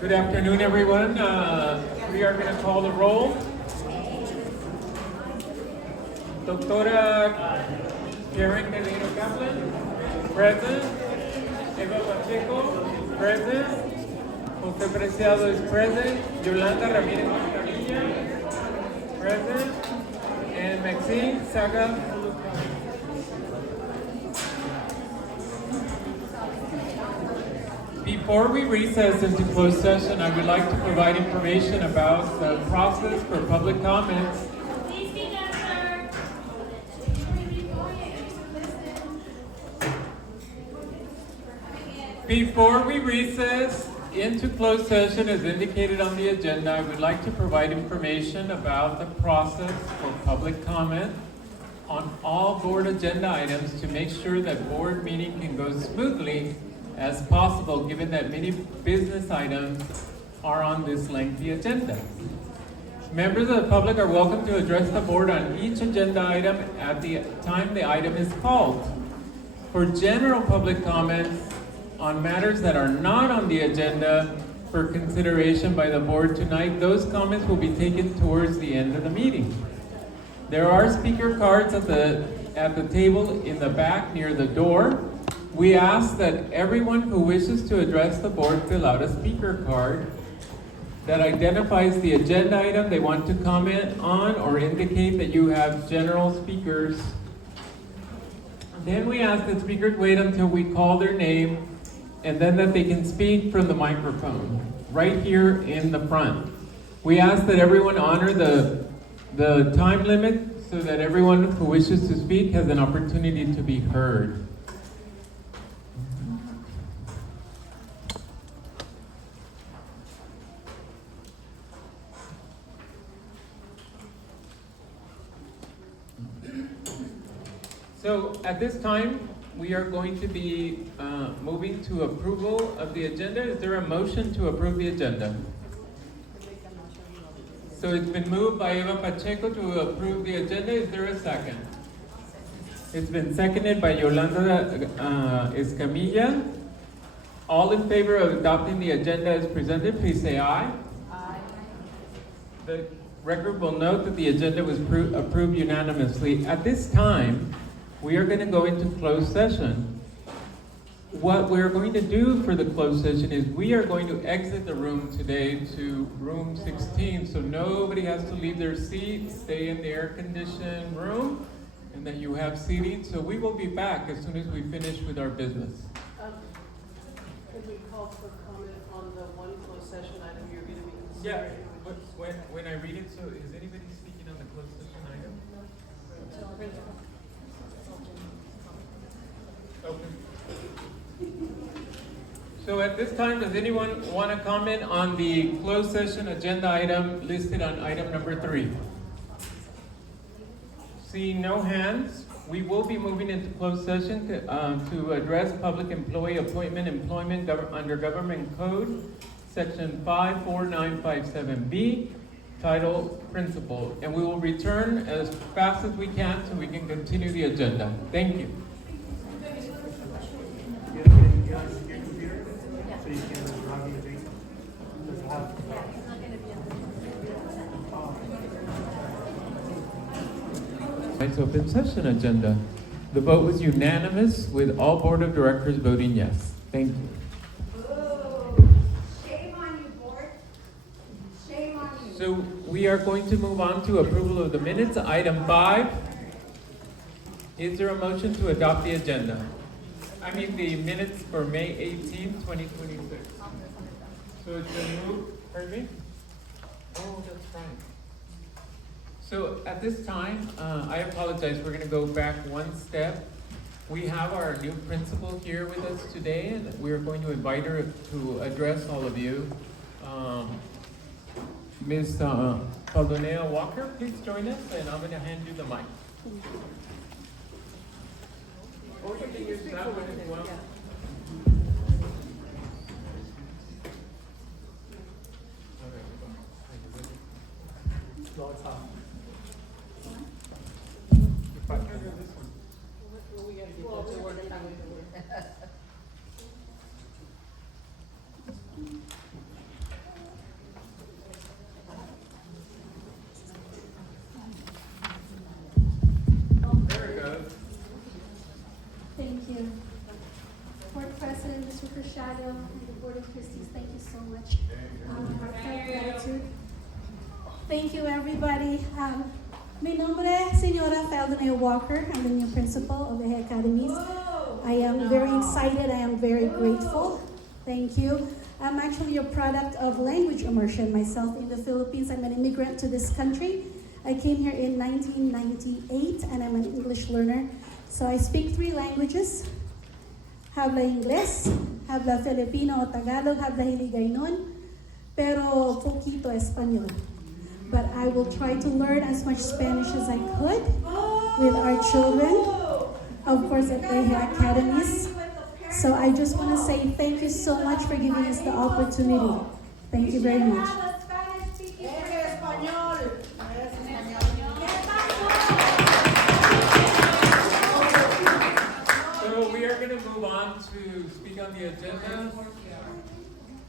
Good afternoon, everyone. We are going to call the roll. Doctora Karen Medina Kaplan, present. Eva Pacheco, present. Jose Preciado is present. Yolanda Ramirez Camilla, present. And Maxine Saga. Before we recess into closed session, I would like to provide information about the process for public comments. Please be done, sir. Before we recess into closed session as indicated on the agenda, I would like to provide information about the process for public comment on all board agenda items to make sure that board meeting can go smoothly as possible, given that many business items are on this lengthy agenda. Members of the public are welcome to address the board on each agenda item at the time the item is called. For general public comments on matters that are not on the agenda for consideration by the board tonight, those comments will be taken towards the end of the meeting. There are speaker cards at the table in the back near the door. We ask that everyone who wishes to address the board fill out a speaker card that identifies the agenda item they want to comment on or indicate that you have general speakers. Then we ask that speakers wait until we call their name and then that they can speak from the microphone right here in the front. We ask that everyone honor the time limit so that everyone who wishes to speak has an opportunity to be heard. So at this time, we are going to be moving to approval of the agenda. Is there a motion to approve the agenda? So it's been moved by Eva Pacheco to approve the agenda. Is there a second? It's been seconded by Yolanda Escamilla. All in favor of adopting the agenda as presented, please say aye. Aye. The record will note that the agenda was approved unanimously. At this time, we are going to go into closed session. What we're going to do for the closed session is we are going to exit the room today to room 16, so nobody has to leave their seat, stay in the air-conditioned room, and that you have seating. So we will be back as soon as we finish with our business. Could we call for comment on the one closed session item you're going to be Yeah, considering? when I read it, so is anybody speaking on the closed session item? Okay. So at this time, does anyone want to comment on the closed session agenda item listed on item number 3? Seeing no hands, we will be moving into closed session to address public employee appointment employment under Government Code, Section 54957B, Title Principle. And we will return as fast as we can so we can continue the agenda. Thank you. Tonight's open session agenda. The vote was unanimous with all board of directors voting yes. Thank you. Shame on you, board. Shame on you. So we are going to move on to approval of the minutes. Item 5. Is there a motion to adopt the agenda? I mean the minutes for May 18, 2026. So it's been moved. Pardon me? Oh, that's right. So at this time, I apologize, we're going to go back one step. We have our new principal here with us today, and we're going to invite her to address all of you. Ms. Paldonea Walker, please join us, and I'm going to hand you the mic. Or you can use that one as well. Shadow and the Board of Trustees, thank you so much. Heartfelt gratitude. Thank you, everybody. Mi nombre es Señora Feldner Walker. I'm the new principal of the Academies. I am very excited. I am very grateful. Thank you. I'm actually a product of language immersion myself in the Philippines. I'm an immigrant to this country. I came here in 1998 and I'm an English learner. So I speak 3 languages. Habla Ingles, habla Filipino o Tagalog, habla Hiligaynon, pero poquito Español. But I will try to learn as much Spanish as I could with our children, of course at EJE Academies. So I just want to say thank you so much for giving us the opportunity. Thank you very much. So we are going to move on to speak on the agenda.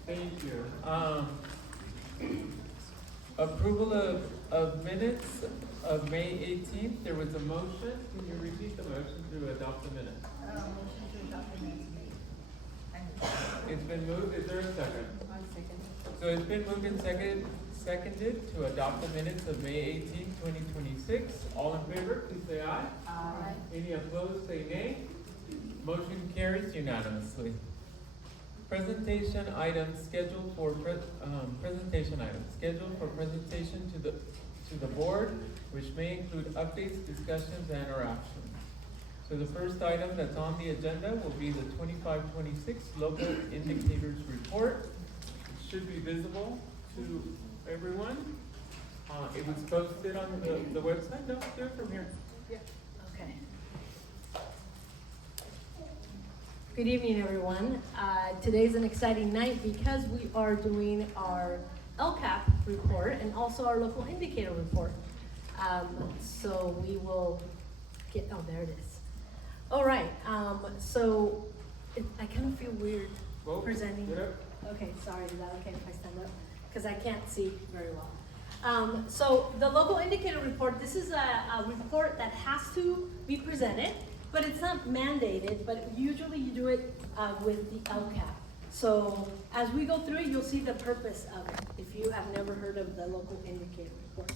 Thank you. Approval of minutes of May 18th. There was a motion. Can you repeat the motion to adopt the minutes? Motion to adopt the minutes. It's been moved. Is there a second? One second. So it's been moved and seconded to adopt the minutes of May 18th, 2026. All in favor, please say aye. Aye. Any opposed, say nay. Motion carries unanimously. Presentation items scheduled for presentation to the board, which may include updates, discussions, and or actions. So the first item that's on the agenda will be the 25-26 local indicators report. It should be visible to everyone. It was posted on the website. No, do it from here. Okay. Good evening, everyone. Today's an exciting night because we are doing our LCAP report and also our local indicator report. So we will get, oh, there it is. All right, so I kind of feel weird Well, presenting. get up. Okay, sorry, is that okay if I stand up? Because I can't see very well. So the local indicator report, this is a report that has to be presented, but it's not mandated, but usually you do it with the LCAP. So as we go through it, you'll see the purpose of it, if you have never heard of the local indicator report.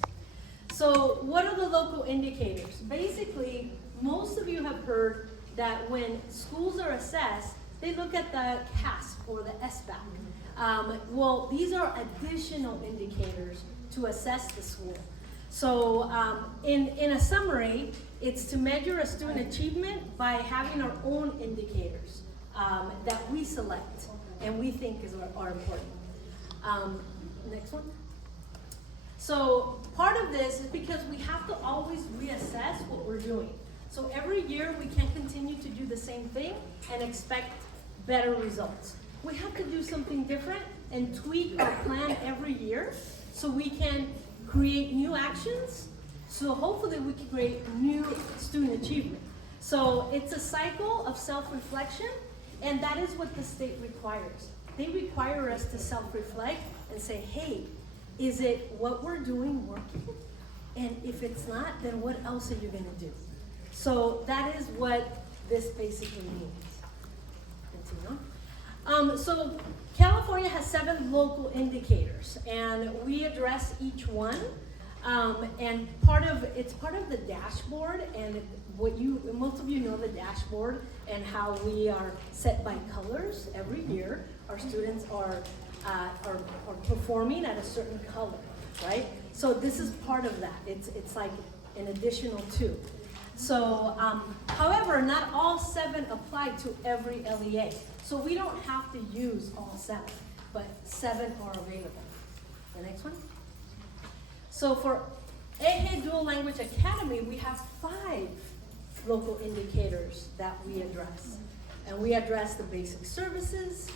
So what are the local indicators? Basically, most of you have heard that when schools are assessed, they look at the CASP or the SBAC. Well, these are additional indicators to assess the school. So in a summary, it's to measure a student achievement by having our own indicators that we select and we think are important. Next one. So part of this is because we have to always reassess what we're doing. So every year we can't continue to do the same thing and expect better results. We have to do something different and tweak our plan every year so we can create new actions. So hopefully we can create new student achievement. So it's a cycle of self-reflection, and that is what the state requires. They require us to self-reflect and say, hey, is it what we're doing working? And if it's not, then what else are you gonna do? So that is what this basically means. So California has 7 local indicators, and we address each one. And it's part of the dashboard, and most of you know the dashboard and how we are set by colors every year. Our students are performing at a certain color, right? So this is part of that. It's like an additional 2. So, however, not all 7 apply to every LEA. So we don't have to use all 7, but 7 are available. The next one. So for EJE Dual Language Academy, we have 5 local indicators that we address. And we address the basic services,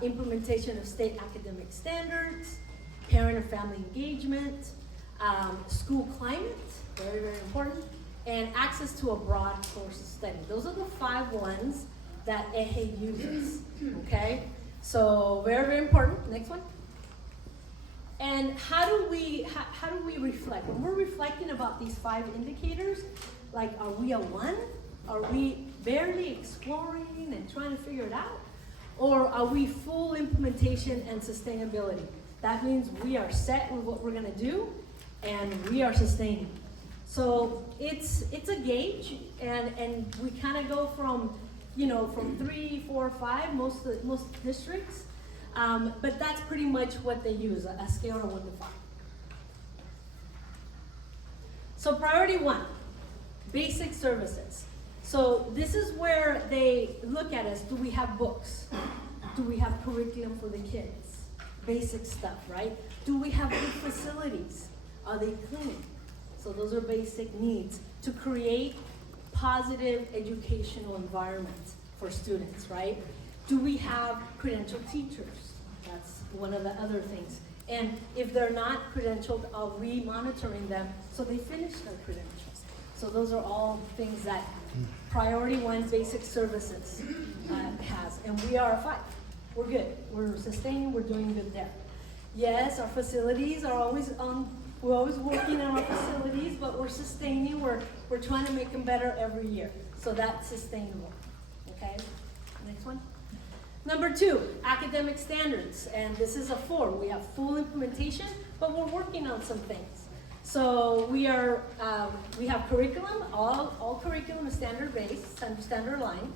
implementation of state academic standards, parent and family engagement, school climate, very, very important, and access to a broad course of study. Those are the 5 ones that EJE uses, okay? So very, very important. Next one. And how do we reflect? When we're reflecting about these 5 indicators, like, are we a 1? Are we barely exploring and trying to figure it out? Or are we full implementation and sustainability? That means we are set with what we're gonna do and we are sustaining. So it's a gauge, and we kind of go from, from 3, 4, 5, most districts, but that's pretty much what they use, a scale of 1 to 5. So priority 1, basic services. So this is where they look at us. Do we have books? Do we have curriculum for the kids? Basic stuff, right? Do we have good facilities? Are they clean? So those are basic needs to create positive educational environments for students, right? Do we have credentialed teachers? That's one of the other things. And if they're not credentialed, I'll re-monitoring them so they finish their credentials. So those are all things that priority 1 basic services has. And we are a 5. We're good. We're sustaining, we're doing good there. Yes, our facilities are always we're always working on our facilities, but we're sustaining, we're trying to make them better every year. So that's sustainable. Okay? Next one. Number 2, academic standards. And this is a 4. We have full implementation, but we're working on some things. So we have curriculum, all curriculum is standard-based, standard line.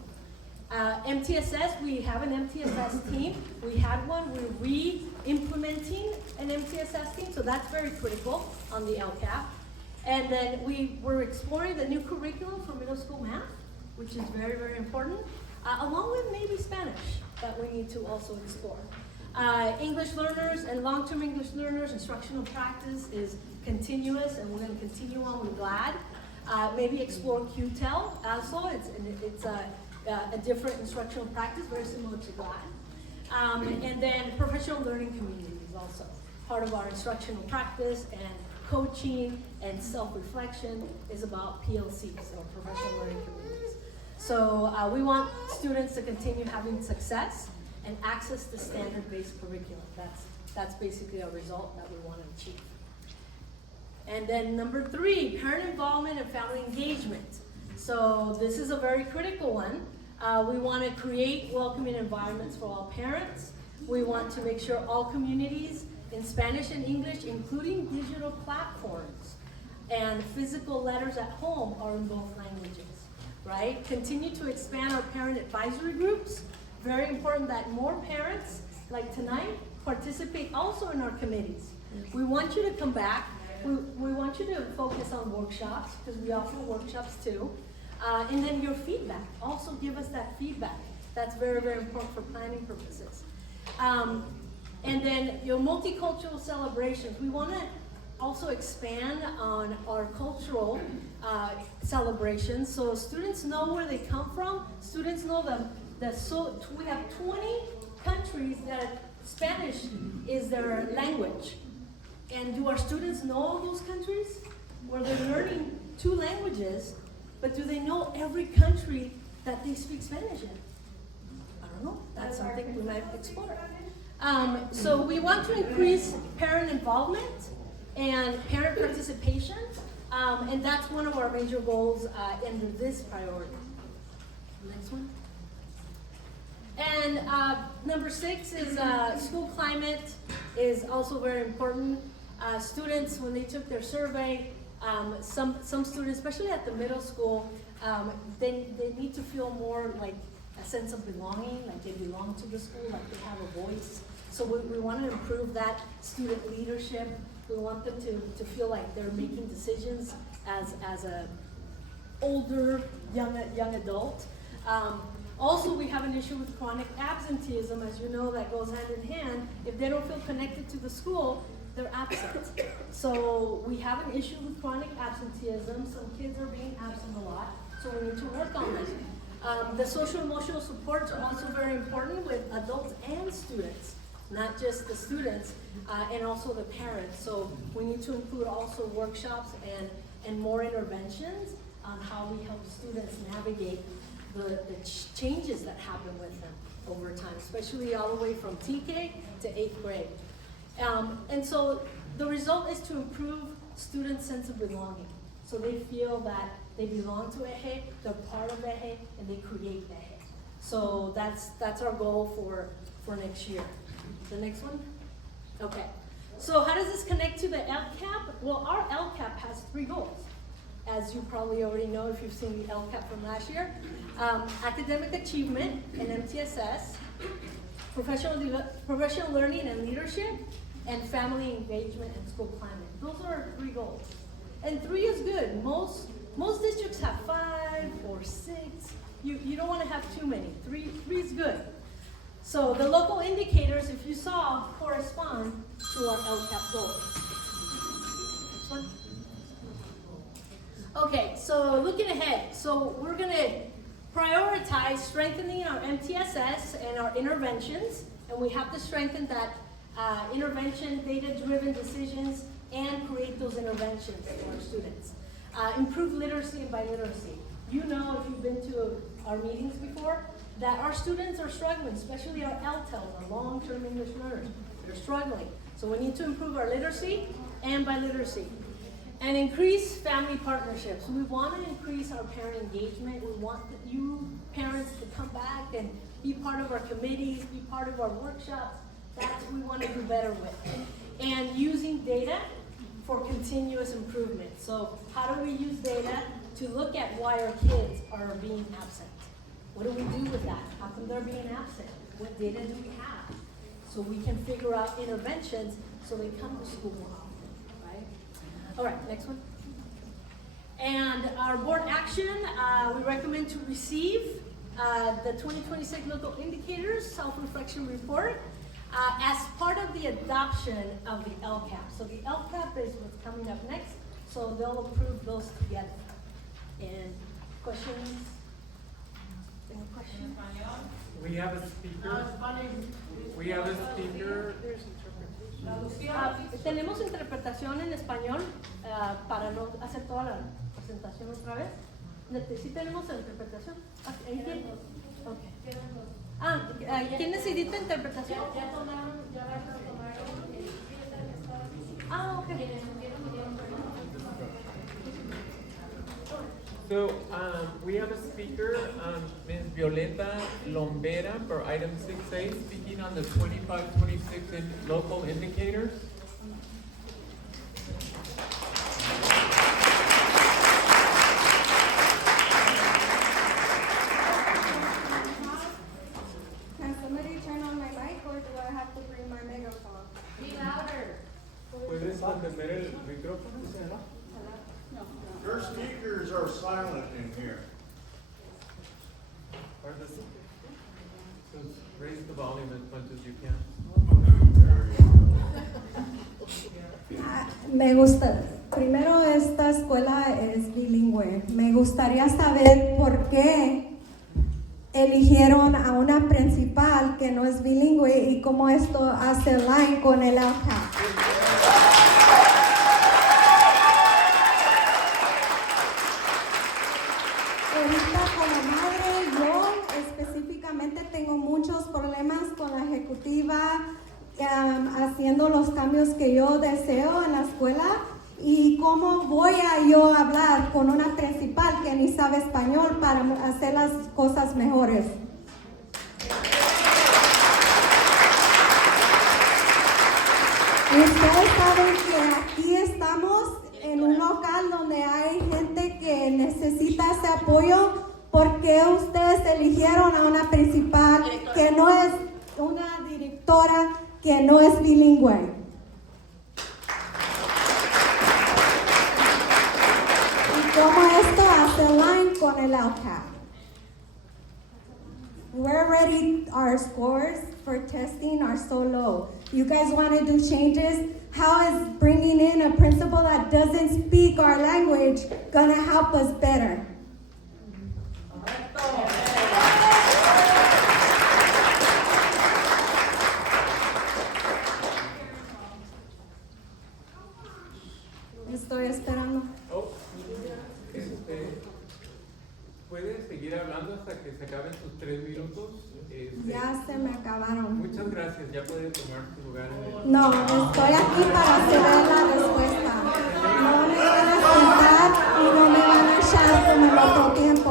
MTSS, we have an MTSS team. We had one, we're re-implementing an MTSS team, so that's very critical on the LCAP. And then we're exploring the new curriculum for middle school math, which is very, very important, along with maybe Spanish that we need to also explore. English learners and long-term English learners, instructional practice is continuous, and we're going to continue on with GLAD. Maybe explore QTEL also. It's a different instructional practice, very similar to GLAD. And then professional learning communities also. Part of our instructional practice and coaching and self-reflection is about PLCs, or professional learning communities. So we want students to continue having success and access to standard-based curriculum. That's basically a result that we want to achieve. And then number 3, parent involvement and family engagement. So this is a very critical one. We want to create welcoming environments for all parents. We want to make sure all communities in Spanish and English, including digital platforms and physical letters at home, are in both languages, right? Continue to expand our parent advisory groups. Very important that more parents, like tonight, participate also in our committees. We want you to come back. We want you to focus on workshops, because we offer workshops too. And then your feedback. Also give us that feedback. That's very, very important for planning purposes. And then your multicultural celebrations. We want to also expand on our cultural celebrations, so students know where they come from. Students know we have 20 countries that Spanish is their language. And do our students know those countries where they're learning 2 languages, but do they know every country that they speak Spanish in? I don't know. That's something we might explore. So we want to increase parent involvement and parent participation, and that's one of our major goals under this priority. Next one. And number 6 is school climate is also very important. Students, when they took their survey, some students, especially at the middle school, they need to feel more like a sense of belonging, like they belong to the school, like they have a voice. So we want to improve that student leadership. We want them to feel like they're making decisions as a older, young adult. Also, we have an issue with chronic absenteeism. As you know, that goes hand in hand. If they don't feel connected to the school, they're absent. So we have an issue with chronic absenteeism. Some kids are being absent a lot, so we need to work on that. The social emotional supports are also very important with adults and students, not just the students, and also the parents. So we need to include also workshops and more interventions on how we help students navigate the changes that happen with them over time, especially all the way from TK to 8th grade. And so the result is to improve students' sense of belonging. So they feel that they belong to EJE, they're part of EJE, and they create EJE. So that's our goal for next year. The next one? Okay. So how does this connect to the LCAP? Well, our LCAP has 3 goals. As you probably already know if you've seen the LCAP from last year. Academic achievement and MTSS, professional learning and leadership, and family engagement and school climate. Those are our 3 goals. And 3 is good. Most districts have 5 or 6. You don't want to have too many. 3 is good. So the local indicators, if you saw, correspond to our LCAP goal. Next one. Okay, so looking ahead, so we're gonna prioritize strengthening our MTSS and our interventions, and we have to strengthen that intervention, data-driven decisions, and create those interventions for our students. Improve literacy and biliteracy. You know, if you've been to our meetings before, that our students are struggling, especially our LTELs, our long-term English learners. They're struggling. So we need to improve our literacy and biliteracy. And increase family partnerships. We want to increase our parent engagement. We want you parents to come back and be part of our committees, be part of our workshops. That's what we want to do better with. And using data for continuous improvement. So how do we use data to look at why our kids are being absent? What do we do with that? How come they're being absent? What data do we have? So we can figure out interventions so they come to school more often, right? All right, next one. And our board action, we recommend to receive the 2026 local indicators self-reflection report as part of the adoption of the LCAP. So the LCAP is what's coming up next, so they'll approve those together. And questions? Any questions? We have a speaker. We have a speaker. Tenemos interpretación en español para no hacer toda la presentación otra vez. Sí tenemos interpretación. ¿En quién? Okay. ¿Quién necesita interpretación? Ya tomaron, ya van a tomar Okay. So we have a speaker, Ms. Violeta Lombera for item 6A, speaking on the 25-26 local indicators. Can somebody turn on my mic or do I have to bring my megaphone? Be louder. ¿Puedes mantener el micrófono? Your speakers are silent in here. So raise the volume as much as you can. Me gusta, primero esta escuela es bilingüe. Me gustaría saber por qué eligieron a una principal que no es bilingüe y cómo esto hace line con el LCAP. Ahorita como madre, yo específicamente tengo muchos problemas con la ejecutiva, haciendo los cambios que yo deseo en la escuela. ¿Y cómo voy a yo hablar con una principal que ni sabe español para hacer las cosas mejores? Ustedes saben que aquí estamos en un local donde hay gente que necesita ese apoyo. ¿Por qué ustedes eligieron a una principal que no es una directora que no es bilingüe? ¿Y cómo esto hace line con el LCAP? We're already, our scores for testing are so low. You guys want to do changes? How is bringing in a principal that doesn't speak our language going to help us better? Estoy esperando. ¿Puedes seguir hablando hasta que se acaben sus 3 minutos? Ya se me acabaron. Muchas gracias, ya puede tomar su lugar en el... No, estoy aquí para ceder la respuesta. No me van a sentar y no me van a echar como el otro tiempo.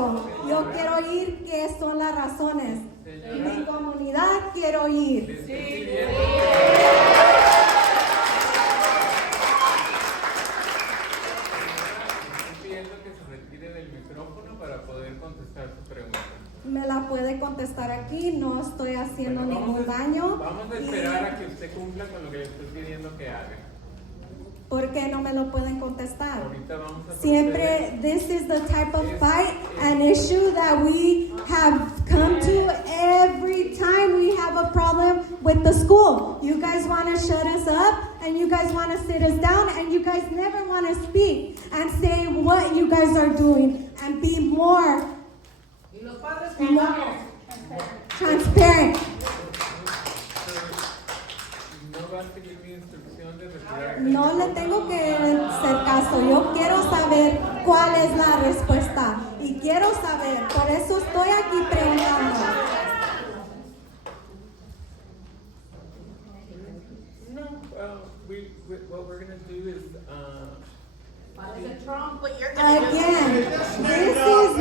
Yo yo quiero oír qué son las razones. Mi comunidad quiero Le oír. estoy pidiendo que se retire del micrófono para poder contestar su pregunta. Me la puede contestar aquí, no estoy haciendo Bueno, ningún daño. Vamos a esperar a que usted cumpla con lo que le estoy pidiendo que haga. ¿Por qué no me lo pueden contestar? Ahorita vamos a Siempre, this is the type of fight and issue that we have come to every time we have a problem with the school. You guys want to shut us up and you guys want to sit us down and you guys never want to speak and say what you guys are doing and be more transparent. No va a seguir mi instrucción de retirar. No le tengo que hacer caso, yo quiero saber cuál es la respuesta y quiero saber, por eso estoy aquí preguntando. No, what we're gonna do is, Again, this is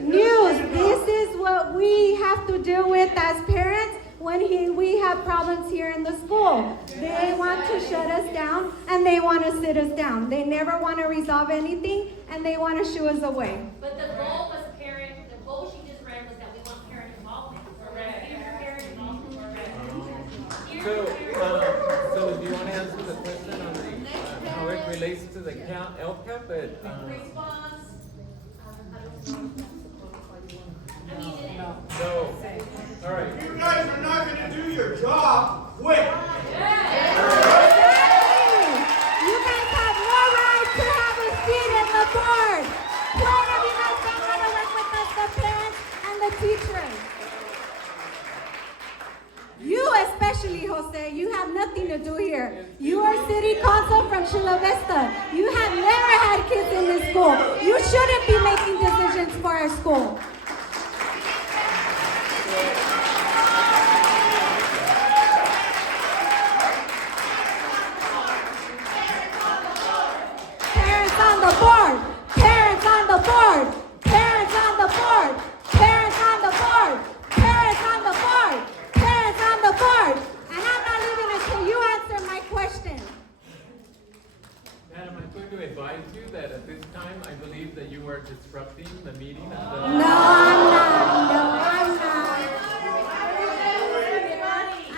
news. This is what we have to deal with as parents when we have problems here in the school. They want to shut us down and they want to sit us down. They never want to resolve anything and they want to shoo us away. But the goal was parent, the goal she just read was that we want parent involvement. Correct. Parent involvement, correct. so do you want to answer the question on the, how it relates to the LCAP? So, all right. You guys are not gonna do your job, quit. You guys have no right to have a seat in the board. What if you guys don't want to work with us, the parents and the teachers? You especially, Jose, you have nothing to do here. You are city council from Chula Vista. You have never had kids in this school. You shouldn't be making decisions for our school. Parents on the board! Parents on the board! Parents on the board! Parents on the board! Parents on the board! Parents on the board! And I'm not leaving until you answer my question. Madam, I'm going to advise you that at this time, I believe that you are disrupting the meeting of the... No, I'm not. No, I'm not.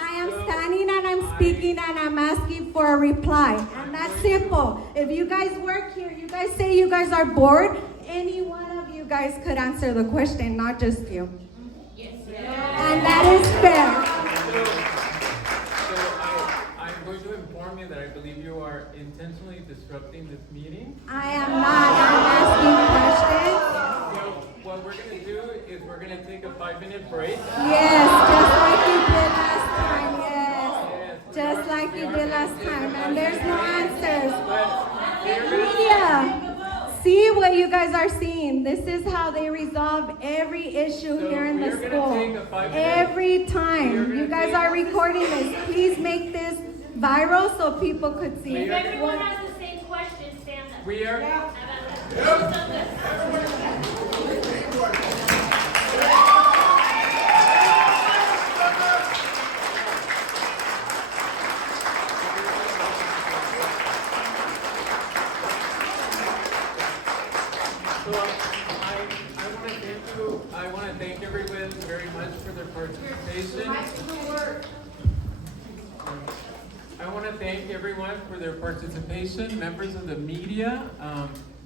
I am standing and I'm speaking and I'm asking for a reply. And that's simple. If you guys work here, you guys say you guys are bored, any one of you guys could answer the question, not just you. Yes. And that is fair. So I'm going to inform you that I believe you are intentionally disrupting this meeting. I am not. I'm asking questions. So what we're going to do is we're going to take a 5-minute break. Yes, just like you did last time. Yes, just like you did last time. And there's no answers. Media, see what you guys are seeing. This is how they resolve every issue here in the school. Every time. You guys are recording this. Please make this viral so people could see. If everyone has the same question, stand up. We are... How about that? So I want to thank everyone very much for their participation. I want to thank everyone for their participation. Members of the media,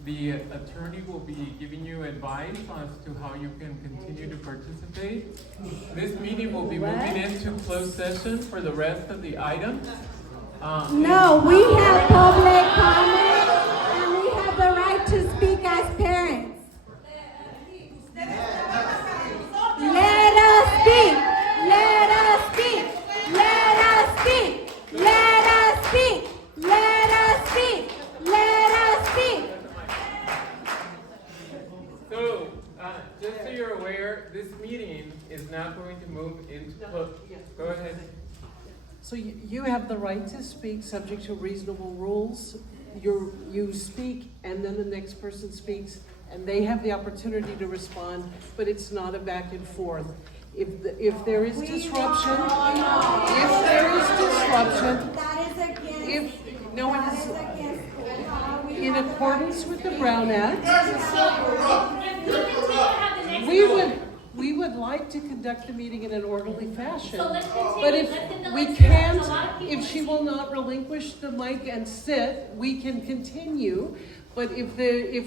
the attorney will be giving you advice as to how you can continue to participate. This meeting will be moving into closed session for the rest of the items. No, we have public comment and we have the right to speak as parents. Let us speak. Let us speak. Let us speak. Let us speak. Let us speak. Let us speak. So, just so you're aware, this meeting is now going to move into closed. Go ahead. So you have the right to speak subject to reasonable rules. You speak and then the next person speaks and they have the opportunity to respond, but it's not a back and forth. If there is disruption, That is against. no, it That is is against how we in have accordance with the Brown Act. You continue to have the next. We would like to conduct the meeting in an orderly fashion. So let's continue. But if we let's can't, a lot of people. if she will not relinquish the mic and sit, we can continue. But if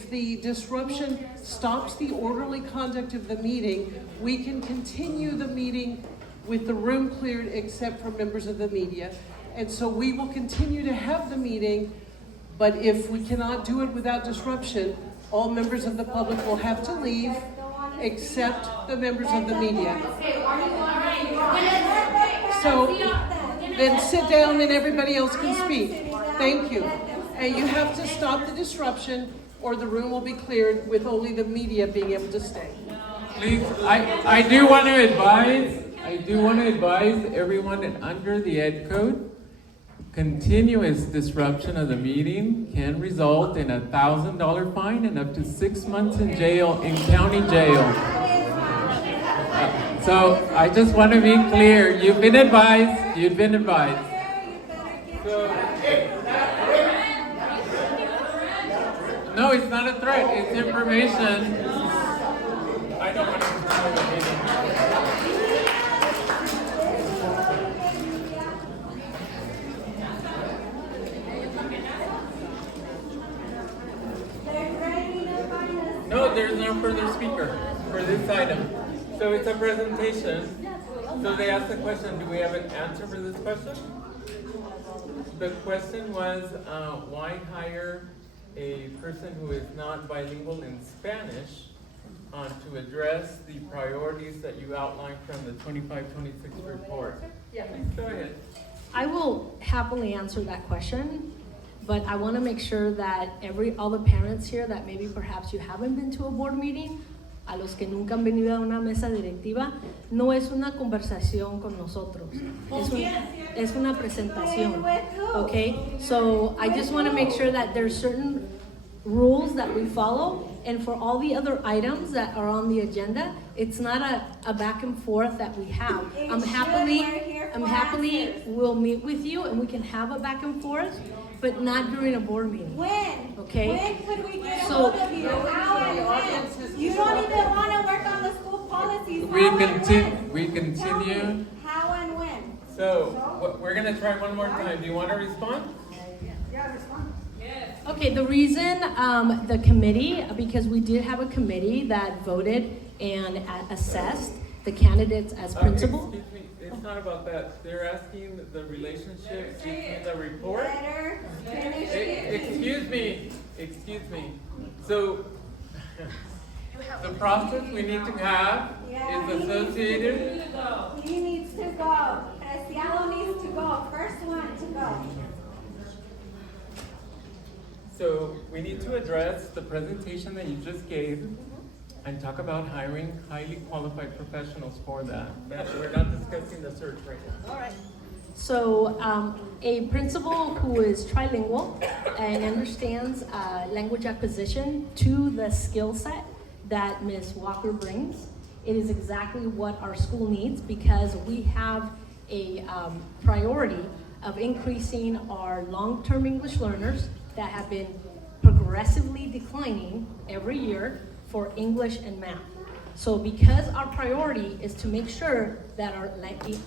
the disruption stops the orderly conduct of the meeting, we can continue the meeting with the room cleared except for members of the media. And so we will continue to have the meeting, but if we cannot do it without disruption, all members of the public will have to leave except the members of the media. So then sit down and everybody else can speak. Thank you. And you have to stop the disruption or the room will be cleared with only the media being able to stay. Please, I do want to advise everyone that under the Ed Code, continuous disruption of the meeting can result in a $1,000 fine and up to 6 months in jail, in county jail. So I just want to be clear, you've been advised. So, no, it's not a threat, it's information. I don't want to continue the meeting. No, there's no further speaker for this item. So it's a presentation. So they asked the question, do we have an answer for this question? The question was, why hire a person who is not bilingual in Spanish to address the priorities that you outlined from the 25-26 report? Yeah. Please go ahead. I will happily answer that question, but I want to make sure that all the parents here that maybe perhaps you haven't been to a board meeting, a los que nunca han venido a una mesa directiva, no es una conversación con nosotros, es una presentación, okay? So I just want to make sure that there's certain rules that we follow, and for all the other items that are on the agenda, it's not a back and forth that we have. I'm happily will meet with you and we can have a back and forth, but not during a board meeting. When? Okay. When could we get a So- hold of you? How and when? You don't even want to work on the school policies. We How and continue. when? We Tell continue. me, how and when? So we're gonna try one more time. Do you want to respond? Okay, the reason the committee, because we did have a committee that voted and assessed the candidates as principal. Excuse me. It's not about that. They're asking the relationship between the report. Letter, finish Excuse me. So the process we need to have is associated. He needs to go. Preciado needs to go. First one to go. So we need to address the presentation that you just gave and talk about hiring highly qualified professionals for that. We're not discussing the search right now. All right. So a principal who is trilingual and understands language acquisition to the skill set that Ms. Walker brings, it is exactly what our school needs because we have a priority of increasing our long-term English learners that have been progressively declining every year for English and math. So because our priority is to make sure that our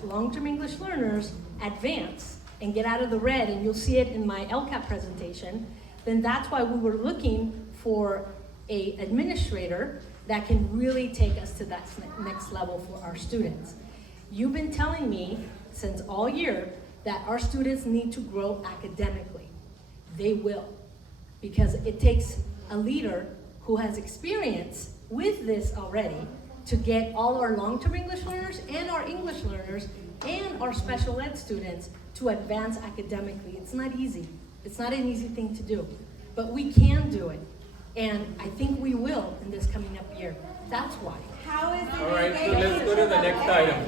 long-term English learners advance and get out of the red, and you'll see it in my LCAP presentation, then that's why we were looking for an administrator that can really take us to that next level for our students. You've been telling me since all year that our students need to grow academically. They will, because it takes a leader who has experience with this already to get all our long-term English learners and our English learners and our special ed students to advance academically. It's not easy. It's not an easy thing to do, but we can do it. And I think we will in this coming up year. That's why. How is it? All right, so let's go to the next item.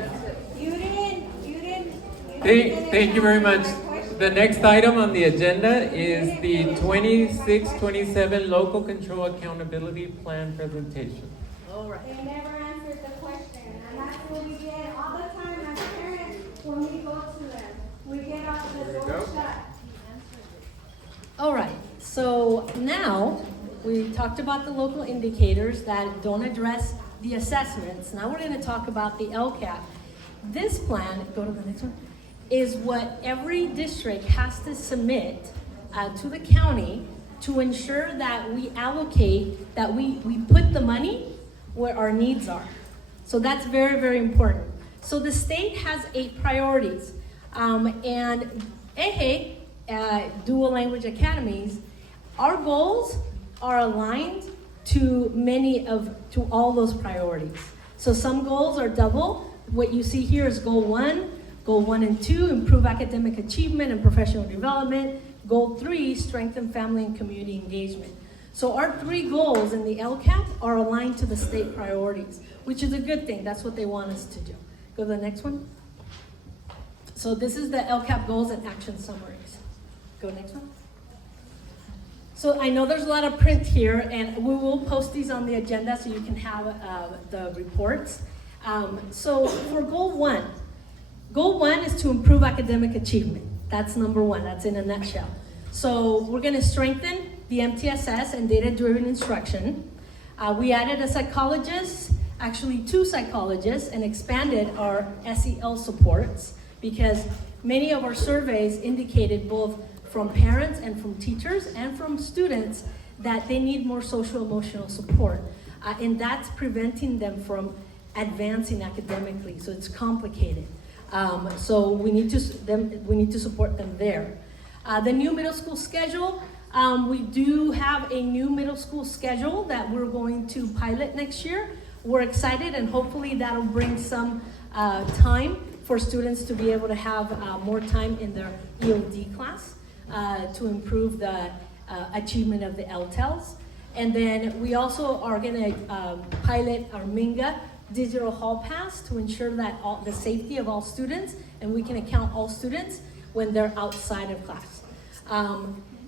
You didn't Thank you very much. answer my question. The next item on the agenda is the 26-27 Local Control Accountability Plan presentation. All right. They never answered the question, and that's what we get all the time as parents when we go to them. We get out the door shut. All right, so now we talked about the local indicators that don't address the assessments. Now we're going to talk about the LCAP. This plan, go to the next one, is what every district has to submit to the county to ensure that we allocate, that we put the money where our needs are. So that's very, very important. So the state has 8 priorities, and EJE, Dual Language Academies, our goals are aligned to all those priorities. So some goals are double. What you see here is goal 1 and 2, improve academic achievement and professional development. Goal 3, strengthen family and community engagement. So our 3 goals in the LCAP are aligned to the state priorities, which is a good thing. That's what they want us to do. Go to the next one. So this is the LCAP goals and action summaries. Go next one. So I know there's a lot of print here, and we will post these on the agenda so you can have the reports. So for goal 1 is to improve academic achievement. That's number 1, that's in a nutshell. So we're gonna strengthen the MTSS and data-driven instruction. We added a psychologist, actually 2 psychologists, and expanded our SEL supports because many of our surveys indicated both from parents and from teachers and from students that they need more social emotional support. And that's preventing them from advancing academically, so it's complicated. So we need to support them there. The new middle school schedule, we do have a new middle school schedule that we're going to pilot next year. We're excited, and hopefully that'll bring some time for students to be able to have more time in their EOD class to improve the achievement of the LTELs. And then we also are gonna pilot our Minga digital hall pass to ensure that the safety of all students, and we can account all students when they're outside of class.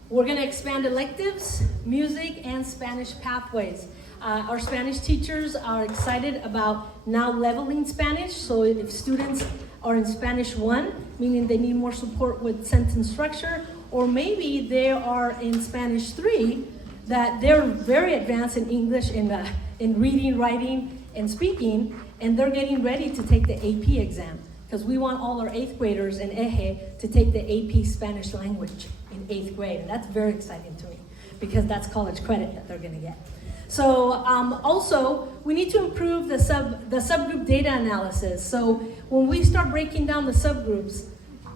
We're gonna expand electives, music, and Spanish pathways. Our Spanish teachers are excited about now leveling Spanish, so if students are in Spanish 1, meaning they need more support with sentence structure, or maybe they are in Spanish 3, that they're very advanced in English, in reading, writing, and speaking, and they're getting ready to take the AP exam, because we want all our 8th graders in EJE to take the AP Spanish language in 8th grade, and that's very exciting to me, because that's college credit that they're gonna get. So also, we need to improve the subgroup data analysis. So when we start breaking down the subgroups,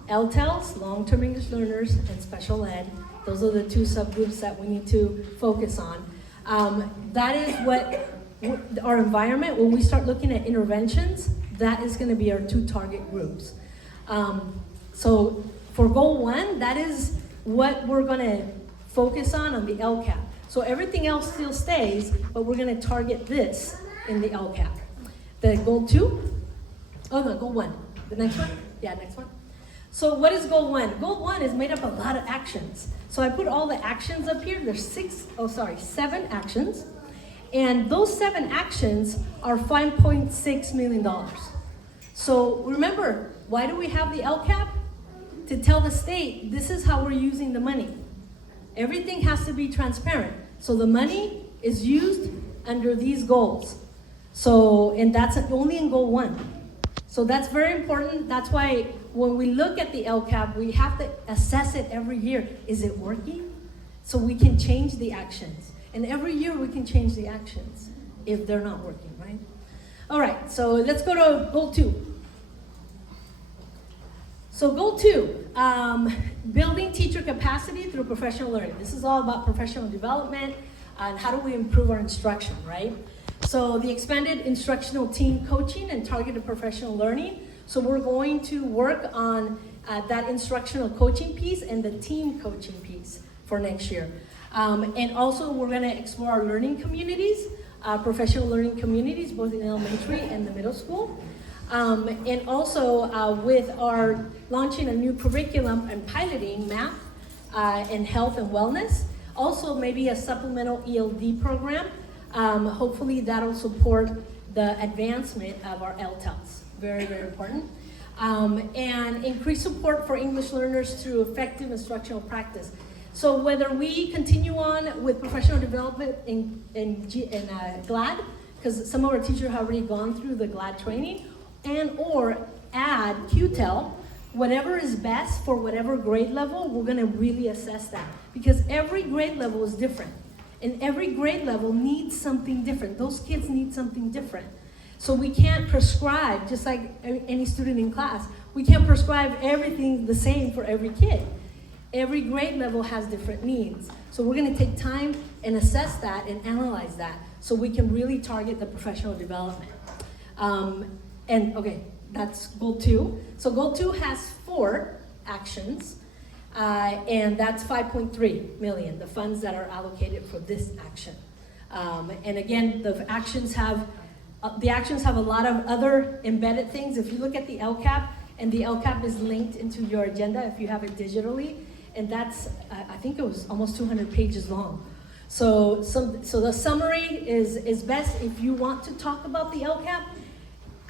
LTELs, long-term English learners, and special ed, those are the 2 subgroups that we need to focus on. That is what our environment, when we start looking at interventions, that is gonna be our 2 target groups. So for goal 1, that is what we're gonna focus on the LCAP. So everything else still stays, but we're gonna target this in the LCAP. The goal 2, oh no, goal 1, the next one? Yeah, next one. So what is goal 1? Goal 1 is made up of a lot of actions. So I put all the actions up here. There's 7 actions. And those 7 actions are $5.6 million. So remember, why do we have the LCAP? To tell the state, this is how we're using the money. Everything has to be transparent. So the money is used under these goals. So, and that's only in goal 1. So that's very important. That's why when we look at the LCAP, we have to assess it every year. Is it working? So we can change the actions. And every year we can change the actions if they're not working, right? All right, so let's go to goal 2. So goal 2, building teacher capacity through professional learning. This is all about professional development and how do we improve our instruction, right? So the expanded instructional team coaching and targeted professional learning. So we're going to work on that instructional coaching piece and the team coaching piece for next year. And also we're gonna explore our learning communities, professional learning communities, both in elementary and the middle school. And also with our launching a new curriculum and piloting math and health and wellness. Also maybe a supplemental ELD program. Hopefully that'll support the advancement of our LTELs. Very, very important. And increase support for English learners through effective instructional practice. So whether we continue on with professional development in GLAD, because some of our teachers have already gone through the GLAD training, and or add QTEL, whatever is best for whatever grade level, we're gonna really assess that. Because every grade level is different. And every grade level needs something different. Those kids need something different. So we can't prescribe, just like any student in class, we can't prescribe everything the same for every kid. Every grade level has different needs. So we're gonna take time and assess that and analyze that so we can really target the professional development. And okay, that's goal 2. So goal 2 has 4 actions, and that's 5.3 million, the funds that are allocated for this action. And again, the actions have a lot of other embedded things. If you look at the LCAP, and the LCAP is linked into your agenda if you have it digitally, and that's, I think it was almost 200 pages long. So the summary is best if you want to talk about the LCAP.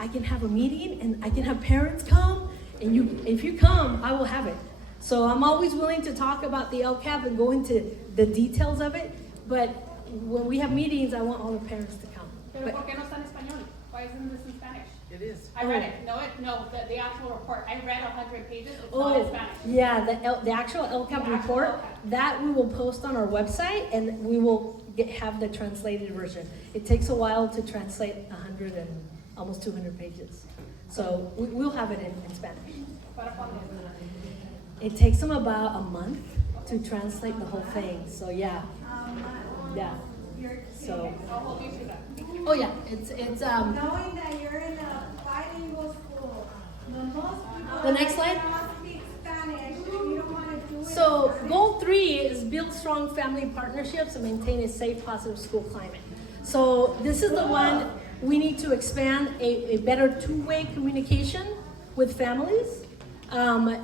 I can have a meeting and I can have parents come, and if you come, I will have it. So I'm always willing to talk about the LCAP and go into the details of it, but when we have meetings, I want all the parents to come. Pero ¿por qué no está en español? Why isn't this in Spanish? It is. I read it. No, the actual report. I read 100 pages. It's not in Spanish. Yeah, the actual LCAP report, that we will post on our website, and we will have the translated version. It takes a while to translate 100 and almost 200 pages. So we'll have it in Spanish. It takes them about a month to translate the whole thing. So yeah. So. I'll hold you to that. Oh yeah, it's Knowing that you're in a bilingual school, most people The next slide. cannot speak Spanish, and you don't want to do it. So goal 3 is build strong family partnerships and maintain a safe, positive school climate. So this is the one we need to expand a better two-way communication with families.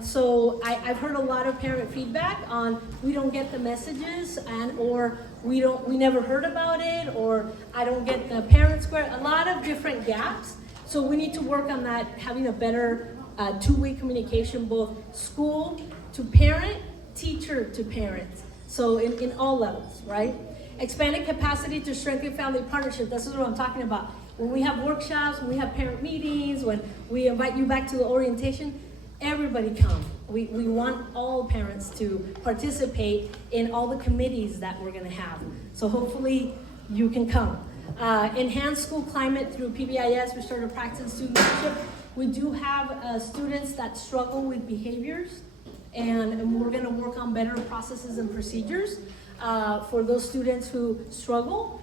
So I've heard a lot of parent feedback on we don't get the messages, and or we never heard about it, or I don't get the parent square, a lot of different gaps. So we need to work on that, having a better two-way communication, both school to parent, teacher to parent. So in all levels, right? Expanded capacity to strengthen family partnership. This is what I'm talking about. When we have workshops, when we have parent meetings, when we invite you back to the orientation, everybody come. We want all parents to participate in all the committees that we're gonna have. So hopefully you can come. Enhance school climate through PBIS, restorative practice, and student leadership. We do have students that struggle with behaviors, and we're gonna work on better processes and procedures for those students who struggle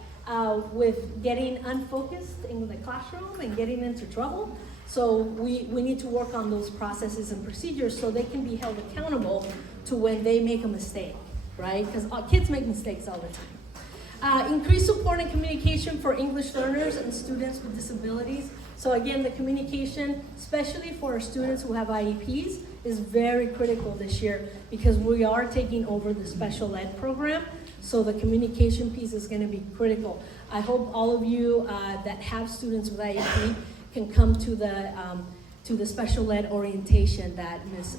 with getting unfocused in the classroom and getting into trouble. So we need to work on those processes and procedures so they can be held accountable to when they make a mistake, right? Because kids make mistakes all the time. Increase support and communication for English learners and students with disabilities. So again, the communication, especially for our students who have IEPs, is very critical this year because we are taking over the special ed program. So the communication piece is going to be critical. I hope all of you that have students with IEP can come to the special ed orientation that Ms.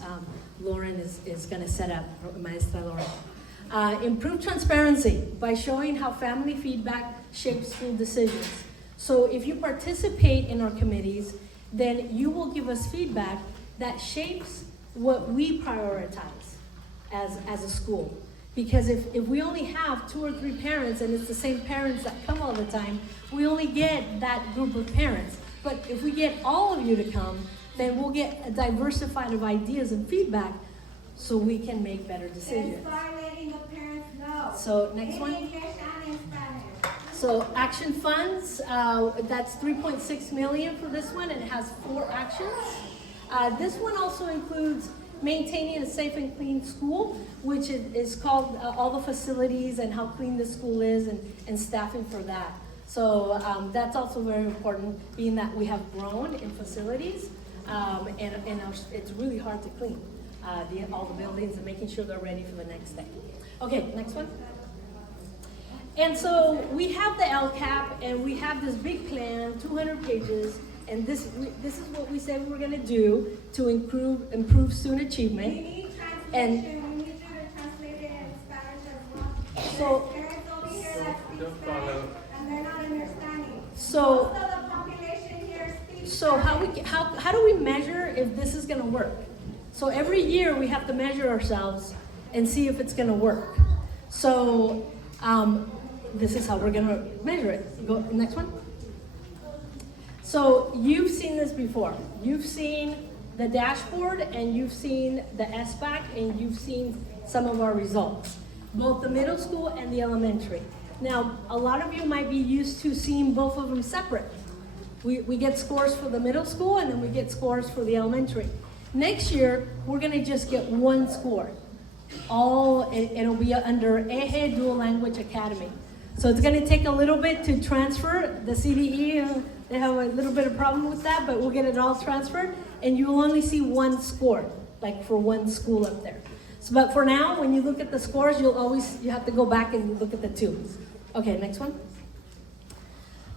Lauren is going to set up, Maestra Lauren. Improve transparency by showing how family feedback shapes school decisions. So if you participate in our committees, then you will give us feedback that shapes what we prioritize as a school. Because if we only have 2 or 3 parents and it's the same parents that come all the time, we only get that group of parents. But if we get all of you to come, then we'll get a diversified of ideas and feedback so we can make better decisions. And start letting the parents know. So next one. In English and in Spanish. So action funds, that's 3.6 million for this one, and it has 4 actions. This one also includes maintaining a safe and clean school, which is called all the facilities and how clean the school is and staffing for that. So that's also very important, being that we have grown in facilities, it's really hard to clean all the buildings and making sure they're ready for the next day. Okay, next one. And so we have the LCAP, and we have this big plan, 200 pages, and this is what we said we were going to do to improve student achievement. We need And translation. We need you to translate it in Spanish as well. So- There's parents over here that speak Don't Spanish, follow. and they're not understanding. So- Most of the population here speaks So Spanish. how do we measure if this is gonna work? So every year we have to measure ourselves and see if it's gonna work. So this is how we're gonna measure it. Go next one. So you've seen this before. You've seen the dashboard and you've seen the SBAC and you've seen some of our results, both the middle school and the elementary. Now, a lot of you might be used to seeing both of them separate. We get scores for the middle school and then we get scores for the elementary. Next year, we're gonna just get one score. It'll be under EJE Dual Language Academy. So it's gonna take a little bit to transfer the CDE. They have a little bit of problem with that, but we'll get it all transferred and you will only see one score, like for one school up there. So, but for now, when you look at the scores, you have to go back and look at the two. Okay, next one.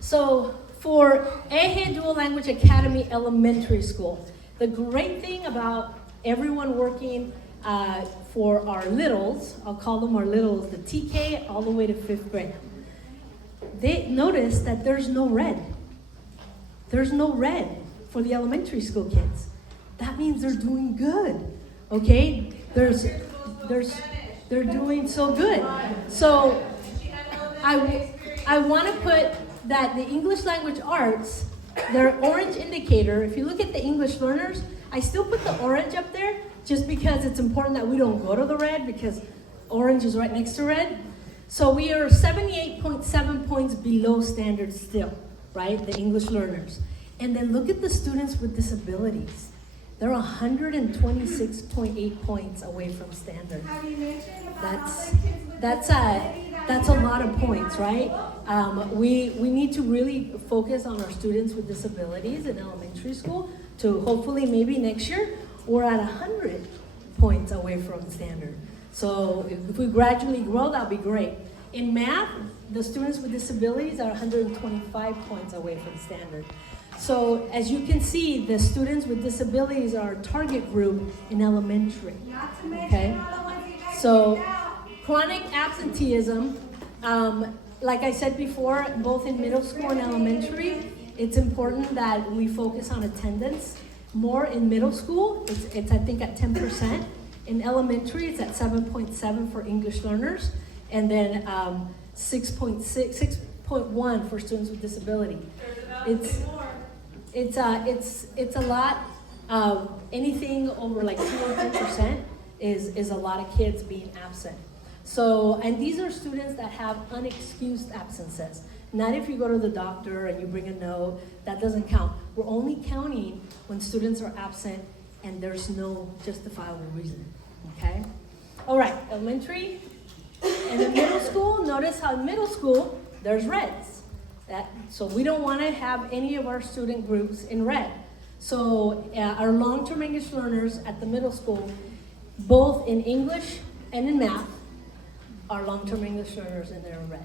So for EJE Dual Language Academy Elementary School, the great thing about everyone working for our littles, I'll call them our littles, the TK all the way to 5th grade, they notice that there's no red. There's no red for the elementary school kids. That means they're doing good, okay? They're doing so good. So I want to put that the English language arts, their orange indicator, if you look at the English learners, I still put the orange up there just because it's important that we don't go to the red because orange is right next to red. So we are 78.7 points below standard still, right? The English learners. And then look at the students with disabilities. They're 126.8 points away from standard. Have you mentioned about That's all the kids with that's disability that that's a we are lot of taking points, out? right? We need to really focus on our students with disabilities in elementary school to hopefully maybe next year we're at 100 points away from standard. So if we gradually grow, that'll be great. In math, the students with disabilities are 125 points away from standard. So as you can see, the students with disabilities are our target group in elementary. Not to mention Okay. all the ones you guys So picked out. chronic absenteeism, like I said before, both in middle school and elementary, it's important that we focus on attendance. More in middle school, it's I think at 10%. In elementary, it's at 7.7 for English learners, and then 6.1 for students with disability. It's a lot. Anything over like 2 or 10% is a lot of kids being absent. So, and these are students that have unexcused absences. Not if you go to the doctor and you bring a note, that doesn't count. We're only counting when students are absent and there's no justifiable reason, okay? All right, elementary and in middle school, notice how in middle school, there's reds. So we don't want to have any of our student groups in red. So our long-term English learners at the middle school, both in English and in math, are long-term English learners and they're in red.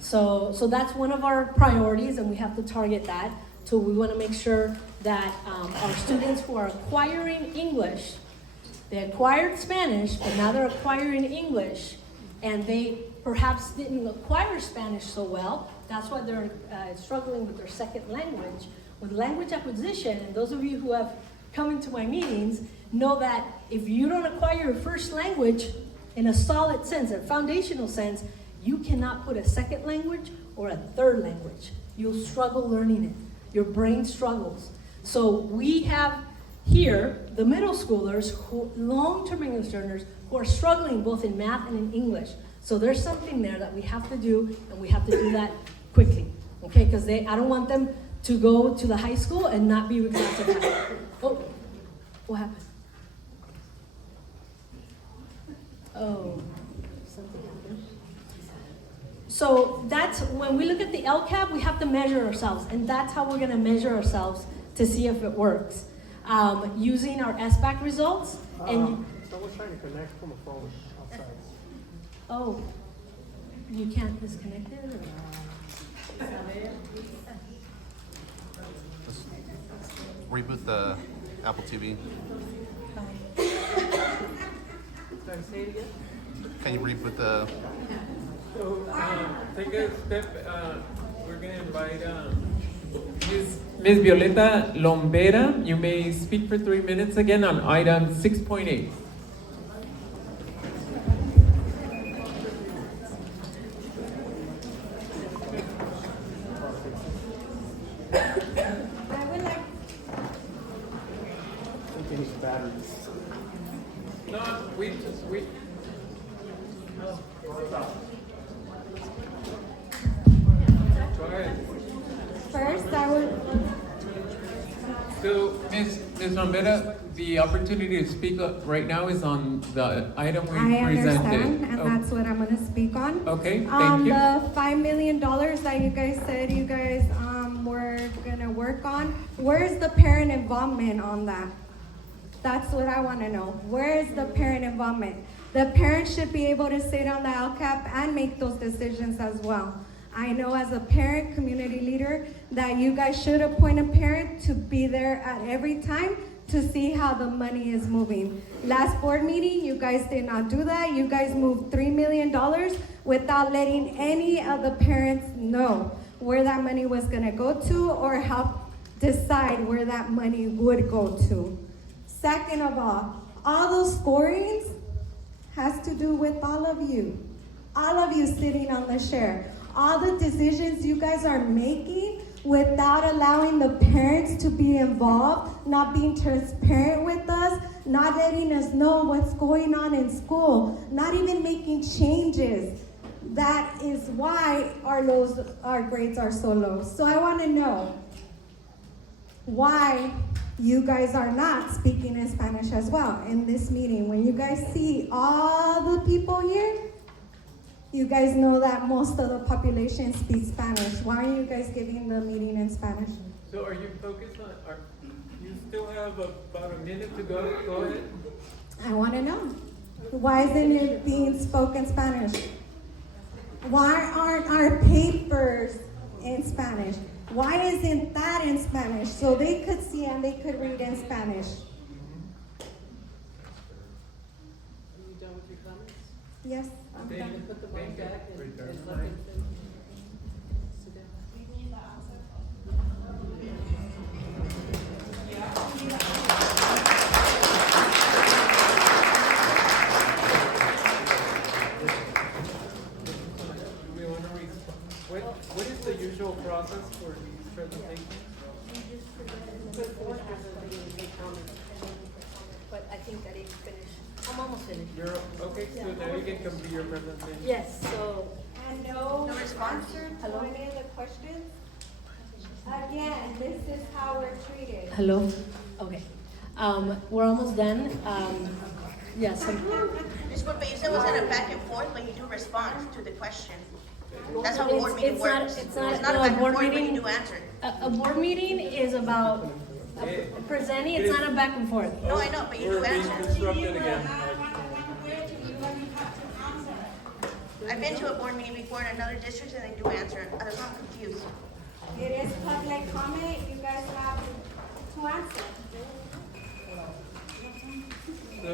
So that's one of our priorities and we have to target that. So we want to make sure that our students who are acquiring English, they acquired Spanish, but now they're acquiring English, and they perhaps didn't acquire Spanish so well. That's why they're struggling with their second language. With language acquisition, and those of you who have come into my meetings know that if you don't acquire your first language in a solid sense, a foundational sense, you cannot put a second language or a third language. You'll struggle learning it. Your brain struggles. So we have here the middle schoolers, long-term English learners, who are struggling both in math and in English. So there's something there that we have to do, and we have to do that quickly, okay? Because I don't want them to go to the high school and not be reclassified. Oh, what happened? Oh, something happened. So that's, when we look at the LCAP, we have to measure ourselves, and that's how we're gonna measure ourselves to see if it works. Using our SBAC results, and, Someone's trying to connect from a phone outside. oh, you can't disconnect it, or? Reboot the Apple TV. Can you reboot the? So, take a step, we're gonna invite, Ms. Violeta Lombera. You may speak for 3 minutes again on item 6.8. I would like, His batteries. No, we. Go ahead. first, I would, So, Ms. Lombera, the opportunity to speak right now is on the item we I presented. understand, and Oh, that's what I'm gonna speak on. Okay, thank you. The $5 million that you guys said you guys, were gonna work on, where's the parent involvement on that? That's what I wanna know. Where is the parent involvement? The parents should be able to sit on the LCAP and make those decisions as well. I know as a parent, community leader, that you guys should appoint a parent to be there at every time to see how the money is moving. Last board meeting, you guys did not do that. You guys moved $3 million without letting any of the parents know where that money was gonna go to or help decide where that money would go to. Second of all those scorings has to do with all of you sitting on the chair. All the decisions you guys are making without allowing the parents to be involved, not being transparent with us, not letting us know what's going on in school, not even making changes. That is why our grades are so low. So I want to know why you guys are not speaking in Spanish as well in this meeting. When you guys see all the people here, you guys know that most of the population speaks Spanish. Why are you guys giving the meeting in Spanish? So are you focused on, you still have about a minute to go? Go ahead. I want to know. Why isn't it being spoken Spanish? Why aren't our papers in Spanish? Why isn't that in Spanish? So they could see and they could read in Spanish. Are you done with your comments? Yes, I'm Thank done. you. Put the Thank mic you. back and Return let the them mic. sit down. Do we want to what is the usual process for these presentations? But I think I didn't finish. I'm almost finished. You're, okay, so now you can complete your presentation. Yes, so, And no answer to any of the questions? Again, this is how we're treated. hello? Okay. We're almost done. Yes, Disculpe, you said it wasn't a back and forth, but you do respond to the question. That's how a board meeting works. It's not a a back and board forth, but meeting. you do answer. A board meeting is about presenting, it's not a back and forth. No, I know, but you We're do being answer. disrupted again. I've been to a board meeting before in another district and they do answer. I was not confused. It is public comment, you guys have to answer. So,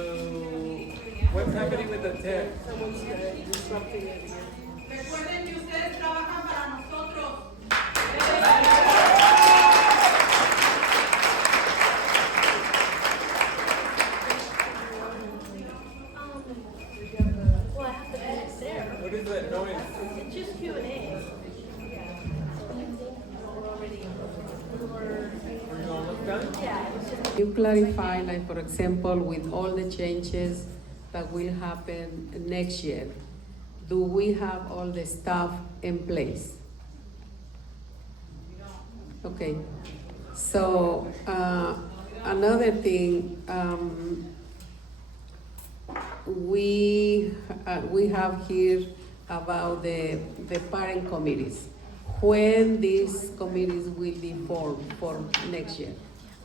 what's happening with the text? Someone's disrupting it again. Recuerden que ustedes trabajan para nosotros. Well, I have to finish there. What is that noise? It's just Q&A. Are you almost done? Yeah, it was just. You clarify, like for example, with all the changes that will happen next year, do we have all the stuff in place? Okay, so, another thing, we have here about the parent committees. When these committees will be formed for next year.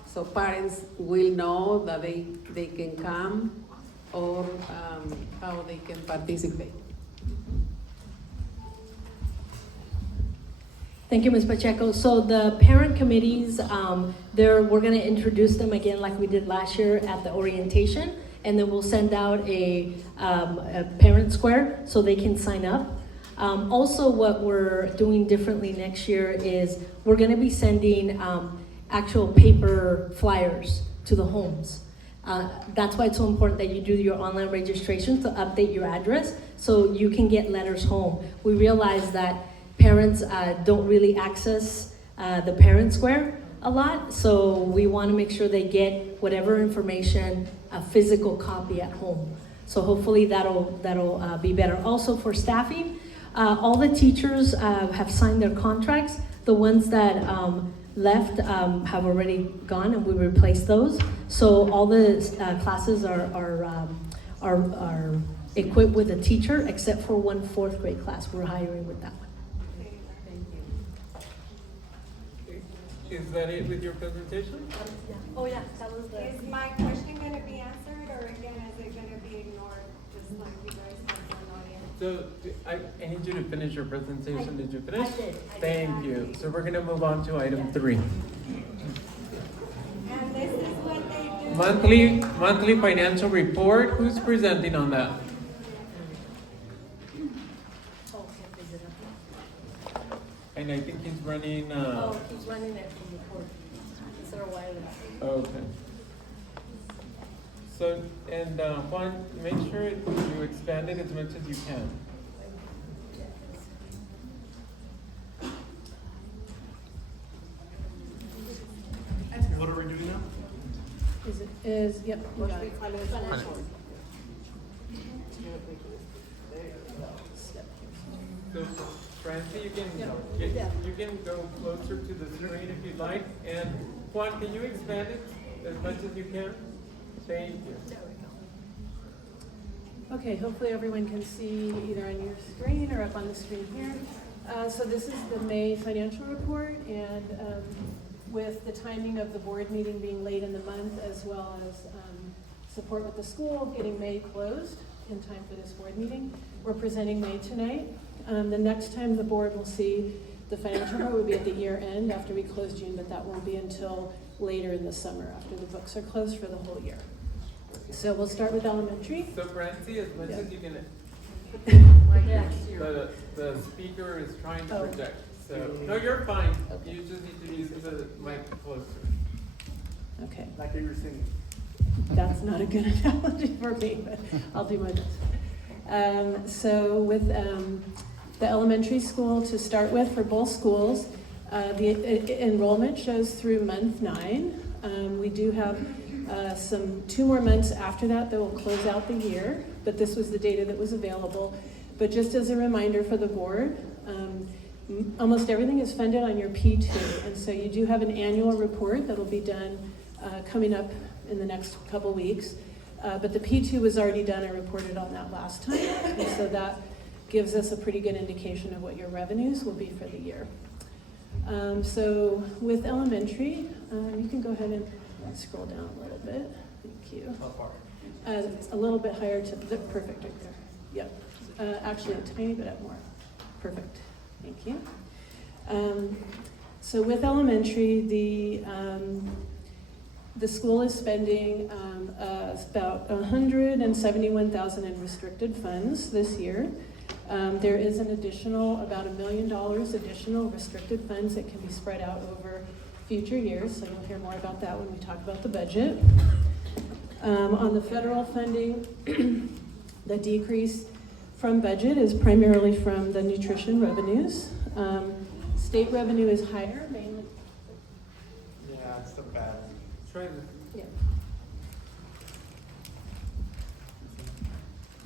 So parents will know that they can come or how they can participate. Thank you, Ms. Pacheco. So the parent committees, we're going to introduce them again like we did last year at the orientation, and then we'll send out a parent square so they can sign up. Also, what we're doing differently next year is we're going to be sending actual paper flyers to the homes. That's why it's so important that you do your online registration to update your address so you can get letters home. We realize that parents don't really access the parent square a lot, so we want to make sure they get whatever information, a physical copy at home. So hopefully that'll be better. Also for staffing, all the teachers have signed their contracts. The ones that left have already gone, and we replaced those. So all the classes are equipped with a teacher, except for one 4th grade class. We're hiring with that one. Is that it with your presentation? Oh yeah, that was the. Is my question going to be answered, or again, is it going to be ignored, just like you guys have done audience? So I need you to finish your presentation. Did you finish? I did. Thank you. So we're going to move on to item 3. And this is what they do. Monthly financial report. Who's presenting on that? And I think he's running. He's running it from the court. Instead of wireless. Okay. So, and Juan, make sure you expand it as much as you can. What are we doing now? Yep, you got it. So, Francie, you can go closer to the screen if you'd like. And Juan, can you expand it as much as you can? Thank you. Okay, hopefully everyone can see either on your screen or up on the screen here. So this is the May financial report, and with the timing of the board meeting being late in the month, as well as support with the school getting May closed in time for this board meeting, we're presenting May tonight. The next time the board will see the financial report will be at the year end after we close June, but that won't be until later in the summer after the books are closed for the whole year. So we'll start with elementary. So Francie, as much as you can. The speaker is trying to project. So no, you're fine. Okay. You just need to use the mic closer. Okay. Like you were singing. That's not a good analogy for me, but I'll do my best. So with the elementary school to start with for both schools, the enrollment shows through month 9. We do have 2 more months after that will close out the year, but this was the data that was available. But just as a reminder for the board, almost everything is funded on your P2, and so you do have an annual report that'll be done coming up in the next couple weeks. But the P2 was already done. I reported on that last time, and so that gives us a pretty good indication of what your revenues will be for the year. So with elementary, you can go ahead and scroll down a little bit. Thank you. A little bit higher to perfect right there. Yep. Actually, a tiny bit up more. Perfect. Thank you. So with elementary, the school is spending about $171,000 in restricted funds this year. There is an additional, about $1 million additional restricted funds that can be spread out over future years, so you'll hear more about that when we talk about the budget. On the federal funding, the decrease from budget is primarily from the nutrition revenues. State revenue is higher, mainly. Yeah, it's the bad. Try this. Yeah.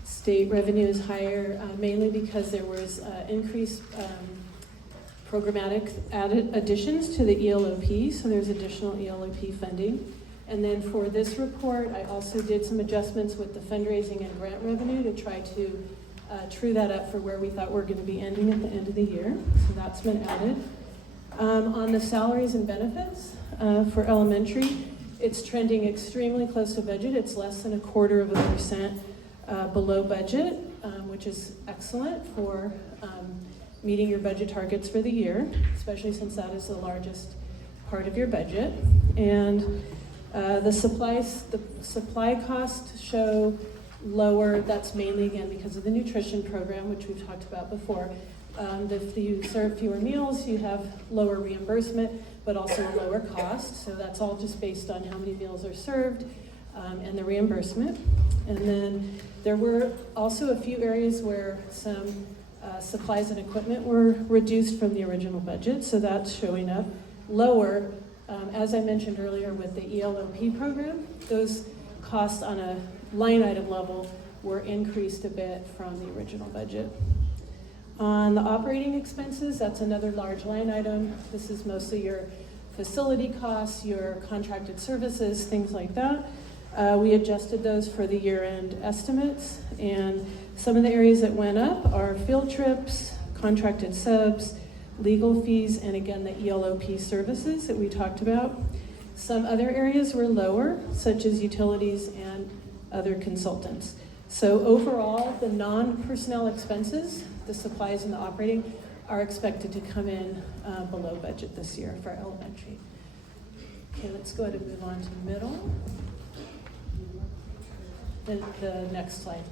State revenue is higher mainly because there was increased programmatic additions to the ELOP, so there's additional ELOP funding. And then for this report, I also did some adjustments with the fundraising and grant revenue to try to true that up for where we thought we're going to be ending at the end of the year. So that's been added. On the salaries and benefits for elementary, it's trending extremely close to budget. It's less than 0.25% below budget, which is excellent for meeting your budget targets for the year, especially since that is the largest part of your budget. And the supply costs show lower. That's mainly, again, because of the nutrition program, which we've talked about before. If you serve fewer meals, you have lower reimbursement, but also a lower cost. So that's all just based on how many meals are served and the reimbursement. And then there were also a few areas where some supplies and equipment were reduced from the original budget. So that's showing up lower. As I mentioned earlier with the ELOP program, those costs on a line item level were increased a bit from the original budget. On the operating expenses, that's another large line item. This is mostly your facility costs, your contracted services, things like that. We adjusted those for the year-end estimates, and some of the areas that went up are field trips, contracted subs, legal fees, and again, the ELOP services that we talked about. Some other areas were lower, such as utilities and other consultants. So overall, the non-personnel expenses, the supplies and the operating, are expected to come in below budget this year for elementary. Okay, let's go ahead and move on to middle. The next slide.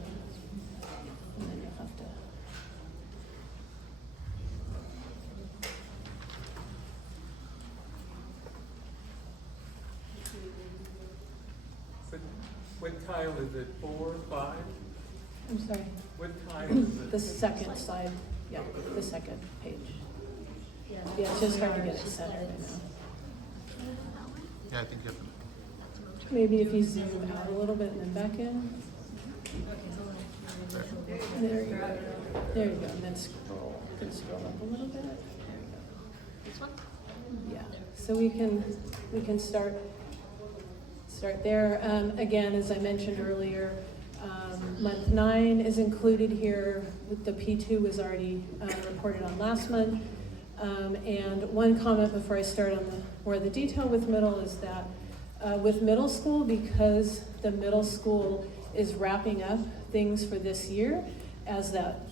And then you'll have to. So what tile is it, 4, 5? I'm sorry. What tile is it? The second slide. Yeah, the second page. Yeah, it's just hard to get it centered, I know. Yeah, I think you have to. Maybe if you zoom out a little bit and then back in. There you go. There you go. And then scroll. You can scroll up a little bit. There you go. This one? Yeah. So we can start there. Again, as I mentioned earlier, month 9 is included here. The P2 was already reported on last month. And one comment before I start on more of the detail with middle is that with middle school, because the middle school is wrapping up things for this year, as that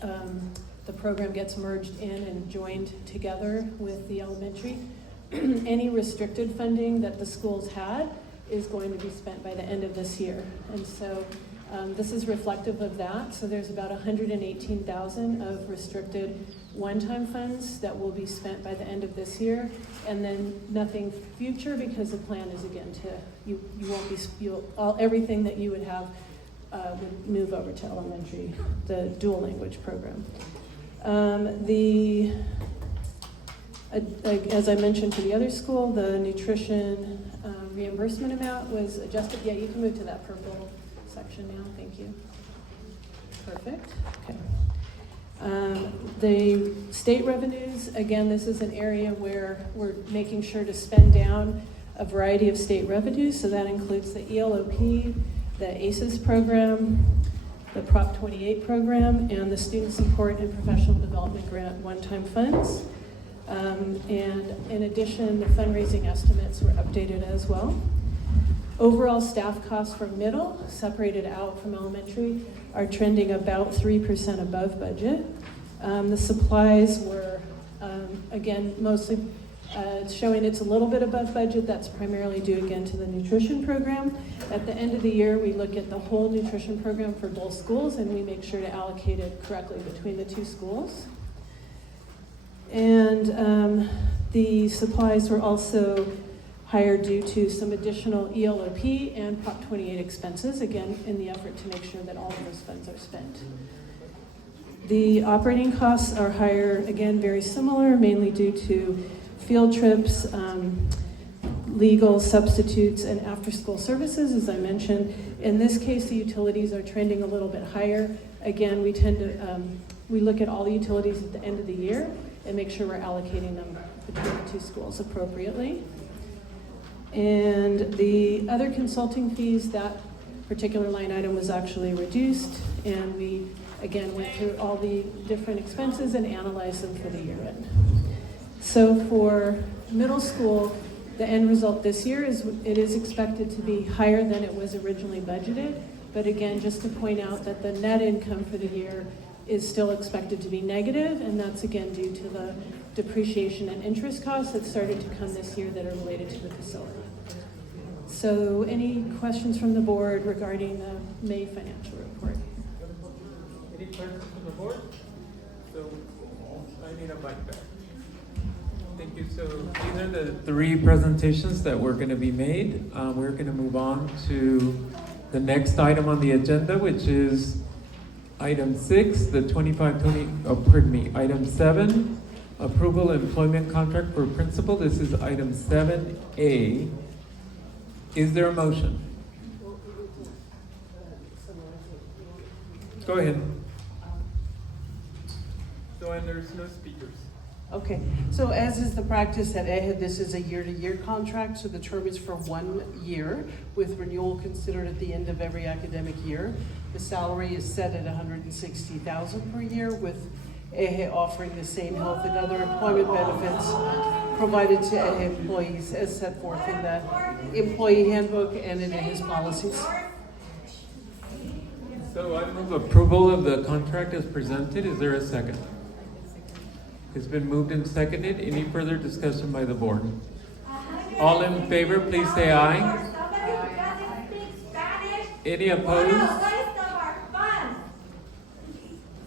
the program gets merged in and joined together with the elementary, any restricted funding that the schools had is going to be spent by the end of this year. And so this is reflective of that. So there's about $118,000 of restricted one-time funds that will be spent by the end of this year, and then nothing future, because the plan is again to you won't be everything that you would have would move over to elementary, the dual language program. As I mentioned to the other school, the nutrition reimbursement amount was adjusted. Yeah, you can move to that purple section now. Thank you. Perfect. Okay. The state revenues, again, this is an area where we're making sure to spend down a variety of state revenues. So that includes the ELOP, the ACES program, the Prop 28 program, and the Student Support and Professional Development Grant one-time funds. And in addition, the fundraising estimates were updated as well. Overall staff costs for middle, separated out from elementary, are trending about 3% above budget. The supplies were, again, mostly showing it's a little bit above budget. That's primarily due again to the nutrition program. At the end of the year, we look at the whole nutrition program for both schools, and we make sure to allocate it correctly between the two schools. And the supplies were also higher due to some additional ELOP and Prop 28 expenses, again, in the effort to make sure that all of those funds are spent. The operating costs are higher, again, very similar, mainly due to field trips, legal substitutes, and after-school services, as I mentioned. In this case, the utilities are trending a little bit higher. Again, we tend to, we look at all the utilities at the end of the year and make sure we're allocating them between the two schools appropriately. And the other consulting fees, that particular line item was actually reduced, and we again, went through all the different expenses and analyzed them for the year end. So for middle school, the end result this year is it is expected to be higher than it was originally budgeted. But again, just to point out that the net income for the year is still expected to be negative, and that's again due to the depreciation and interest costs that started to come this year that are related to the facility. So any questions from the board regarding the May financial report? Any questions from the board? So I need a mic back. Thank you. So these are the three presentations that were going to be made. We're going to move on to the next item on the agenda, which is item 6, the 25-20, item 7, approval employment contract for principal. This is item 7A. Is there a motion? Go ahead. So, and there's no speakers. Okay, so as is the practice at EJE, this is a year-to-year contract, so the term is for 1 year, with renewal considered at the end of every academic year. The salary is set at $160,000 per year, with EJE offering the same health and other employment benefits provided to EJE employees as set forth in the employee handbook and in EJE's policies. So I move approval of the contract as presented. Is there a second? It's been moved and seconded. Any further discussion by the board? All in favor, please say aye. Any opposed?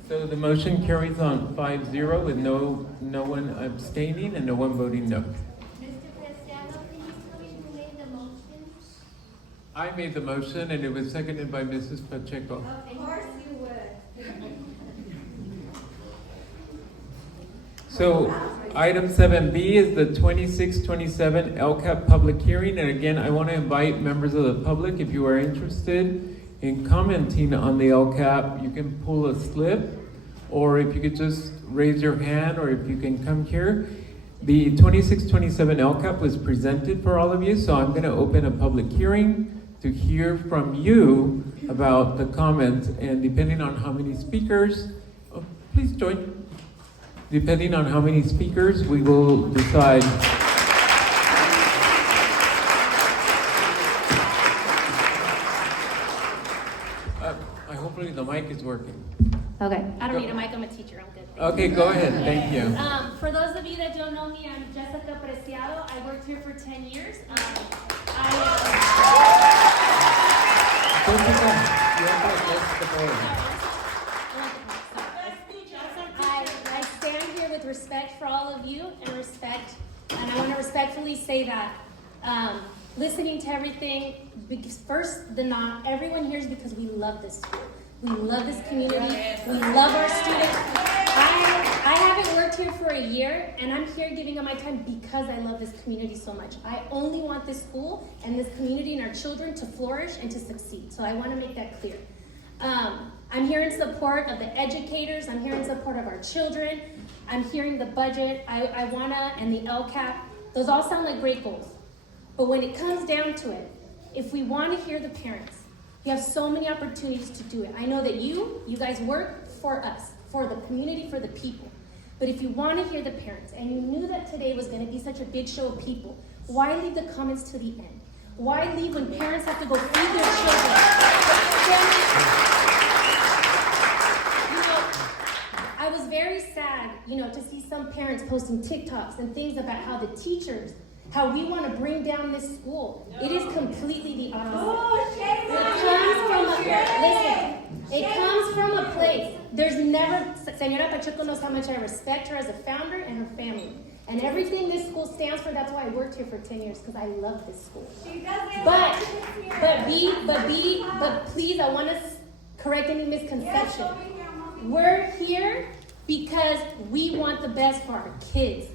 So the motion carries on 5-0 with no one abstaining and no one voting no. Mr. Cristiano, can you tell me who made the motion? I made the motion and it was seconded by Mrs. Pacheco. Of course you would. So item 7B is the 26-27 LCAP public hearing. And again, I want to invite members of the public, if you are interested in commenting on the LCAP, you can pull a slip, or if you could just raise your hand, or if you can come here. The 26-27 LCAP was presented for all of you, so I'm going to open a public hearing to hear from you about the comments, and depending on how many speakers, please join. Depending on how many speakers, we will decide. Hopefully the mic is working. Okay, I don't need a mic, I'm a teacher, I'm good. Okay, go ahead, thank you. For those of you that don't know me, I'm Jessica Preciado. I worked here for 10 years. I stand here with respect for all of you and I want to respectfully say that listening to everything, because first, everyone here is because we love this school. We love this community. We love our students. I haven't worked here for a year, and I'm here giving up my time because I love this community so much. I only want this school and this community and our children to flourish and to succeed. So I want to make that clear. I'm here in support of the educators. I'm here in support of our children. I'm hearing the budget. I wanna, and the LCAP. Those all sound like great goals. But when it comes down to it, if we want to hear the parents, we have so many opportunities to do it. I know that you guys work for us, for the community, for the people. But if you want to hear the parents, and you knew that today was going to be such a big show of people, why leave the comments to the end? Why leave when parents have to go feed their children? I was very sad, to see some parents posting TikToks and things about how the teachers, how we want to bring down this school. It is completely the opposite. It comes from a place. There's never, Senora Pacheco knows how much I respect her as a founder and her family. And everything this school stands for, that's why I worked here for 10 years, because I love this school. But please, I want to correct any misconception. We're here because we want the best for our kids.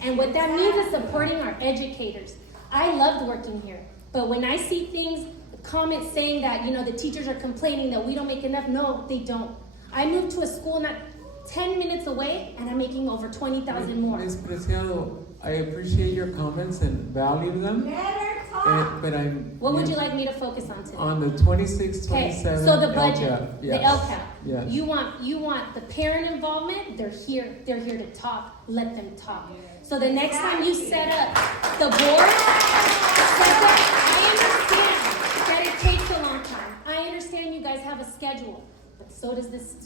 And what that means is supporting our educators. I loved working here, but when I see things, comments saying that, the teachers are complaining that we don't make enough, no, they don't. I moved to a school not 10 minutes away, and I'm making over 20,000 more. Ms. Preciado, I appreciate your comments and value them. But what would you like me to focus on today? On the 26-27 so the budget, LCAP, yes. the LCAP. Yes. You want the parent involvement, they're here to talk, let them talk. So the next time you set up the board, I understand that it takes a long time. I understand you guys have a schedule, but so does this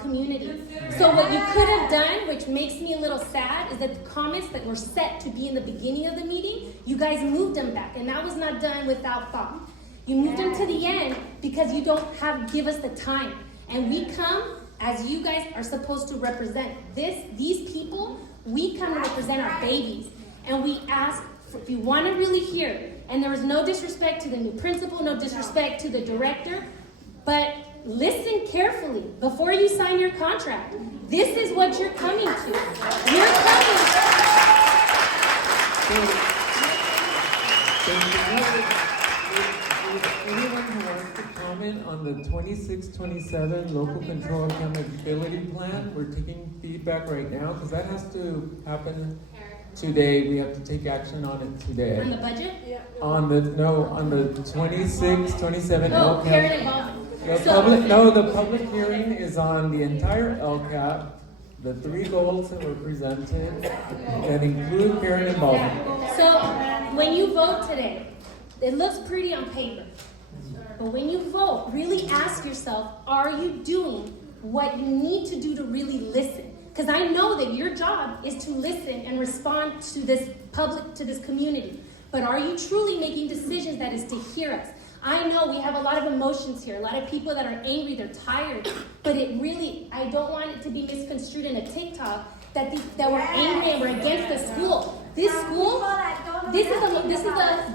community. So what you could have done, which makes me a little sad, is that the comments that were set to be in the beginning of the meeting, you guys moved them back, and that was not done without thought. You moved them to the end because you don't give us the time. And we come, as you guys are supposed to represent these people, we come to represent our babies. And we ask, if you want to really hear, and there was no disrespect to the new principal, no disrespect to the director, but listen carefully before you sign your contract. This is what you're coming to. You're Anyone who wants to comment on the 26-27 local control accountability plan, we're taking feedback right now because that has to happen today. We have to take action on it today. on the budget? On the 26-27 Oh, LCAP. parent involvement. The public hearing is on the entire LCAP, the 3 goals that were presented that include parent involvement. So when you vote today, it looks pretty on paper. But when you vote, really ask yourself, are you doing what you need to do to really listen? Because I know that your job is to listen and respond to this community. But are you truly making decisions that is to hear us? I know we have a lot of emotions here, a lot of people that are angry, they're tired, but I don't want it to be misconstrued in a TikTok that we're angry and we're against the school. This is the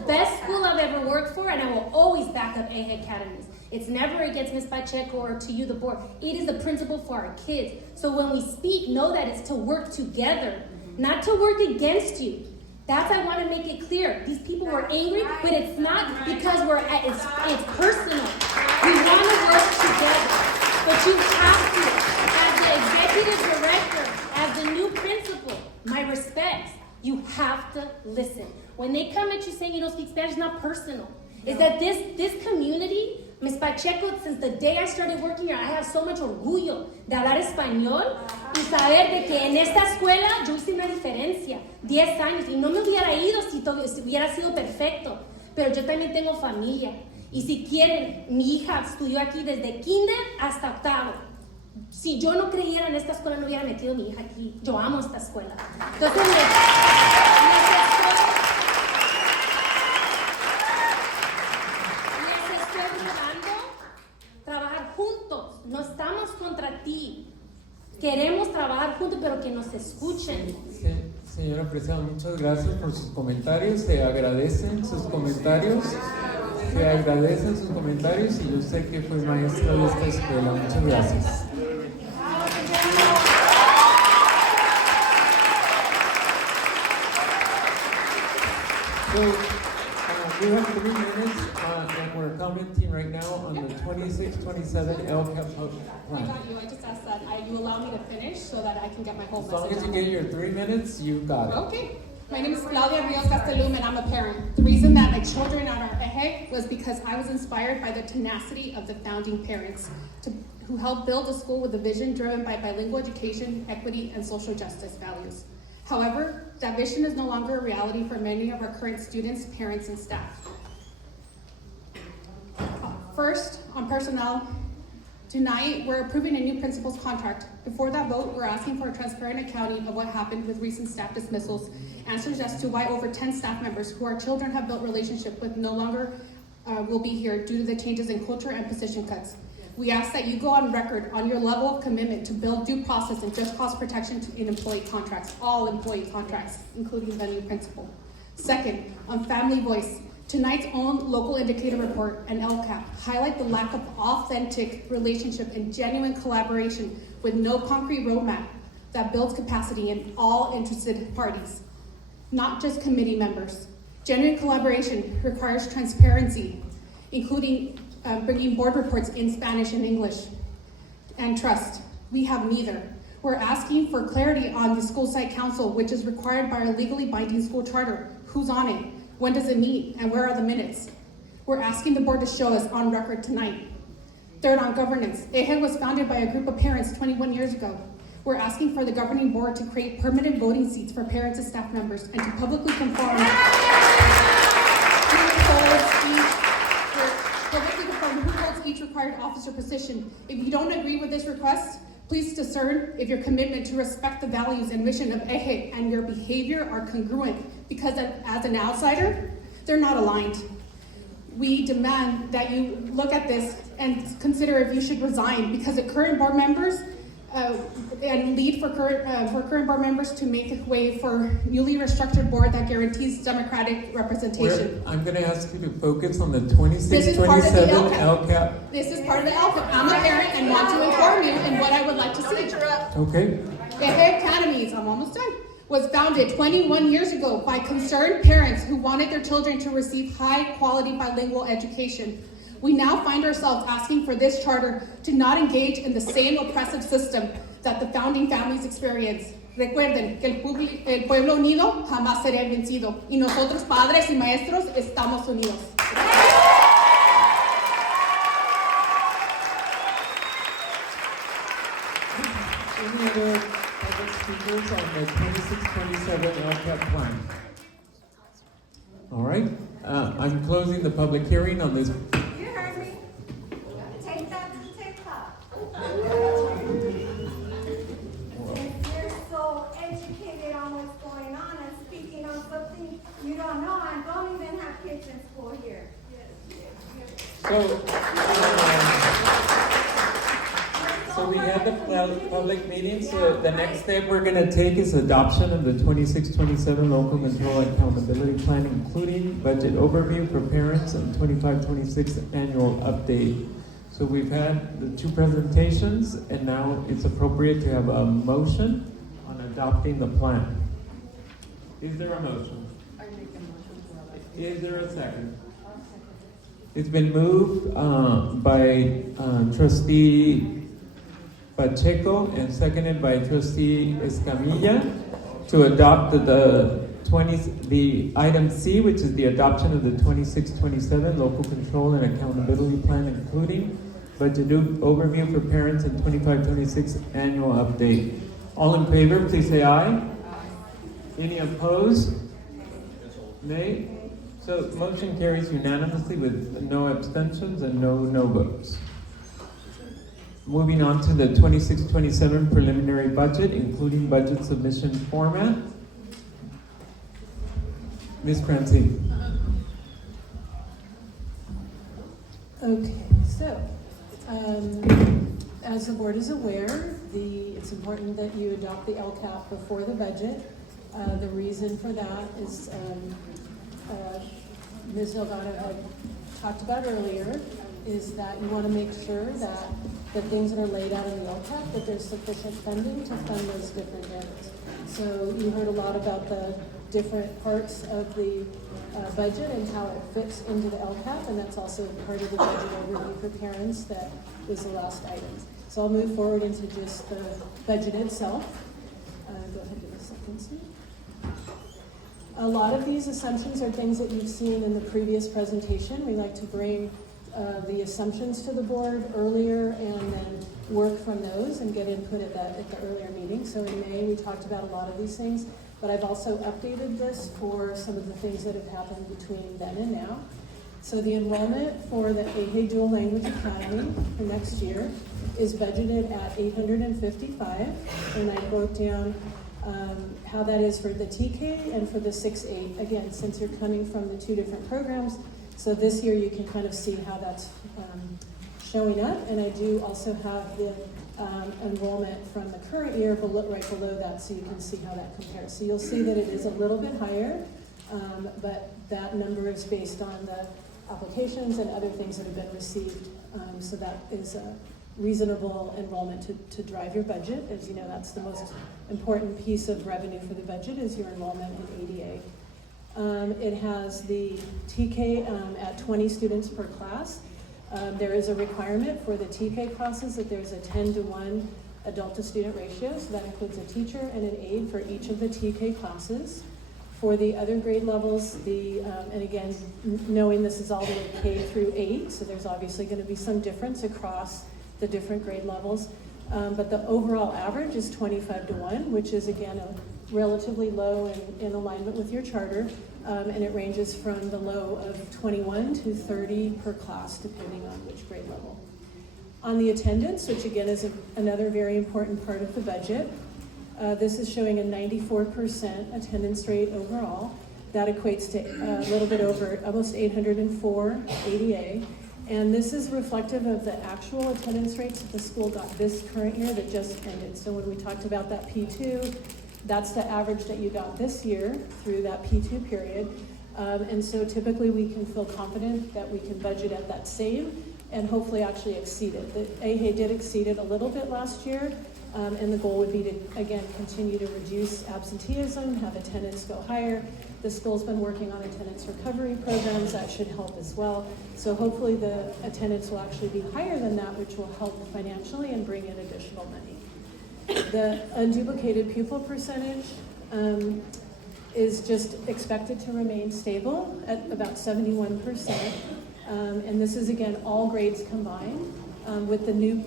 best school I've ever worked for, and I will always back up EJE Academies. It's never against Ms. Pacheco or to you, the board. It is the principle for our kids. So when we speak, know that it's to work together, not to work against you. I want to make it clear. These people were angry, but it's not because it's personal. We want to work together. But you have to, as the executive director, as the new principal, my respects, you have to listen. When they come at you saying you don't speak Spanish, it's not personal. It's that this community, Ms. Pacheco, since the day I started working here, I have so much orgullo de hablar español y saber de que en esta escuela yo hice una diferencia, 10 años, y no me hubiera ido si hubiera sido perfecto, pero yo también tengo familia. Y si quieren, mi hija estudió aquí desde kinder hasta octavo. Si yo no creyera en esta escuela, no hubiera metido a mi hija aquí. Yo amo esta escuela. Entonces, les estoy rogando trabajar juntos. No estamos contra ti. Queremos trabajar juntos, pero que nos escuchen. Sí, señora Preciado, muchas gracias por sus comentarios. Se agradecen sus comentarios. Y yo sé que fue maestra de esta escuela. Muchas gracias. So, we have 3 minutes, and we're commenting right now on the 26-27 LCAP plan. I got you. I just asked that you allow me to finish so that I can get my whole As message. long as you get your 3 minutes, you got it. Okay. My name is Claudia Rios Castellum, and I'm a parent. The reason that my children are our EJE was because I was inspired by the tenacity of the founding parents who helped build a school with a vision driven by bilingual education, equity, and social justice values. However, that vision is no longer a reality for many of our current students, parents, and staff. First, on personnel, tonight we're approving a new principal's contract. Before that vote, we're asking for a transparent accounting of what happened with recent staff dismissals, answers as to why over 10 staff members who our children have built relationship with no longer will be here due to the changes in culture and position cuts. We ask that you go on record on your level of commitment to build due process and just cause protection in employee contracts, all employee contracts, including the new principal. Second, on family voice, tonight's own local indicator report and LCAP highlight the lack of authentic relationship and genuine collaboration with no concrete roadmap that builds capacity in all interested parties, not just committee members. Genuine collaboration requires transparency, including bringing board reports in Spanish and English, and trust. We have neither. We're asking for clarity on the school site council, which is required by our legally binding school charter. Who's on it? When does it meet? And where are the minutes? We're asking the board to show us on record tonight. Third, on governance. EJE was founded by a group of parents 21 years ago. We're asking for the governing board to create permanent voting seats for parents and staff members and to publicly confirm who holds each required officer position. If you don't agree with this request, please discern if your commitment to respect the values and mission of EJE and your behavior are congruent, because as an outsider, they're not aligned. We demand that you look at this and consider if you should resign, because the current board members and lead for current board members to make way for newly restructured board that guarantees democratic representation. I'm going to ask you to focus on the 26-27 This is part of the LCAP. This is part of the LCAP. I'm a parent and want to inform you and what I would like to see. Okay. EJE Academies, I'm almost done, was founded 21 years ago by concerned parents who wanted their children to receive high-quality bilingual education. We now find ourselves asking for this charter to not engage in the same oppressive system that the founding families experienced. Recuerden que el pueblo unido jamás será vencido, y nosotros padres y maestros estamos unidos. Any other public speakers on the 26-27 LCAP plan? All right. I'm closing the public hearing on this. You heard me. Take that to TikTok. If you're so educated on what's going on and speaking on something you don't know and don't even have kids in school here. So we had the public meeting, so the next step we're going to take is adoption of the 26-27 local control accountability plan, including budget overview for parents and 25-26 annual update. So we've had the two presentations, and now it's appropriate to have a motion on adopting the plan. Is there a motion? I make a motion to adopt. Is there a second? It's been moved by trustee Pacheco and seconded by trustee Escamilla to adopt the item C, which is the adoption of the 26-27 local control and accountability plan, including budget overview for parents and 25-26 annual update. All in favor, please say aye. Any opposed? Nay? So motion carries unanimously with no abstentions and no votes. Moving on to the 26-27 preliminary budget, including budget submission format. Ms. Crancy. Okay, so as the board is aware, it's important that you adopt the LCAP before the budget. The reason for that is Ms. Delgado had talked about earlier, is that you want to make sure that the things that are laid out in the LCAP, that there's sufficient funding to fund those different areas. So you heard a lot about the different parts of the budget and how it fits into the LCAP, and that's also part of the budget overview for parents. That is the last item. So I'll move forward into just the budget itself. Go ahead to the second slide. A lot of these assumptions are things that you've seen in the previous presentation. We like to bring the assumptions to the board earlier and then work from those and get input at the earlier meeting. So in May, we talked about a lot of these things, but I've also updated this for some of the things that have happened between then and now. So the enrollment for the EJE Dual Language Academy for next year is budgeted at 855, and I broke down how that is for the TK and for the 6-8. Again, since you're coming from the two different programs, so this year you can kind of see how that's showing up, and I do also have the enrollment from the current year right below that, so you can see how that compares. So you'll see that it is a little bit higher, but that number is based on the applications and other things that have been received. So that is a reasonable enrollment to drive your budget. As you know, that's the most important piece of revenue for the budget, is your enrollment in ADA. It has the TK at 20 students per class. There is a requirement for the TK classes that there's a 10-to-1 adult to student ratio, so that includes a teacher and an aide for each of the TK classes. For the other grade levels, and again, knowing this is all the way K through 8, so there's obviously going to be some difference across the different grade levels. But the overall average is 25-1, which is again a relatively low and in alignment with your charter. And it ranges from the low of 21 to 30 per class, depending on which grade level. On the attendance, which again is another very important part of the budget, this is showing a 94% attendance rate overall. That equates to a little bit over almost 804 ADA. And this is reflective of the actual attendance rates that the school got this current year that just ended. So when we talked about that P2, that's the average that you got this year through that P2 period. And so typically we can feel confident that we can budget at that same and hopefully actually exceed it. The EJE did exceed it a little bit last year, and the goal would be to, again, continue to reduce absenteeism, have attendance go higher. The school's been working on attendance recovery programs. That should help as well. So hopefully the attendance will actually be higher than that, which will help financially and bring in additional money. The unduplicated pupil percentage is just expected to remain stable at about 71%. And this is again all grades combined. With the new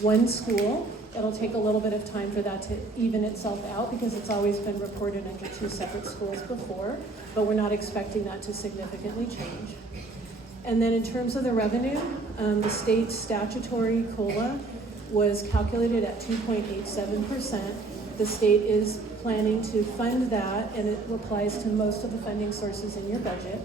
one school, it'll take a little bit of time for that to even itself out because it's always been reported under 2 separate schools before, but we're not expecting that to significantly change. And then in terms of the revenue, the state statutory COLA was calculated at 2.87%. The state is planning to fund that, and it applies to most of the funding sources in your budget.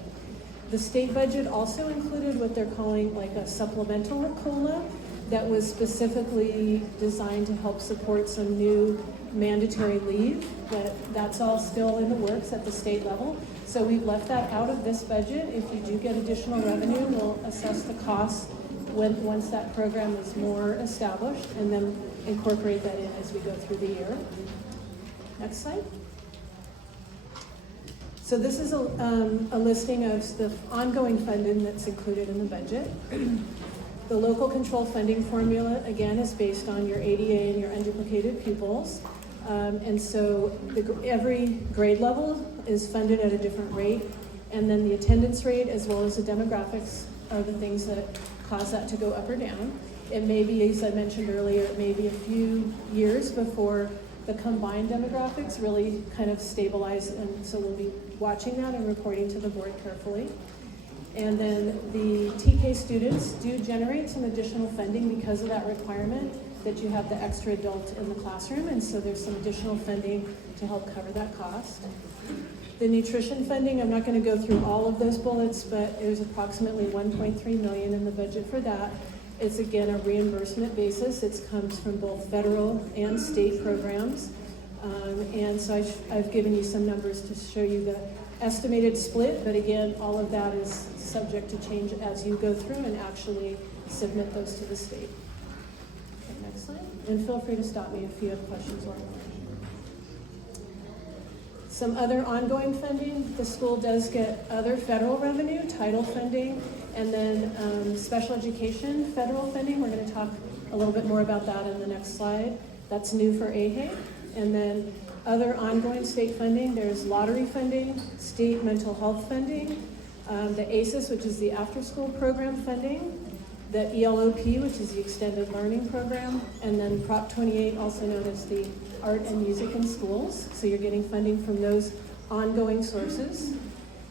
The state budget also included what they're calling like a supplemental COLA that was specifically designed to help support some new mandatory leave, but that's all still in the works at the state level. So we've left that out of this budget. If you do get additional revenue, we'll assess the costs once that program is more established and then incorporate that in as we go through the year. Next slide. So this is a listing of the ongoing funding that's included in the budget. The local control funding formula, again, is based on your ADA and your unduplicated pupils. And so every grade level is funded at a different rate. And then the attendance rate as well as the demographics are the things that cause that to go up or down. It may be, as I mentioned earlier, it may be a few years before the combined demographics really kind of stabilize, and so we'll be watching that and reporting to the board carefully. And then the TK students do generate some additional funding because of that requirement that you have the extra adult in the classroom, and so there's some additional funding to help cover that cost. The nutrition funding, I'm not going to go through all of those bullets, but there's approximately $1.3 million in the budget for that. It's again a reimbursement basis. It comes from both federal and state programs. And so I've given you some numbers to show you the estimated split, but again, all of that is subject to change as you go through and actually submit those to the state. Okay, next slide. And feel free to stop me if you have questions along the way. Some other ongoing funding. The school does get other federal revenue, title funding, and then special education federal funding. We're going to talk a little bit more about that in the next slide. That's new for EJE. And then other ongoing state funding, there's lottery funding, state mental health funding, the ACES, which is the after-school program funding, the ELOP, which is the extended learning program, and then Prop 28, also known as the art and music in schools. So you're getting funding from those ongoing sources.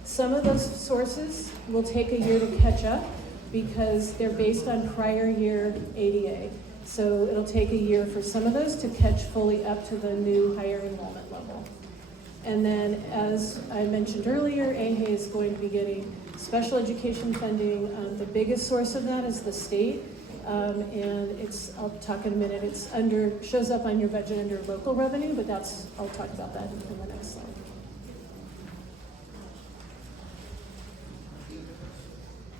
Some of those sources will take a year to catch up because they're based on prior year ADA. So it'll take a year for some of those to catch fully up to the new higher enrollment level. And then, as I mentioned earlier, EJE is going to be getting special education funding. The biggest source of that is the state. And I'll talk in a minute, shows up on your budget under local revenue, but I'll talk about that in the next slide.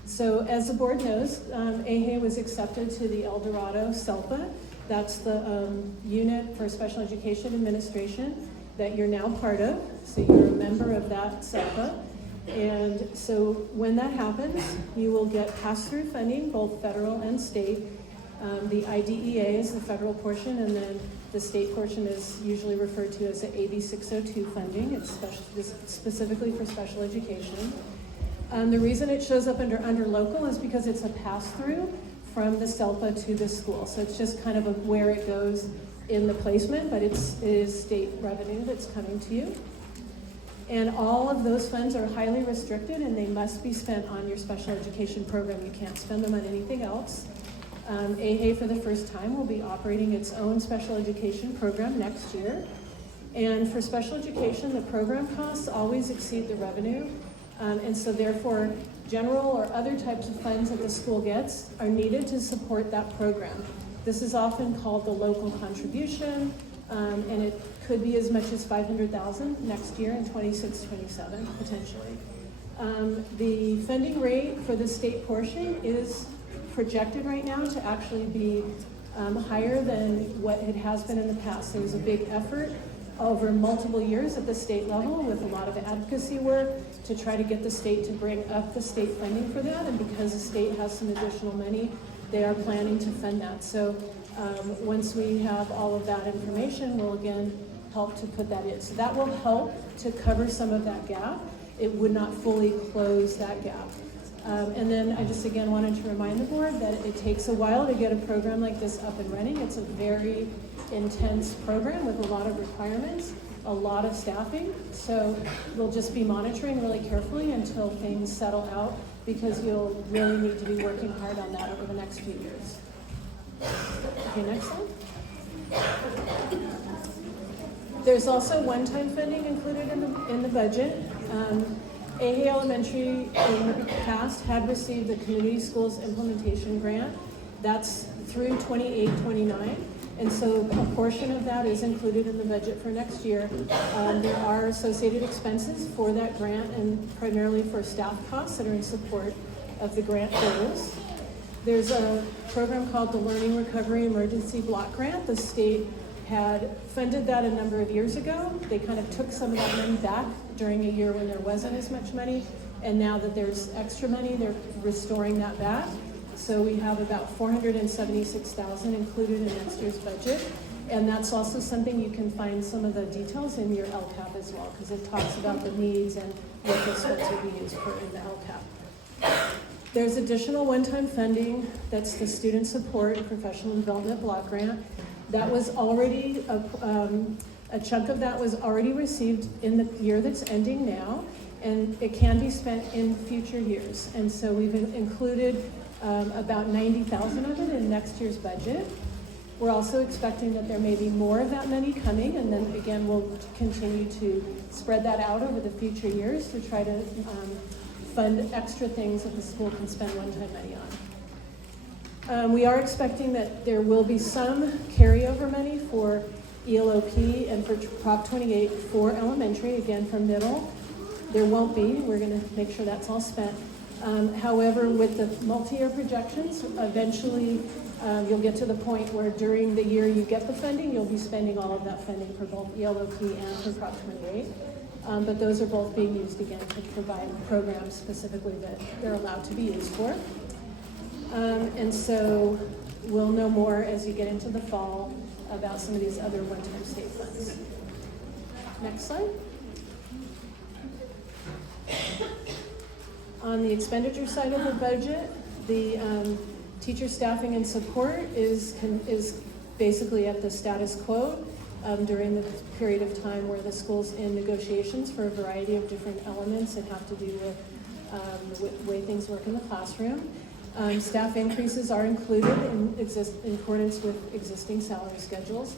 So as the board knows, EJE was accepted to the El Dorado SELPA. That's the unit for special education administration that you're now part of. So you're a member of that SELPA. And so when that happens, you will get pass-through funding, both federal and state. The IDEA is the federal portion, and then the state portion is usually referred to as the AB 602 funding. It's specifically for special education. The reason it shows up under local is because it's a pass-through from the SELPA to the school. So it's just kind of where it goes in the placement, but it is state revenue that's coming to you. And all of those funds are highly restricted, and they must be spent on your special education program. You can't spend them on anything else. EJE for the first time will be operating its own special education program next year. And for special education, the program costs always exceed the revenue. And so therefore, general or other types of funds that the school gets are needed to support that program. This is often called the local contribution, and it could be as much as $500,000 next year in 26-27 potentially. The funding rate for the state portion is projected right now to actually be higher than what it has been in the past. There was a big effort over multiple years at the state level with a lot of advocacy work to try to get the state to bring up the state funding for that, and because the state has some additional money, they are planning to fund that. So once we have all of that information, we'll again help to put that in. So that will help to cover some of that gap. It would not fully close that gap. And then I just again wanted to remind the board that it takes a while to get a program like this up and running. It's a very intense program with a lot of requirements, a lot of staffing. So we'll just be monitoring really carefully until things settle out, because you'll really need to be working hard on that over the next few years. Okay, next slide. There's also one-time funding included in the budget. EJE Elementary in the past had received the Community Schools Implementation Grant. That's through 28-29. And so a portion of that is included in the budget for next year. There are associated expenses for that grant, and primarily for staff costs that are in support of the grant goals. There's a program called the Learning Recovery Emergency Block Grant. The state had funded that a number of years ago. They kind of took some of that money back during a year when there wasn't as much money, and now that there's extra money, they're restoring that back. So we have about $476,000 included in next year's budget, and that's also something you can find some of the details in your LCAP as well, because it talks about the needs and what those funds will be used for in the LCAP. There's additional one-time funding. That's the Student Support and Professional Development Block Grant. That was already, a chunk of that was already received in the year that's ending now, and it can be spent in future years. And so we've included about $90,000 of it in next year's budget. We're also expecting that there may be more of that money coming, and then again, we'll continue to spread that out over the future years to try to fund extra things that the school can spend one-time money on. We are expecting that there will be some carryover money for ELOP and for Prop 28 for elementary, again for middle. There won't be. We're going to make sure that's all spent. However, with the multi-year projections, eventually you'll get to the point where during the year you get the funding, you'll be spending all of that funding for both ELOP and for Prop 28. But those are both being used again to provide programs specifically that they're allowed to be used for. And so we'll know more as you get into the fall about some of these other one-time state funds. Next slide. On the expenditure side of the budget, the teacher staffing and support is basically at the status quo during the period of time where the school's in negotiations for a variety of different elements that have to do with the way things work in the classroom. Staff increases are included in accordance with existing salary schedules.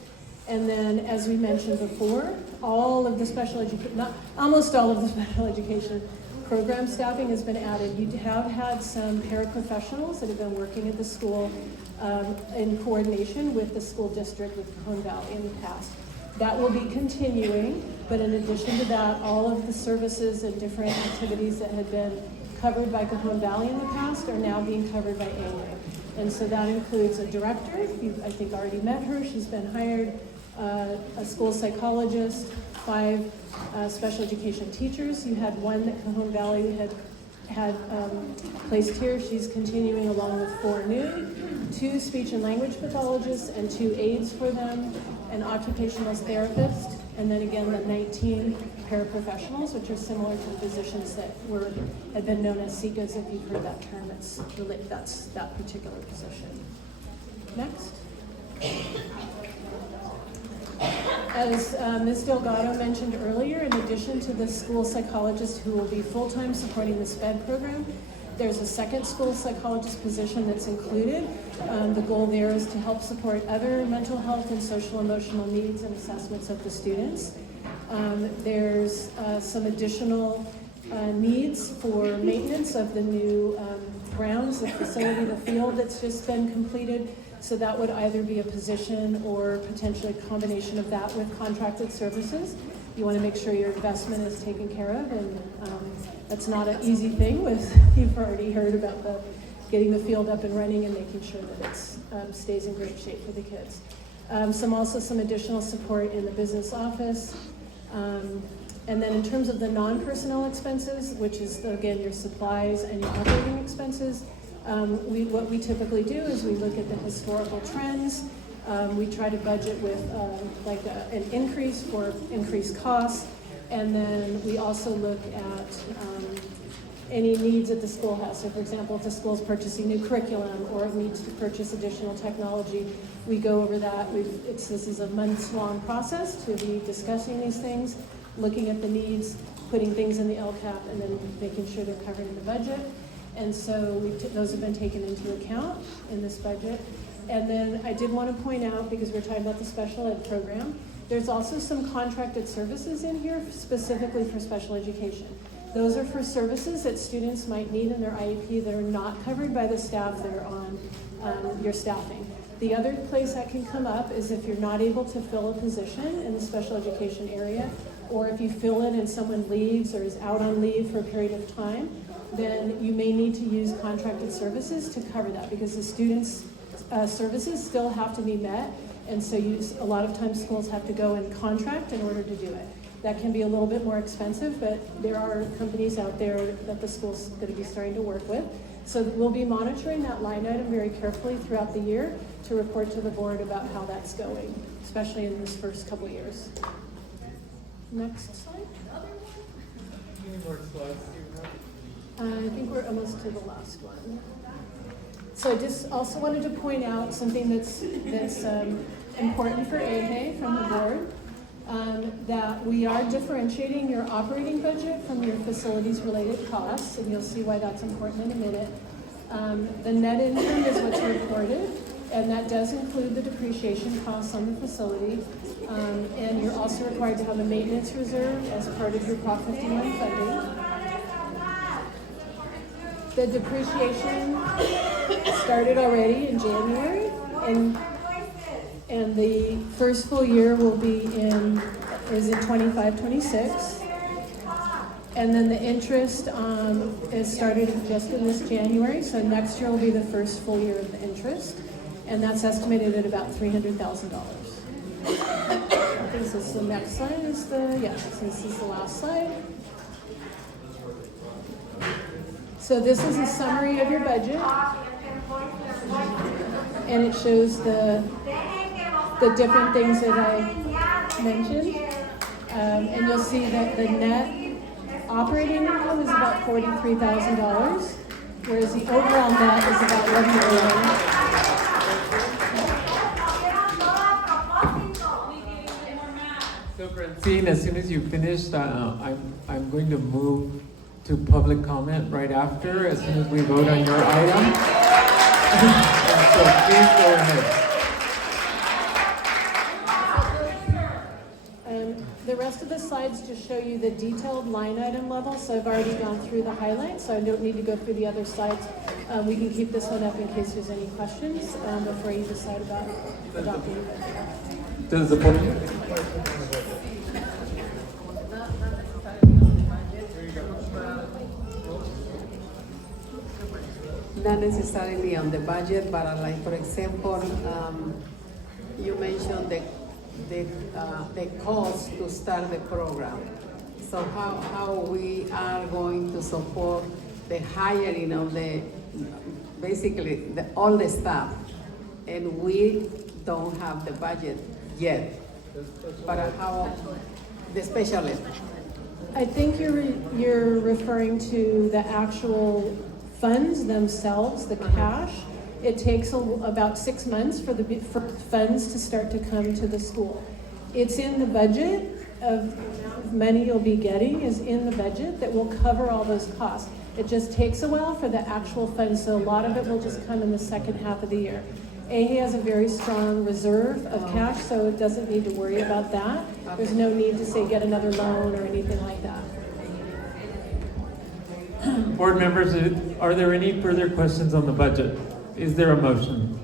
And then, as we mentioned before, all of the almost all of the special education program staffing has been added. You have had some paraprofessionals that have been working at the school in coordination with the school district, with Cajon Valley in the past. That will be continuing, but in addition to that, all of the services and different activities that had been covered by Cajon Valley in the past are now being covered by EJE. And so that includes a director. You've, I think, already met her. She's been hired. A school psychologist, 5 special education teachers. You had one that Cajon Valley had had placed here. She's continuing along with 4 new, 2 speech and language pathologists and 2 aides for them, an occupational therapist, and then again the 19 paraprofessionals, which are similar to the positions that had been known as SICAs. If you've heard that term, that's that particular position. Next. As Ms. Delgado mentioned earlier, in addition to the school psychologist who will be full-time supporting the SPED program, there's a second school psychologist position that's included. The goal there is to help support other mental health and social emotional needs and assessments of the students. There's some additional needs for maintenance of the new grounds, the facility, the field that's just been completed. So that would either be a position or potentially a combination of that with contracted services. You want to make sure your investment is taken care of, and that's not an easy thing. You've already heard about getting the field up and running and making sure that it stays in great shape for the kids. Some additional support in the business office. And then in terms of the non-personnel expenses, which is again your supplies and your operating expenses, what we typically do is we look at the historical trends. We try to budget with an increase for increased costs, and then we also look at any needs that the school has. So for example, if the school's purchasing new curriculum or it needs to purchase additional technology, we go over that. This is a months-long process to be discussing these things, looking at the needs, putting things in the LCAP, and then making sure they're covered in the budget. And so those have been taken into account in this budget. And then I did want to point out, because we're talking about the special ed program, there's also some contracted services in here specifically for special education. Those are for services that students might need in their IEP that are not covered by the staff that are on your staffing. The other place that can come up is if you're not able to fill a position in the special education area, or if you fill in and someone leaves or is out on leave for a period of time, then you may need to use contracted services to cover that, because the students' services still have to be met, and so a lot of times schools have to go and contract in order to do it. That can be a little bit more expensive, but there are companies out there that the school's going to be starting to work with. So we'll be monitoring that line item very carefully throughout the year to report to the board about how that's going, especially in this first couple years. Next slide. I think we're almost to the last one. So I just also wanted to point out something that's important for EJE from the board, that we are differentiating your operating budget from your facilities-related costs, and you'll see why that's important in a minute. The net income is what's reported, and that does include the depreciation costs on the facility, and you're also required to have a maintenance reserve as part of your Prop 51 funding. The depreciation started already in January, and the first full year will be is in 25-26. And then the interest is started just in this January, so next year will be the first full year of the interest, and that's estimated at about $300,000. I think this is the next slide. This is the last slide. So this is a summary of your budget, and it shows the different things that I mentioned, and you'll see that the net operating income is about $43,000, whereas the overall net is about $1 million. So Francine, as soon as you finish, I'm going to move to public comment right after, as soon as we vote on your item. So please go ahead. The rest of the slides just show you the detailed line item level, so I've already gone through the highlights, so I don't need to go through the other slides. We can keep this one up in case there's any questions before you decide about adopting it. Does the podium? Not necessarily on the budget, but like for example, you mentioned the cost to start the program. So how we are going to support the hiring of all the staff, and we don't have the budget yet. But how, the specialist? I think you're referring to the actual funds themselves, the cash. It takes about 6 months for funds to start to come to the school. It's in the budget of money you'll be getting is in the budget that will cover all those costs. It just takes a while for the actual funds, so a lot of it will just come in the second half of the year. EJE has a very strong reserve of cash, so it doesn't need to worry about that. There's no need to say get another loan or anything like that. Board members, are there any further questions on the budget? Is there a motion?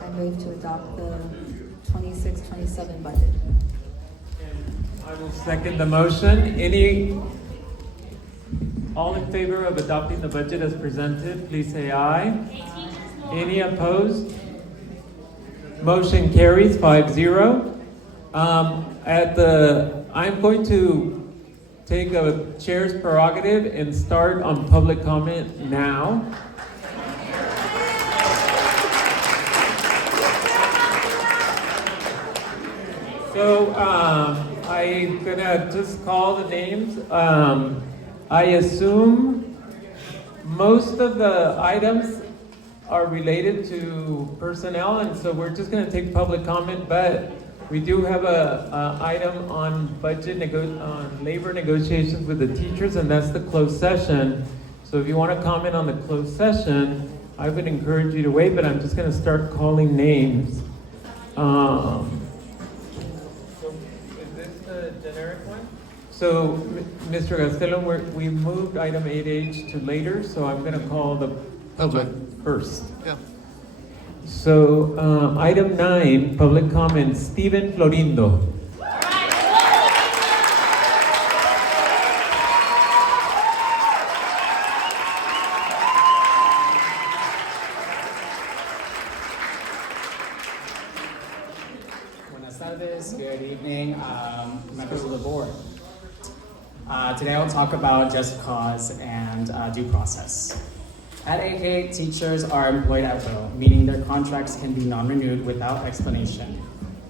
I move to adopt the 26-27 budget. I will second the motion. All in favor of adopting the budget as presented, please say aye. Any opposed? Motion carries 5-0. I'm going to take a chair's prerogative and start on public comment now. So I'm gonna just call the names. I assume most of the items are related to personnel, and so we're just gonna take public comment, but we do have a item on on labor negotiations with the teachers, and that's the closed session. So if you want to comment on the closed session, I would encourage you to wait, but I'm just gonna start calling names. So is this the generic one? So, Mr. Castello, we moved item 8H to later, so I'm going to call the public first. Yeah. So, item 9, public comment, Steven Florindo. Buenas tardes, good evening, members of the board. Today I'll talk about just cause and due process. At EJE, teachers are employed at will, meaning their contracts can be non-renewed without explanation.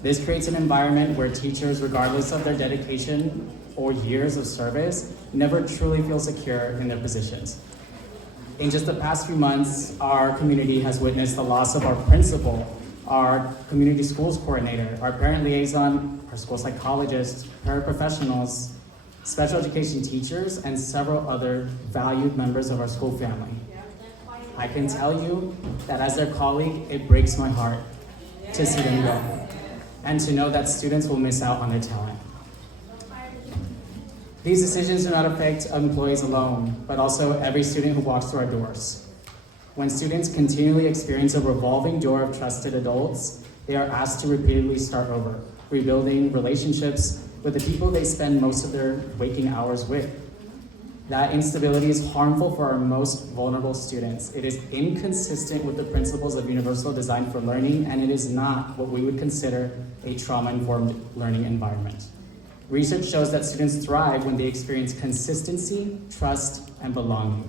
This creates an environment where teachers, regardless of their dedication or years of service, never truly feel secure in their positions. In just the past few months, our community has witnessed the loss of our principal, our community schools coordinator, our parent liaison, our school psychologists, paraprofessionals, special education teachers, and several other valued members of our school family. I can tell you that as their colleague, it breaks my heart to see them go, and to know that students will miss out on their talent. These decisions do not affect employees alone, but also every student who walks through our doors. When students continually experience a revolving door of trusted adults, they are asked to repeatedly start over, rebuilding relationships with the people they spend most of their waking hours with. That instability is harmful for our most vulnerable students. It is inconsistent with the principles of universal design for learning, and it is not what we would consider a trauma-informed learning environment. Research shows that students thrive when they experience consistency, trust, and belonging.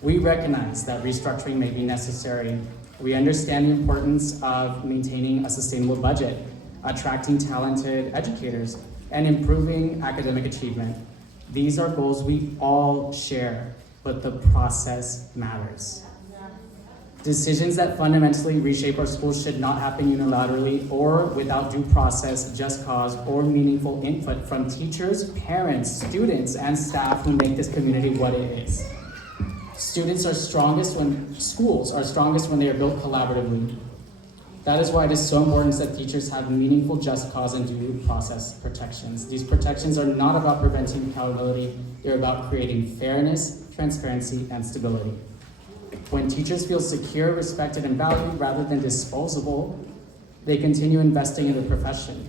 We recognize that restructuring may be necessary. We understand the importance of maintaining a sustainable budget, attracting talented educators, and improving academic achievement. These are goals we all share, but the process matters. Decisions that fundamentally reshape our schools should not happen unilaterally or without due process, just cause, or meaningful input from teachers, parents, students, and staff who make this community what it is. Schools are strongest when they are built collaboratively. That is why it is so important that teachers have meaningful just cause and due process protections. These protections are not about preventing accountability, they're about creating fairness, transparency, and stability. When teachers feel secure, respected, and valued rather than disposable, they continue investing in the profession.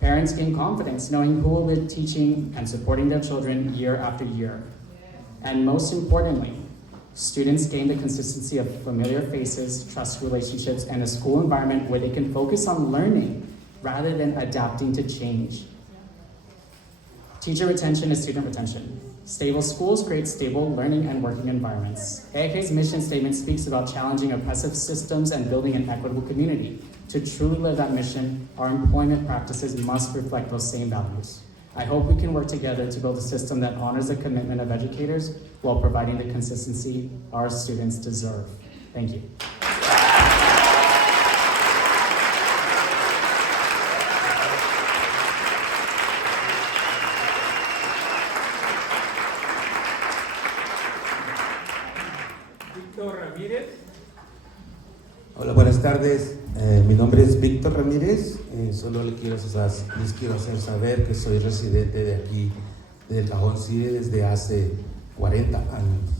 Parents gain confidence knowing who will be teaching and supporting their children year after year. And most importantly, students gain the consistency of familiar faces, trust relationships, and a school environment where they can focus on learning rather than adapting to change. Teacher retention is student retention. Stable schools create stable learning and working environments. AIK's mission statement speaks about challenging oppressive systems and building an equitable community. To truly live that mission, our employment practices must reflect those same values. I hope we can work together to build a system that honors the commitment of educators while providing the consistency our students deserve. Thank you. Hola, buenas tardes. Mi nombre es Víctor Ramírez. Solo les quiero hacer saber que soy residente de aquí, del Cajón City, desde hace 40 años.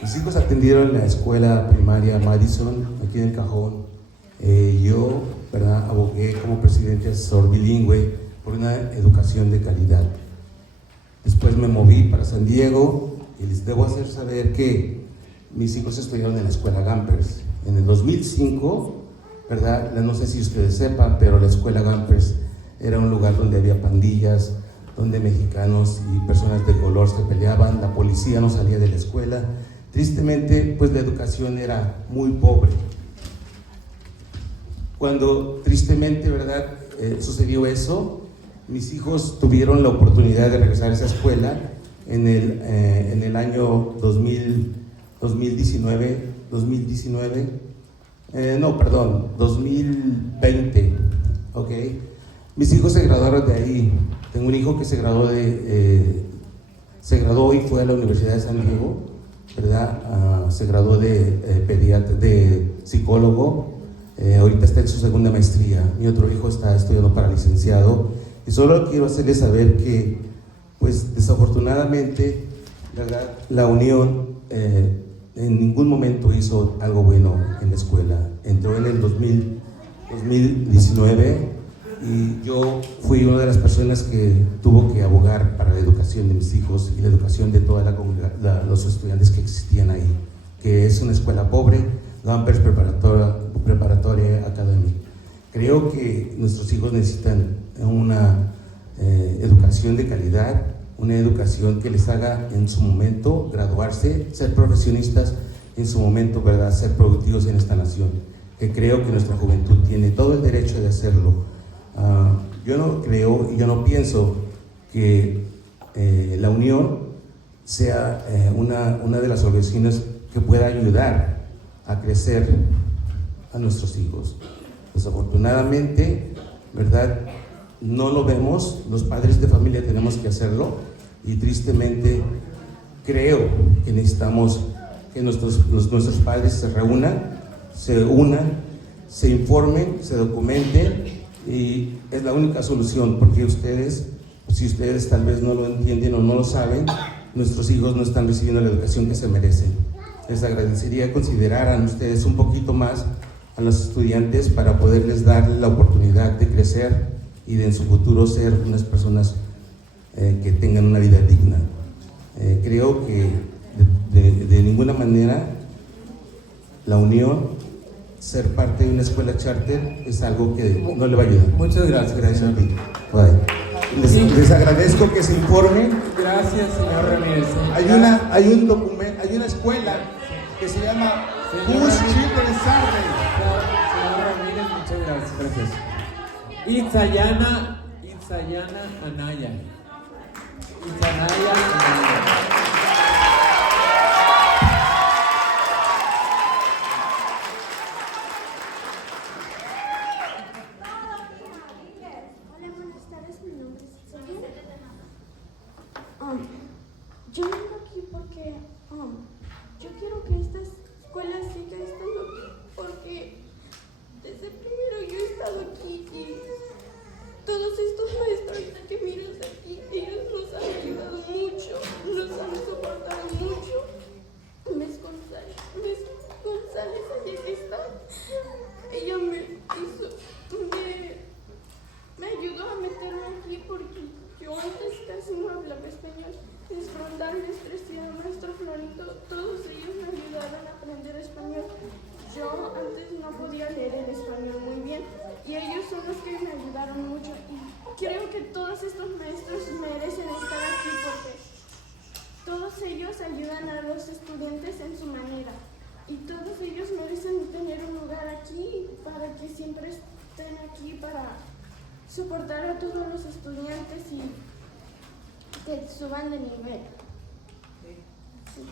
Mis hijos atendieron la escuela primaria Madison, aquí en el Cajón. Yo, ¿verdad?, abogué como presidente asesor bilingüe por una educación de calidad. Después me moví para San Diego y les debo hacer saber que mis hijos estudiaron en la escuela Gampers. En el 2005, ¿verdad? No sé si ustedes sepan, pero la escuela Gampers era un lugar donde había pandillas, donde mexicanos y personas de color se peleaban, la policía no salía de la escuela. Tristemente, pues la educación era muy pobre. Cuando tristemente, ¿verdad?, sucedió eso, mis hijos tuvieron la oportunidad de regresar a esa escuela en el año 2020, ¿ok? Mis hijos se graduaron de ahí. Tengo un hijo que se graduó y fue a la Universidad de San Diego, ¿verdad? Se graduó de psicólogo. Ahorita está en su segunda maestría. Mi otro hijo está estudiando para licenciado. Y solo quiero hacerles saber que, pues desafortunadamente, ¿verdad?, la Unión en ningún momento hizo algo bueno en la escuela. Entró en el 2019 y yo fui una de las personas que tuvo que abogar para la educación de mis hijos y la educación de toda los estudiantes que existían ahí, que es una escuela pobre, Gampers Preparatoria Academy. Creo que nuestros hijos necesitan una educación de calidad, una educación que les haga en su momento graduarse, ser profesionistas, en su momento, ¿verdad?, ser productivos en esta nación, que creo que nuestra juventud tiene todo el derecho de hacerlo. Yo no creo y yo no pienso que la Unión sea una de las organizaciones que pueda ayudar a crecer a nuestros hijos. Desafortunadamente, ¿verdad?, no lo vemos. Los padres de familia tenemos que hacerlo y tristemente creo que necesitamos que nuestros padres se reúnan, se unan, se informen, se documenten, y es la única solución, porque si ustedes tal vez no lo entienden o no lo saben, nuestros hijos no están recibiendo la educación que se merecen. Les agradecería consideraran ustedes un poquito más a los estudiantes para poderles dar la oportunidad de crecer y de en su futuro ser unas personas que tengan una vida digna. Creo que de ninguna manera la Unión, ser parte de una escuela charter, es algo que no le va a ayudar. Muchas gracias. Gracias. Les agradezco que se informen. Gracias, señor Ramírez. Hay una escuela que se llama Who's Children's Saturday. Señor Ramírez, muchas gracias. Itzayana Anaya. Hola, buenas tardes, mi nombre es Itzayana. Yo vengo aquí porque yo quiero que esta escuela siga estando aquí, porque desde primero yo he estado aquí y todos estos maestros que miras aquí, ellos nos han ayudado mucho, nos han soportado mucho. Miss González, allí que está, ella me ayudó a meterme aquí porque yo antes casi no hablaba español. Mis Frontal, maestro Florito, todos ellos me ayudaron a aprender español. Yo antes no podía leer el español muy bien y ellos son los que me ayudaron mucho. Y creo que todos estos maestros merecen estar aquí porque todos ellos ayudan a los estudiantes en su manera y todos ellos merecen tener un lugar aquí para que siempre estén aquí para soportar a todos los estudiantes y que suban de nivel. Sí.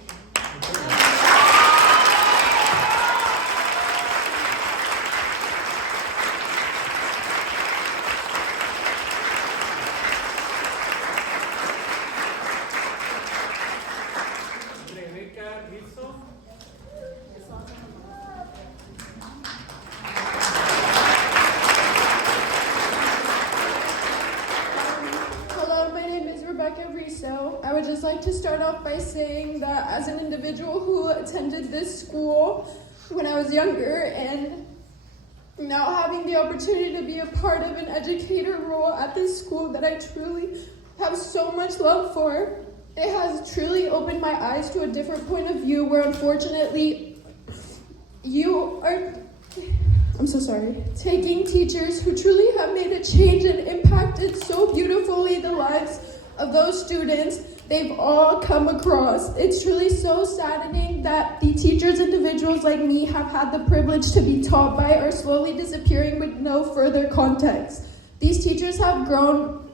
Hello, my name is Rebecca Riso. I would just like to start off by saying that as an individual who attended this school when I was younger and now having the opportunity to be a part of an educator role at this school that I truly have so much love for, it has truly opened my eyes to a different point of view where unfortunately you are, I'm so sorry, taking teachers who truly have made a change and impacted so beautifully the lives of those students they've all come across. It's truly so saddening that the teachers, individuals like me, have had the privilege to be taught by are slowly disappearing with no further context. These teachers have grown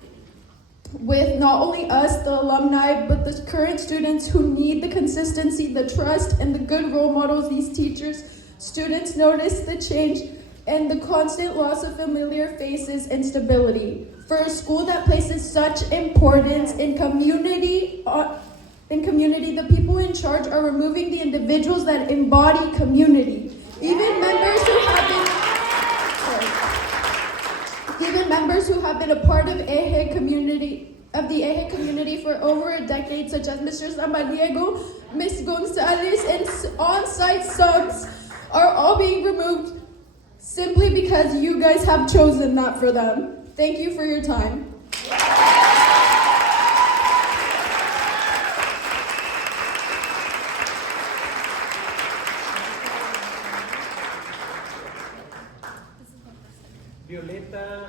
with not only us, the alumni, but the current students who need the consistency, the trust, and the good role models these teachers. Students notice the change and the constant loss of familiar faces and stability. For a school that places such importance in community, the people in charge are removing the individuals that embody community. Even members who have been a part of EJE community, of the EJE community for over a decade, such as Mr. Samaniego, Ms. Gonzalez, and on-site subs, are all being removed simply because you guys have chosen that for them. Thank you for your time. Violeta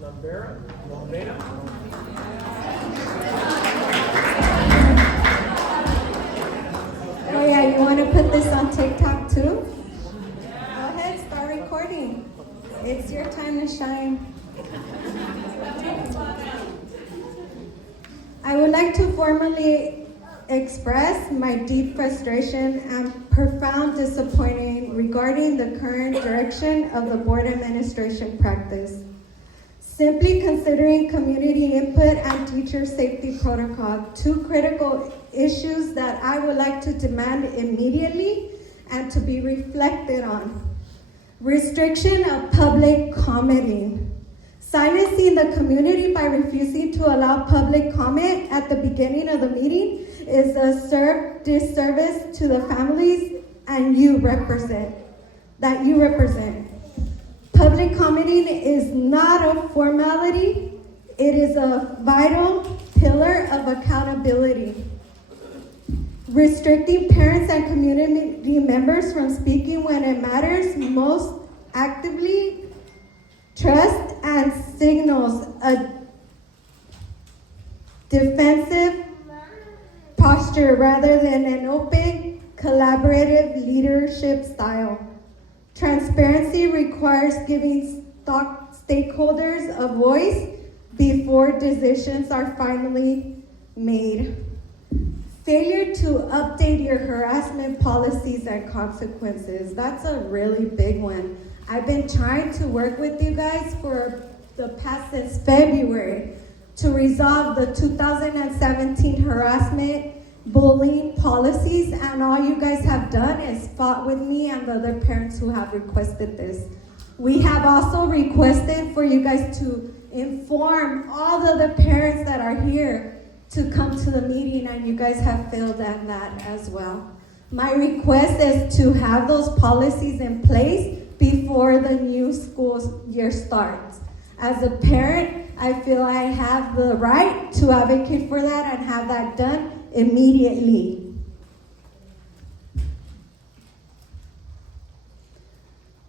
Lambera. Oh yeah, you want to put this on TikTok too? Go ahead, start recording. It's your time to shine. I would like to formally express my deep frustration and profound disappointment regarding the current direction of the board administration practice. Simply considering community input and teacher safety protocol, two critical issues that I would like to demand immediately and to be reflected on. Restriction of public commenting. Silencing the community by refusing to allow public comment at the beginning of the meeting is a disservice to the families and you represent. Public commenting is not a formality, it is a vital pillar of accountability. Restricting parents and community members from speaking when it matters most actively trust and signals a defensive posture rather than an open, collaborative leadership style. Transparency requires giving stakeholders a voice before decisions are finally made. Failure to update your harassment policies and consequences. That's a really big one. I've been trying to work with you guys for the past since February to resolve the 2017 harassment, bullying policies, and all you guys have done is fought with me and the other parents who have requested this. We have also requested for you guys to inform all the other parents that are here to come to the meeting, and you guys have failed at that as well. My request is to have those policies in place before the new school year starts. As a parent, I feel I have the right to advocate for that and have that done immediately.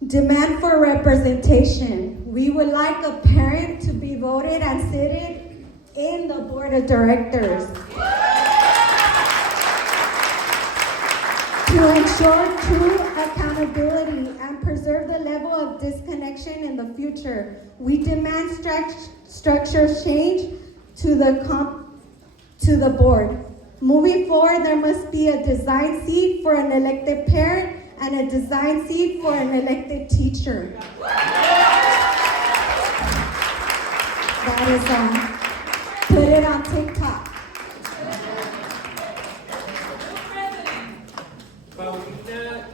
Demand for representation. We would like a parent to be voted and seated in the board of directors. To ensure true accountability and preserve the level of disconnection in the future, we demand structure change to the board. Moving forward, there must be a design seat for an elected parent and a design seat for an elected teacher. That is put it on TikTok. Paulina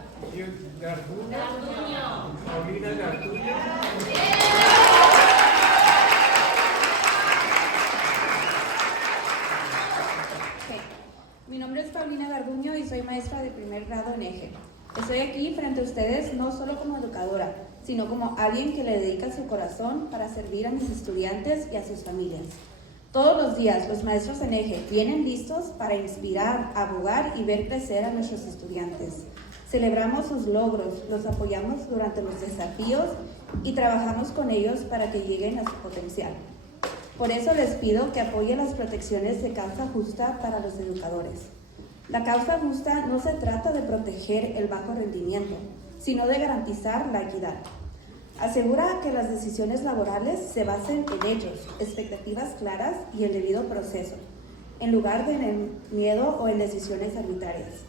Garduño. Paulina Garduño. Mi nombre es Paulina Garduño y soy maestra de primer grado en EJE. Estoy aquí frente a ustedes no solo como educadora, sino como alguien que le dedica su corazón para servir a mis estudiantes y a sus familias. Todos los días los maestros en EJE vienen listos para inspirar, abogar y ver crecer a nuestros estudiantes. Celebramos sus logros, los apoyamos durante los desafíos y trabajamos con ellos para que lleguen a su potencial. Por eso les pido que apoyen las protecciones de causa justa para los educadores. La causa justa no se trata de proteger el bajo rendimiento, sino de garantizar la equidad. Asegura que las decisiones laborales se basen en hechos, expectativas claras y el debido proceso, en lugar de en el miedo o en decisiones arbitrarias.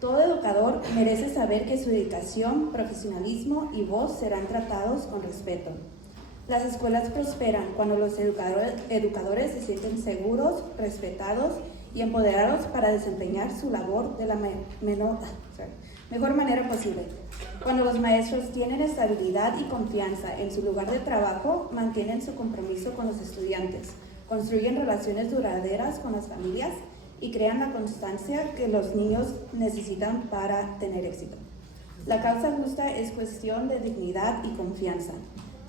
Todo educador merece saber que su dedicación, profesionalismo y voz serán tratados con respeto. Las escuelas prosperan cuando los educadores se sienten seguros, respetados y empoderados para desempeñar su labor de la mejor manera posible. Cuando los maestros tienen estabilidad y confianza en su lugar de trabajo, mantienen su compromiso con los estudiantes, construyen relaciones duraderas con las familias y crean la constancia que los niños necesitan para tener éxito. La causa justa es cuestión de dignidad y confianza.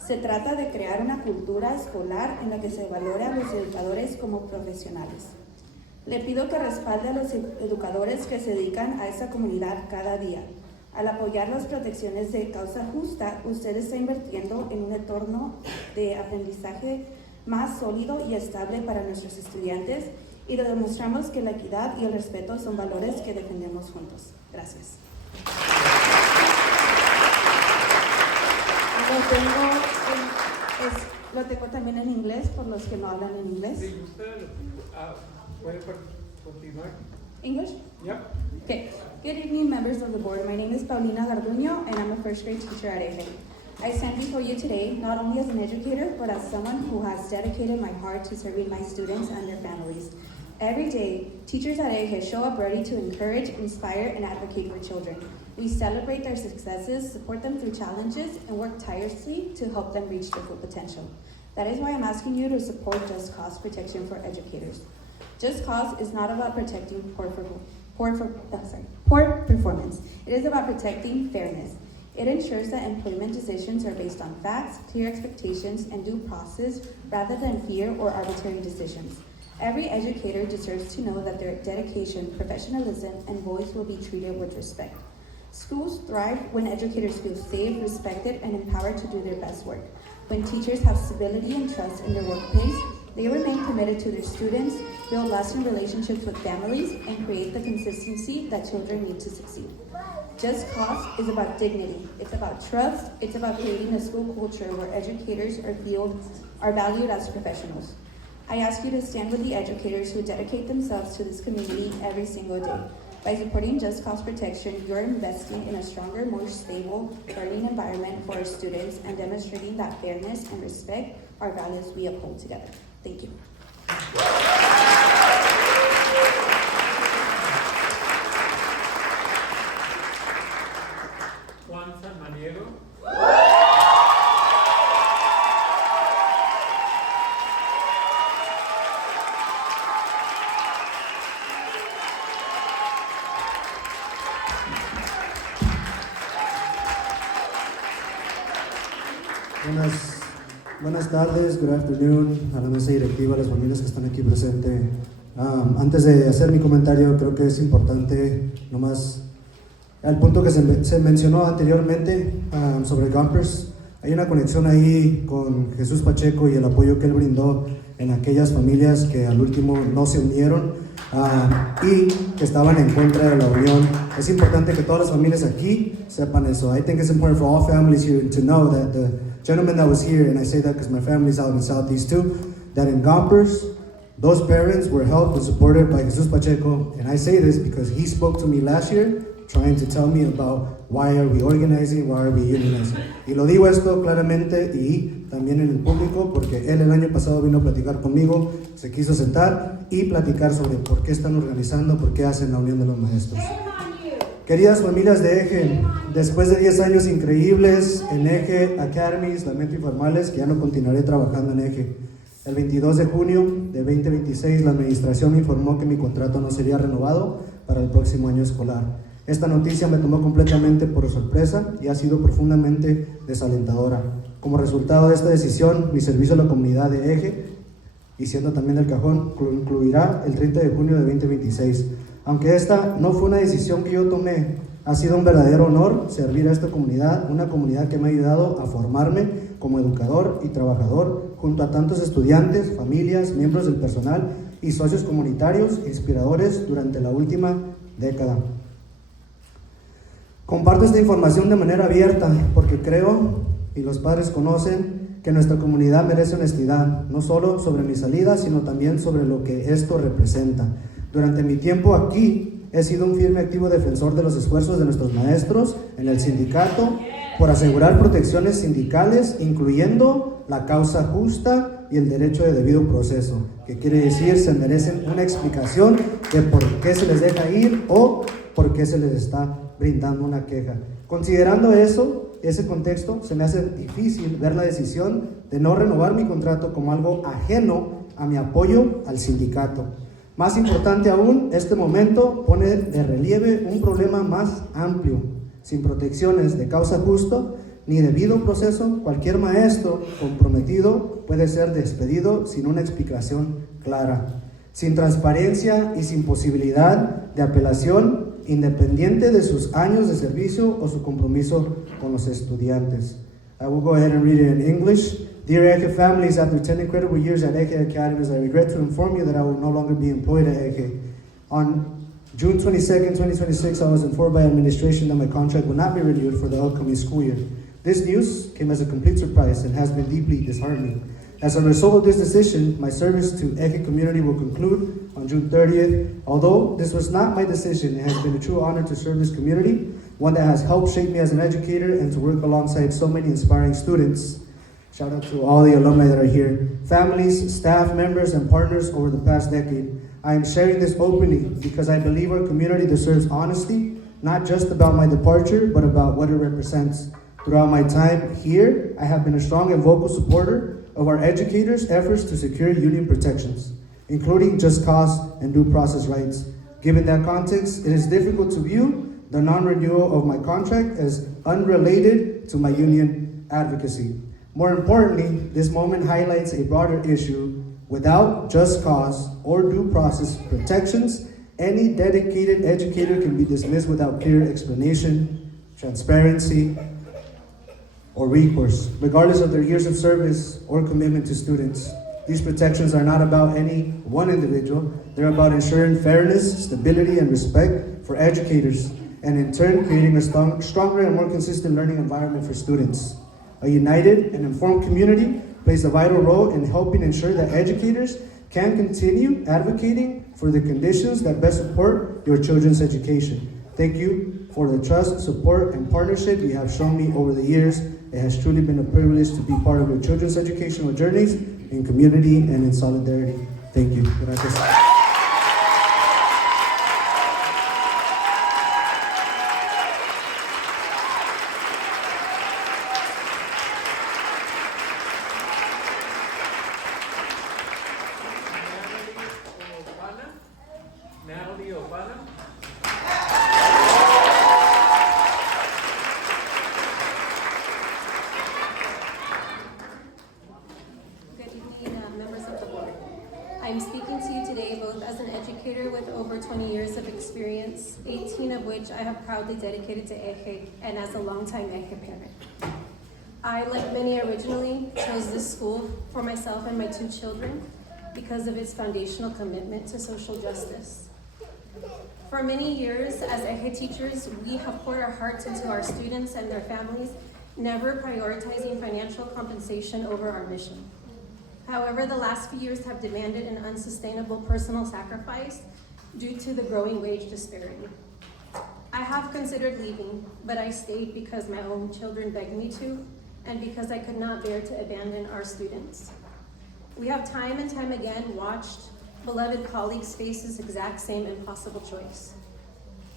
Se trata de crear una cultura escolar en la que se valore a los educadores como profesionales. Le pido que respalde a los educadores que se dedican a esta comunidad cada día. Al apoyar las protecciones de causa justa, usted está invirtiendo en un entorno de aprendizaje más sólido y estable para nuestros estudiantes y le demostramos que la equidad y el respeto son valores que defendemos juntos. Gracias. Lo tengo también en inglés por los que no hablan en inglés. Si usted puede continuar. English? Yep. Okay. Good evening, members of the board. My name is Paulina Garduño, and I'm a first grade teacher at EJE. I stand before you today not only as an educator, but as someone who has dedicated my heart to serving my students and their families. Every day, teachers at EJE show up ready to encourage, inspire, and advocate for children. We celebrate their successes, support them through challenges, and work tirelessly to help them reach their full potential. That is why I'm asking you to support Just Cause protection for educators. Just Cause is not about protecting poor performance. It is about protecting fairness. It ensures that employment decisions are based on facts, clear expectations, and due process rather than fear or arbitrary decisions. Every educator deserves to know that their dedication, professionalism, and voice will be treated with respect. Schools thrive when educators feel safe, respected, and empowered to do their best work. When teachers have stability and trust in their workplace, they remain committed to their students, build lasting relationships with families, and create the consistency that children need to succeed. Just Cause is about dignity. It's about trust. It's about creating a school culture where educators are valued as professionals. I ask you to stand with the educators who dedicate themselves to this community every single day. By supporting Just Cause protection, you're investing in a stronger, more stable learning environment for our students and demonstrating that fairness and respect are values we uphold together. Thank you. Juan Sanmaniego. Buenas tardes, good afternoon, a la mesa directiva, a las familias que están aquí presentes. Antes de hacer mi comentario, creo que es importante, nomás, al punto que se mencionó anteriormente sobre Gompers, Hay una conexión ahí con Jesús Pacheco y el apoyo que él brindó en aquellas familias que al último no se unieron y que estaban en contra de la unión. Es importante que todas las familias aquí sepan eso. I think it's important for all families here to know that the gentleman that was here, and I say that because my family's out in Southeast too, that in Gompers, those parents were helped and supported by Jesus Pacheco, and I say this because he spoke to me last year trying to tell me about why are we organizing, why are we unionizing. Y lo digo esto claramente y también en el público porque él el año pasado vino a platicar conmigo, se quiso sentar y platicar sobre por qué están organizando, por qué hacen la unión de los maestros. Queridas familias de EJE, después de 10 años increíbles en EJE, Acadmies, lamento informarles que ya no continuaré trabajando en EJE. El 22 de junio de 2026 la administración me informó que mi contrato no sería renovado para el próximo año escolar. Esta noticia me tomó completamente por sorpresa y ha sido profundamente desalentadora. Como resultado de esta decisión, mi servicio a la comunidad de EJE, y siendo también del cajón, concluirá el 30 de junio de 2026. Aunque esta no fue una decisión que yo tomé, ha sido un verdadero honor servir a esta comunidad, una comunidad que me ha ayudado a formarme como educador y trabajador junto a tantos estudiantes, familias, miembros del personal y socios comunitarios inspiradores durante la última década. Comparto esta información de manera abierta porque creo, y los padres conocen, que nuestra comunidad merece honestidad, no solo sobre mi salida, sino también sobre lo que esto representa. Durante mi tiempo aquí, he sido un firme activo defensor de los esfuerzos de nuestros maestros en el sindicato por asegurar protecciones sindicales, incluyendo la causa justa y el derecho de debido proceso, que quiere decir se merecen una explicación de por qué se les deja ir o por qué se les está brindando una queja. Considerando eso, ese contexto, se me hace difícil ver la decisión de no renovar mi contrato como algo ajeno a mi apoyo al sindicato. Más importante aún, este momento pone de relieve un problema más amplio. Sin protecciones de causa justa ni debido proceso, cualquier maestro comprometido puede ser despedido sin una explicación clara, sin transparencia y sin posibilidad de apelación, independiente de sus años de servicio o su compromiso con los estudiantes. I will go ahead and read it in English. Dear EJE families, after 10 incredible years at EJE Academies, I regret to inform you that I will no longer be employed at EJE. On June 22nd, 2026, I was informed by administration that my contract will not be renewed for the upcoming school year. This news came as a complete surprise and has been deeply disheartening. As a result of this decision, my service to EJE community will conclude on June 30th. Although this was not my decision, it has been a true honor to serve this community, one that has helped shape me as an educator and to work alongside so many inspiring students. Shout out to all the alumni that are here, families, staff members, and partners over the past decade. I am sharing this openly because I believe our community deserves honesty, not just about my departure, but about what it represents. Throughout my time here, I have been a strong and vocal supporter of our educators' efforts to secure union protections, including just cause and due process rights. Given that context, it is difficult to view the non-renewal of my contract as unrelated to my union advocacy. More importantly, this moment highlights a broader issue. Without just cause or due process protections, any dedicated educator can be dismissed without clear explanation, transparency, or recourse, regardless of their years of service or commitment to students. These protections are not about any one individual. They're about ensuring fairness, stability, and respect for educators, and in turn, creating a stronger and more consistent learning environment for students. A united and informed community plays a vital role in helping ensure that educators can continue advocating for the conditions that best support your children's education. Thank you for the trust, support, and partnership you have shown me over the years. It has truly been a privilege to be part of your children's educational journeys in community and in solidarity. Thank you. Gracias. I'm speaking to you today both as an educator with over 20 years of experience, 18 of which I have proudly dedicated to EJE, and as a longtime EJE parent. I, like many, originally chose this school for myself and my 2 children because of its foundational commitment to social justice. For many years, as EJE teachers, we have poured our hearts into our students and their families, never prioritizing financial compensation over our mission. However, the last few years have demanded an unsustainable personal sacrifice due to the growing wage disparity. I have considered leaving, but I stayed because my own children begged me to, and because I could not bear to abandon our students. We have time and time again watched beloved colleagues face this exact same impossible choice.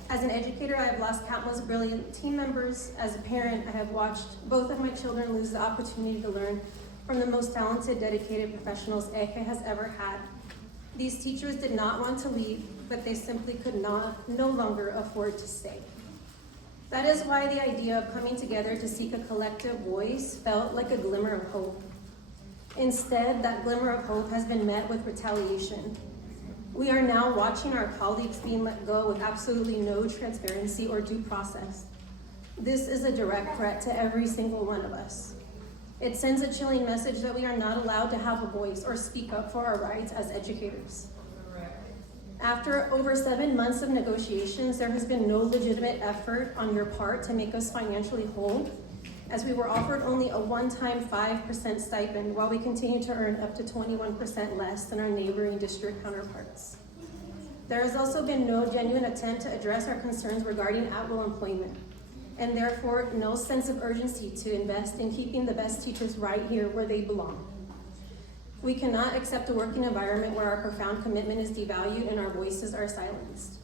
As an educator, I have lost countless brilliant team members. As a parent, I have watched both of my children lose the opportunity to learn from the most talented, dedicated professionals EJE has ever had. These teachers did not want to leave, but they simply could no longer afford to stay. That is why the idea of coming together to seek a collective voice felt like a glimmer of hope. Instead, that glimmer of hope has been met with retaliation. We are now watching our colleagues being let go with absolutely no transparency or due process. This is a direct threat to every single one of us. It sends a chilling message that we are not allowed to have a voice or speak up for our rights as educators. After over 7 months of negotiations, there has been no legitimate effort on your part to make us financially whole, as we were offered only a one-time 5% stipend while we continue to earn up to 21% less than our neighboring district counterparts. There has also been no genuine attempt to address our concerns regarding at-will employment, and therefore no sense of urgency to invest in keeping the best teachers right here where they belong. We cannot accept a working environment where our profound commitment is devalued and our voices are silenced.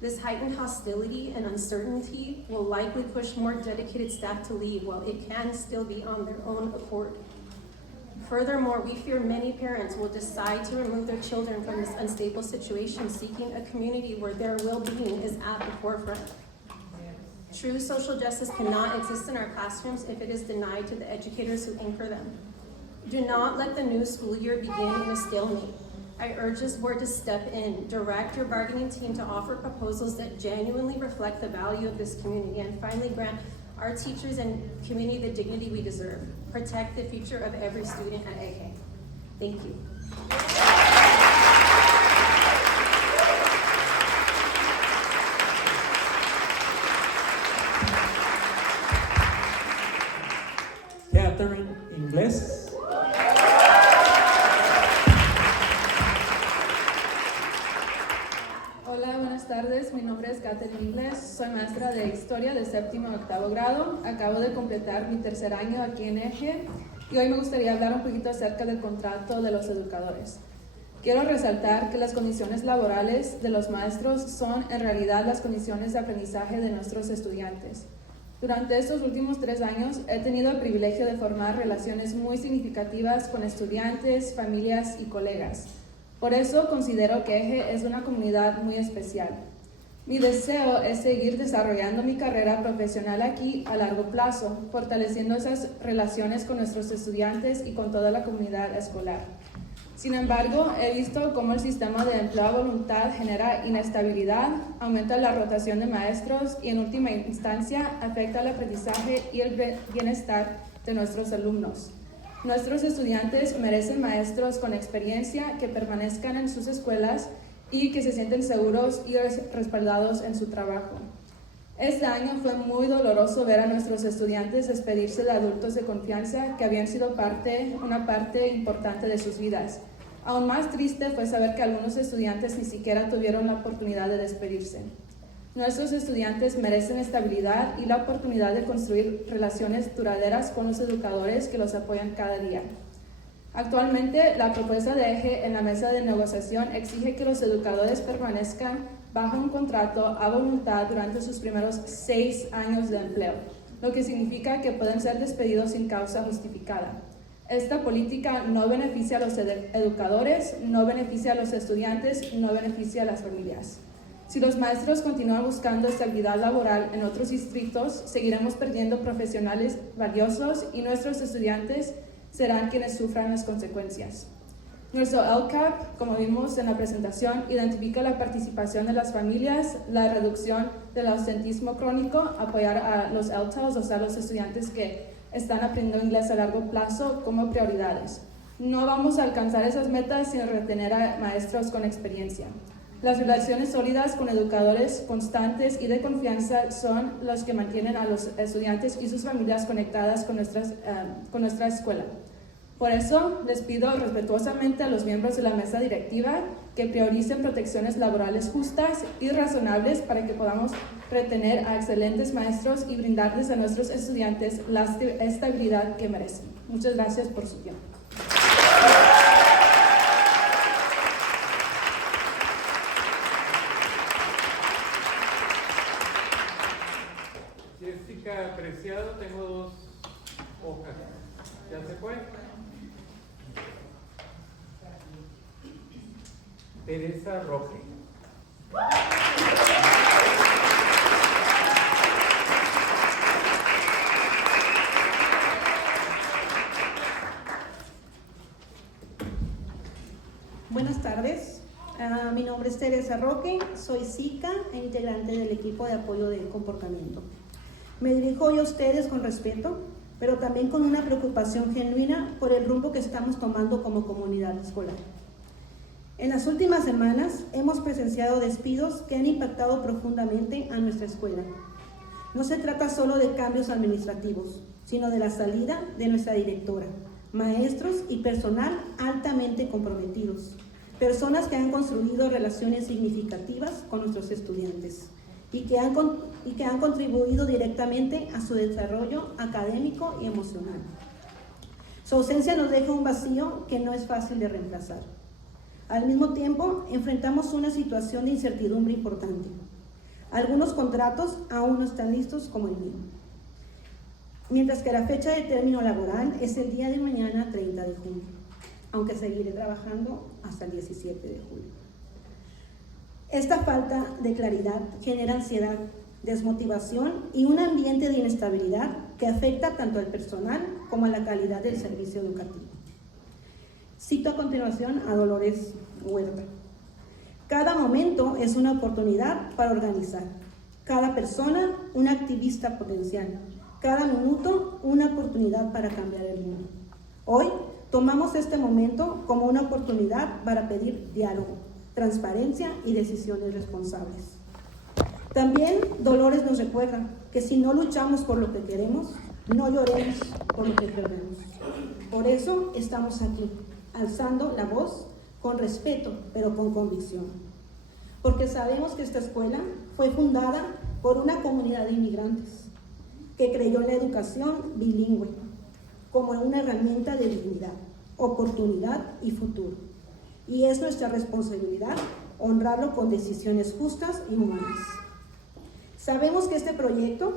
This heightened hostility and uncertainty will likely push more dedicated staff to leave while it can still be on their own accord. Furthermore, we fear many parents will decide to remove their children from this unstable situation, seeking a community where their well-being is at the forefront. True social justice cannot exist in our classrooms if it is denied to the educators who anchor them. Do not let the new school year begin in a stalemate. I urge this board to step in, direct your bargaining team to offer proposals that genuinely reflect the value of this community, and finally grant our teachers and community the dignity we deserve. Protect the future of every student at EJE. Thank you. Catherine Ingles. Hola, buenas tardes. Mi nombre es Catherine Ingles. Soy maestra de Historia de 7º a 8º grado. Acabo de completar mi 3er año aquí en EJE y hoy me gustaría hablar un poquito acerca del contrato de los educadores. Quiero resaltar que las condiciones laborales de los maestros son en realidad las condiciones de aprendizaje de nuestros estudiantes. Durante estos últimos 3 años he tenido el privilegio de formar relaciones muy significativas con estudiantes, familias y colegas. Por eso considero que EJE es una comunidad muy especial. Mi deseo es seguir desarrollando mi carrera profesional aquí a largo plazo, fortaleciendo esas relaciones con nuestros estudiantes y con toda la comunidad escolar. Sin embargo, he visto cómo el sistema de empleo a voluntad genera inestabilidad, aumenta la rotación de maestros y en última instancia afecta el aprendizaje y el bienestar de nuestros alumnos. Nuestros estudiantes merecen maestros con experiencia que permanezcan en sus escuelas y que se sienten seguros y respaldados en su trabajo. Este año fue muy doloroso ver a nuestros estudiantes despedirse de adultos de confianza que habían sido una parte importante de sus vidas. Aún más triste fue saber que algunos estudiantes ni siquiera tuvieron la oportunidad de despedirse. Nuestros estudiantes merecen estabilidad y la oportunidad de construir relaciones duraderas con los educadores que los apoyan cada día. Actualmente, la propuesta de EJE en la mesa de negociación exige que los educadores permanezcan bajo un contrato a voluntad durante sus primeros 6 años de empleo, lo que significa que pueden ser despedidos sin causa justificada. Esta política no beneficia a los educadores, no beneficia a los estudiantes, no beneficia a las familias. Si los maestros continúan buscando estabilidad laboral en otros distritos, seguiremos perdiendo profesionales valiosos y nuestros estudiantes serán quienes sufran las consecuencias. Nuestro LCAP, como vimos en la presentación, identifica la participación de las familias, la reducción del ausentismo crónico, apoyar a los LTALs, o sea, los estudiantes que están aprendiendo inglés a largo plazo como prioridades. No vamos a alcanzar esas metas sin retener a maestros con experiencia. Las relaciones sólidas con educadores constantes y de confianza son las que mantienen a los estudiantes y sus familias conectadas con nuestra escuela. Por eso, les pido respetuosamente a los miembros de la mesa directiva que prioricen protecciones laborales justas y razonables para que podamos retener a excelentes maestros y brindarles a nuestros estudiantes la estabilidad que merecen. Muchas gracias por su tiempo. Jessica Preciado, tengo 2 hojas. ¿Ya se fue? Teresa Roque. Buenas tardes, mi nombre es Teresa Roque, soy SICA e integrante del equipo de apoyo del comportamiento. Me dirijo hoy a ustedes con respeto, pero también con una preocupación genuina por el rumbo que estamos tomando como comunidad escolar. En las últimas semanas hemos presenciado despidos que han impactado profundamente a nuestra escuela. No se trata solo de cambios administrativos, sino de la salida de nuestra directora, maestros y personal altamente comprometidos, personas que han construido relaciones significativas con nuestros estudiantes y que han contribuido directamente a su desarrollo académico y emocional. Su ausencia nos deja un vacío que no es fácil de reemplazar. Al mismo tiempo, enfrentamos una situación de incertidumbre importante. Algunos contratos aún no están listos, como el mío. Mientras que la fecha de término laboral es el día de mañana, 30 de junio, aunque seguiré trabajando hasta el 17 de julio. Esta falta de claridad genera ansiedad, desmotivación y un ambiente de inestabilidad que afecta tanto al personal como a la calidad del servicio educativo. Cito a continuación a Dolores Huerta. Cada momento es una oportunidad para organizar. Cada persona, un activista potencial. Cada minuto, una oportunidad para cambiar el mundo. Hoy tomamos este momento como una oportunidad para pedir diálogo, transparencia y decisiones responsables. También Dolores nos recuerda que si no luchamos por lo que queremos, no lloremos por lo que perdemos. Por eso estamos aquí, alzando la voz con respeto, pero con convicción. Porque sabemos que esta escuela fue fundada por una comunidad de inmigrantes que creyó en la educación bilingüe como una herramienta de dignidad, oportunidad y futuro. Y es nuestra responsabilidad honrarlo con decisiones justas y humanas. Sabemos que este proyecto,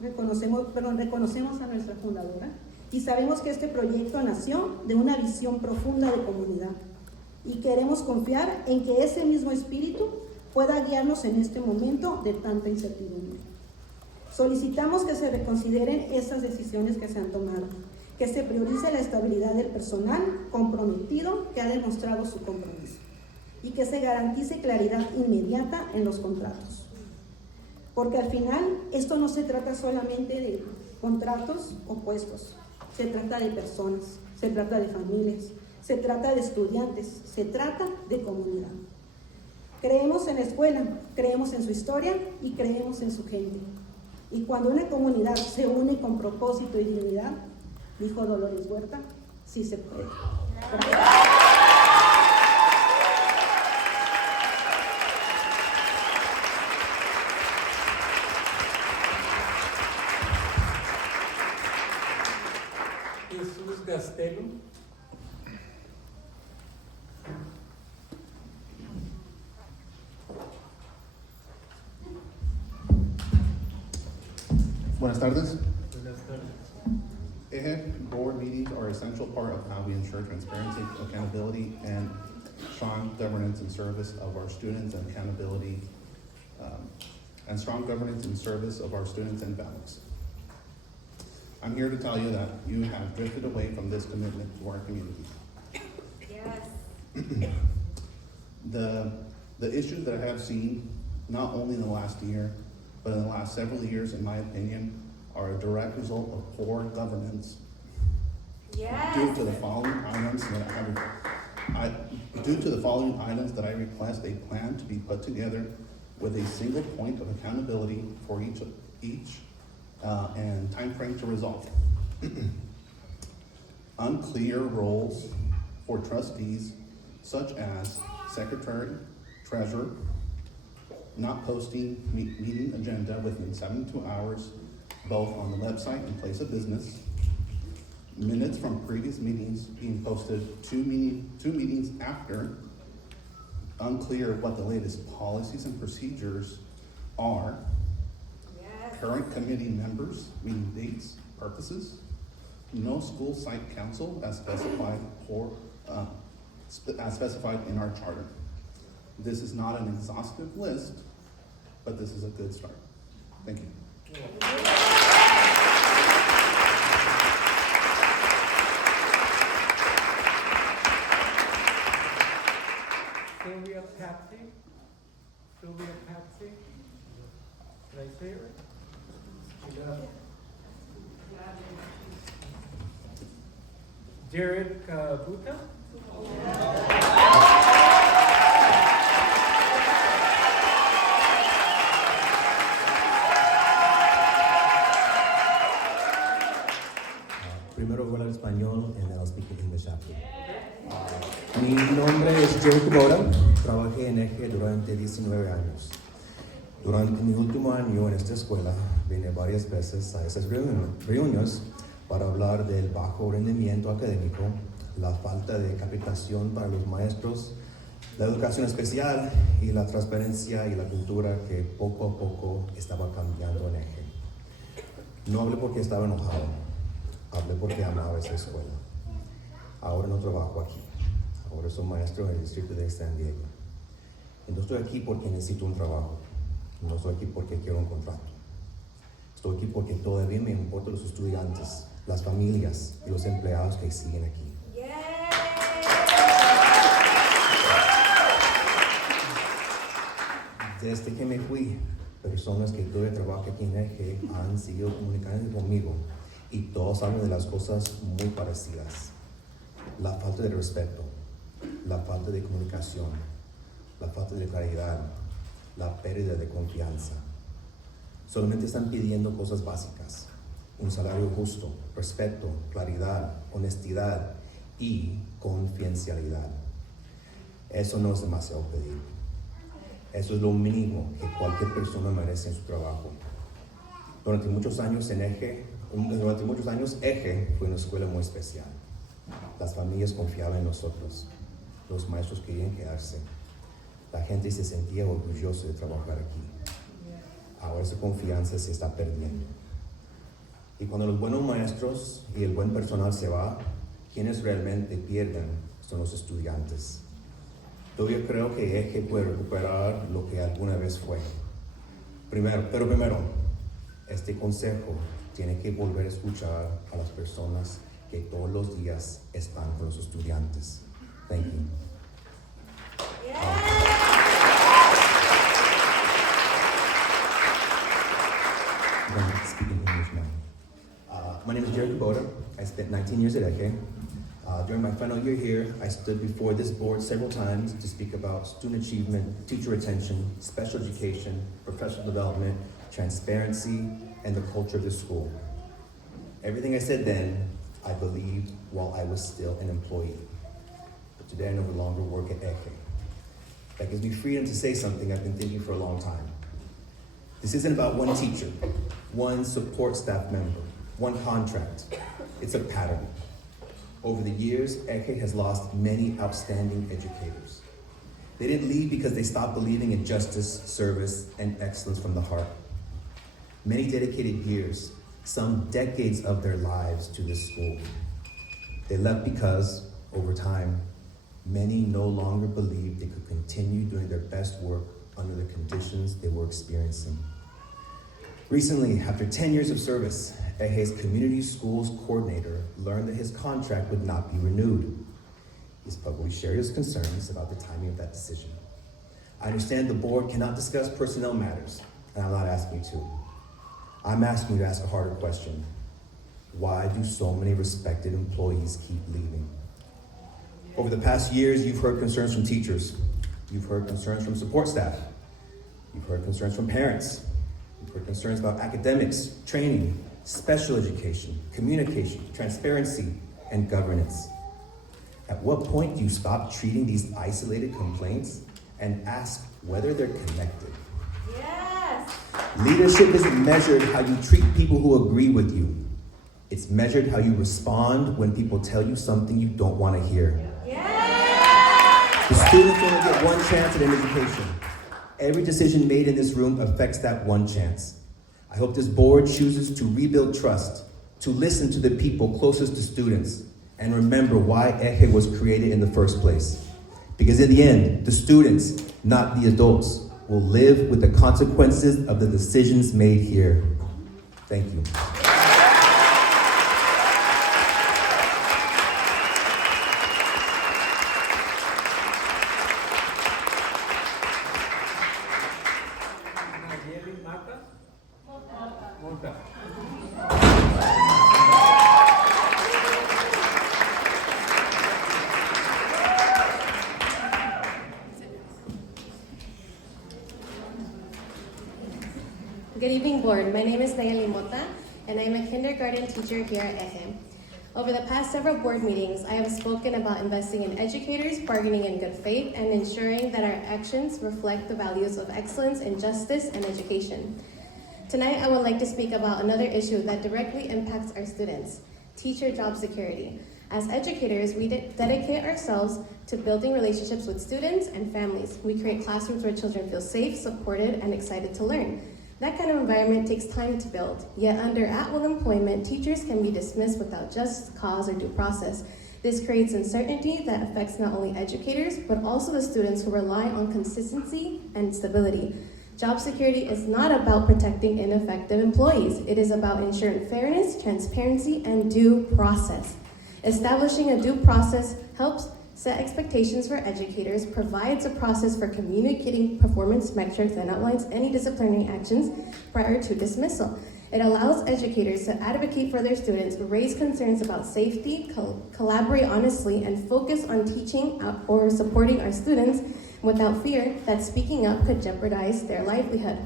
reconocemos a nuestra fundadora, y sabemos que este proyecto nació de una visión profunda de comunidad. Y queremos confiar en que ese mismo espíritu pueda guiarnos en este momento de tanta incertidumbre. Solicitamos que se reconsideren esas decisiones que se han tomado, que se priorice la estabilidad del personal comprometido que ha demostrado su compromiso y que se garantice claridad inmediata en los contratos. Porque al final esto no se trata solamente de contratos o puestos, se trata de personas, se trata de familias, se trata de estudiantes, se trata de comunidad. Creemos en la escuela, creemos en su historia y creemos en su gente. Y cuando una comunidad se une con propósito y dignidad, dijo Dolores Huerta, sí se puede. Jesús Gastelo. Buenas tardes. Buenas tardes. EJE board meetings are an essential part of how we ensure transparency, accountability, and strong governance and service of our students and accountability, and strong governance and service of our students and families. I'm here to tell you that you have drifted away from this commitment to our community. Yes. The issues that I have seen, not only in the last year, but in the last several years, in my opinion, are a direct result of poor governance. Yes. Due to the following items that I request a plan to be put together with a single point of accountability for each and time frame to resolve. Unclear roles for trustees such as secretary, treasurer, not posting meeting agenda within 72 hours, both on the website and place of business, minutes from previous meetings being posted two meetings after, unclear what the latest policies and procedures are, current committee members, meeting dates, purposes, no school site council as specified in our charter. This is not an exhaustive list, but this is a good start. Thank you. Sylvia Patsy. Did I say it right? Jared Buta. Primero voy a hablar español and then I'll speak in English after. Mi nombre es Joe Kubota, trabajé en EJE durante 19 años. Durante mi último año en esta escuela, vine varias veces a esas reuniones para hablar del bajo rendimiento académico, la falta de capacitación para los maestros, la educación especial y la transparencia y la cultura que poco a poco estaba cambiando en EJE. No hablé porque estaba enojado, hablé porque amaba esa escuela. Ahora no trabajo aquí. Ahora soy maestro en el distrito de San Diego. Y no estoy aquí porque necesito un trabajo. No estoy aquí porque quiero un contrato. Estoy aquí porque todavía me importan los estudiantes, las familias y los empleados que siguen aquí. Desde que me fui, personas que todavía trabajan aquí en EJE han seguido comunicando conmigo y todos hablan de las cosas muy parecidas. La falta de respeto, la falta de comunicación, la falta de claridad, la pérdida de confianza. Solamente están pidiendo cosas básicas: un salario justo, respeto, claridad, honestidad y confidencialidad. Eso no es demasiado pedir. Eso es lo mínimo que cualquier persona merece en su trabajo. Durante muchos años EJE fue una escuela muy especial. Las familias confiaban en nosotros. Los maestros querían quedarse. La gente se sentía orgullosa de trabajar aquí. Ahora esa confianza se está perdiendo. Y cuando los buenos maestros y el buen personal se va, quienes realmente pierden son los estudiantes. Todavía creo que EJE puede recuperar lo que alguna vez fue. Primero, este consejo tiene que volver a escuchar a las personas que todos los días están con los estudiantes. Thank you. I'm going to speak in English now. My name is Jared Kubota. I spent 19 years at EJE. During my final year here, I stood before this board several times to speak about student achievement, teacher retention, special education, professional development, transparency, and the culture of the school. Everything I said then, I believed while I was still an employee. But today I no longer work at EJE. That gives me freedom to say something I've been thinking for a long time. This isn't about one teacher, one support staff member, one contract. It's a pattern. Over the years, EJE has lost many outstanding educators. They didn't leave because they stopped believing in justice, service, and excellence from the heart. Many dedicated years, some decades of their lives to this school. They left because, over time, many no longer believed they could continue doing their best work under the conditions they were experiencing. Recently, after 10 years of service, EJE's Community Schools Coordinator learned that his contract would not be renewed. He's publicly shared his concerns about the timing of that decision. I understand the board cannot discuss personnel matters, and I'm not asking you to. I'm asking you to ask a harder question. Why do so many respected employees keep leaving? Over the past years, you've heard concerns from teachers. You've heard concerns from support staff. You've heard concerns from parents. You've heard concerns about academics, training, special education, communication, transparency, and governance. At what point do you stop treating these isolated complaints and ask whether they're connected? Yes! Leadership isn't measured how you treat people who agree with you. It's measured how you respond when people tell you something you don't want to hear. Yes! The students only get one chance at an education. Every decision made in this room affects that one chance. I hope this board chooses to rebuild trust, to listen to the people closest to students, and remember why EJE was created in the first place. Because in the end, the students, not the adults, will live with the consequences of the decisions made here. Thank you. Good evening, board. My name is Nayeli Mota, and I am a kindergarten teacher here at EJE. Over the past several board meetings, I have spoken about investing in educators, bargaining in good faith, and ensuring that our actions reflect the values of excellence in justice and education. Tonight, I would like to speak about another issue that directly impacts our students: teacher job security. As educators, we dedicate ourselves to building relationships with students and families. We create classrooms where children feel safe, supported, and excited to learn. That kind of environment takes time to build. Yet under at-will employment, teachers can be dismissed without just cause or due process. This creates uncertainty that affects not only educators, but also the students who rely on consistency and stability. Job security is not about protecting ineffective employees. It is about ensuring fairness, transparency, and due process. Establishing a due process helps set expectations for educators, provides a process for communicating performance metrics, and outlines any disciplinary actions prior to dismissal. It allows educators to advocate for their students, raise concerns about safety, collaborate honestly, and focus on teaching or supporting our students without fear that speaking up could jeopardize their livelihood.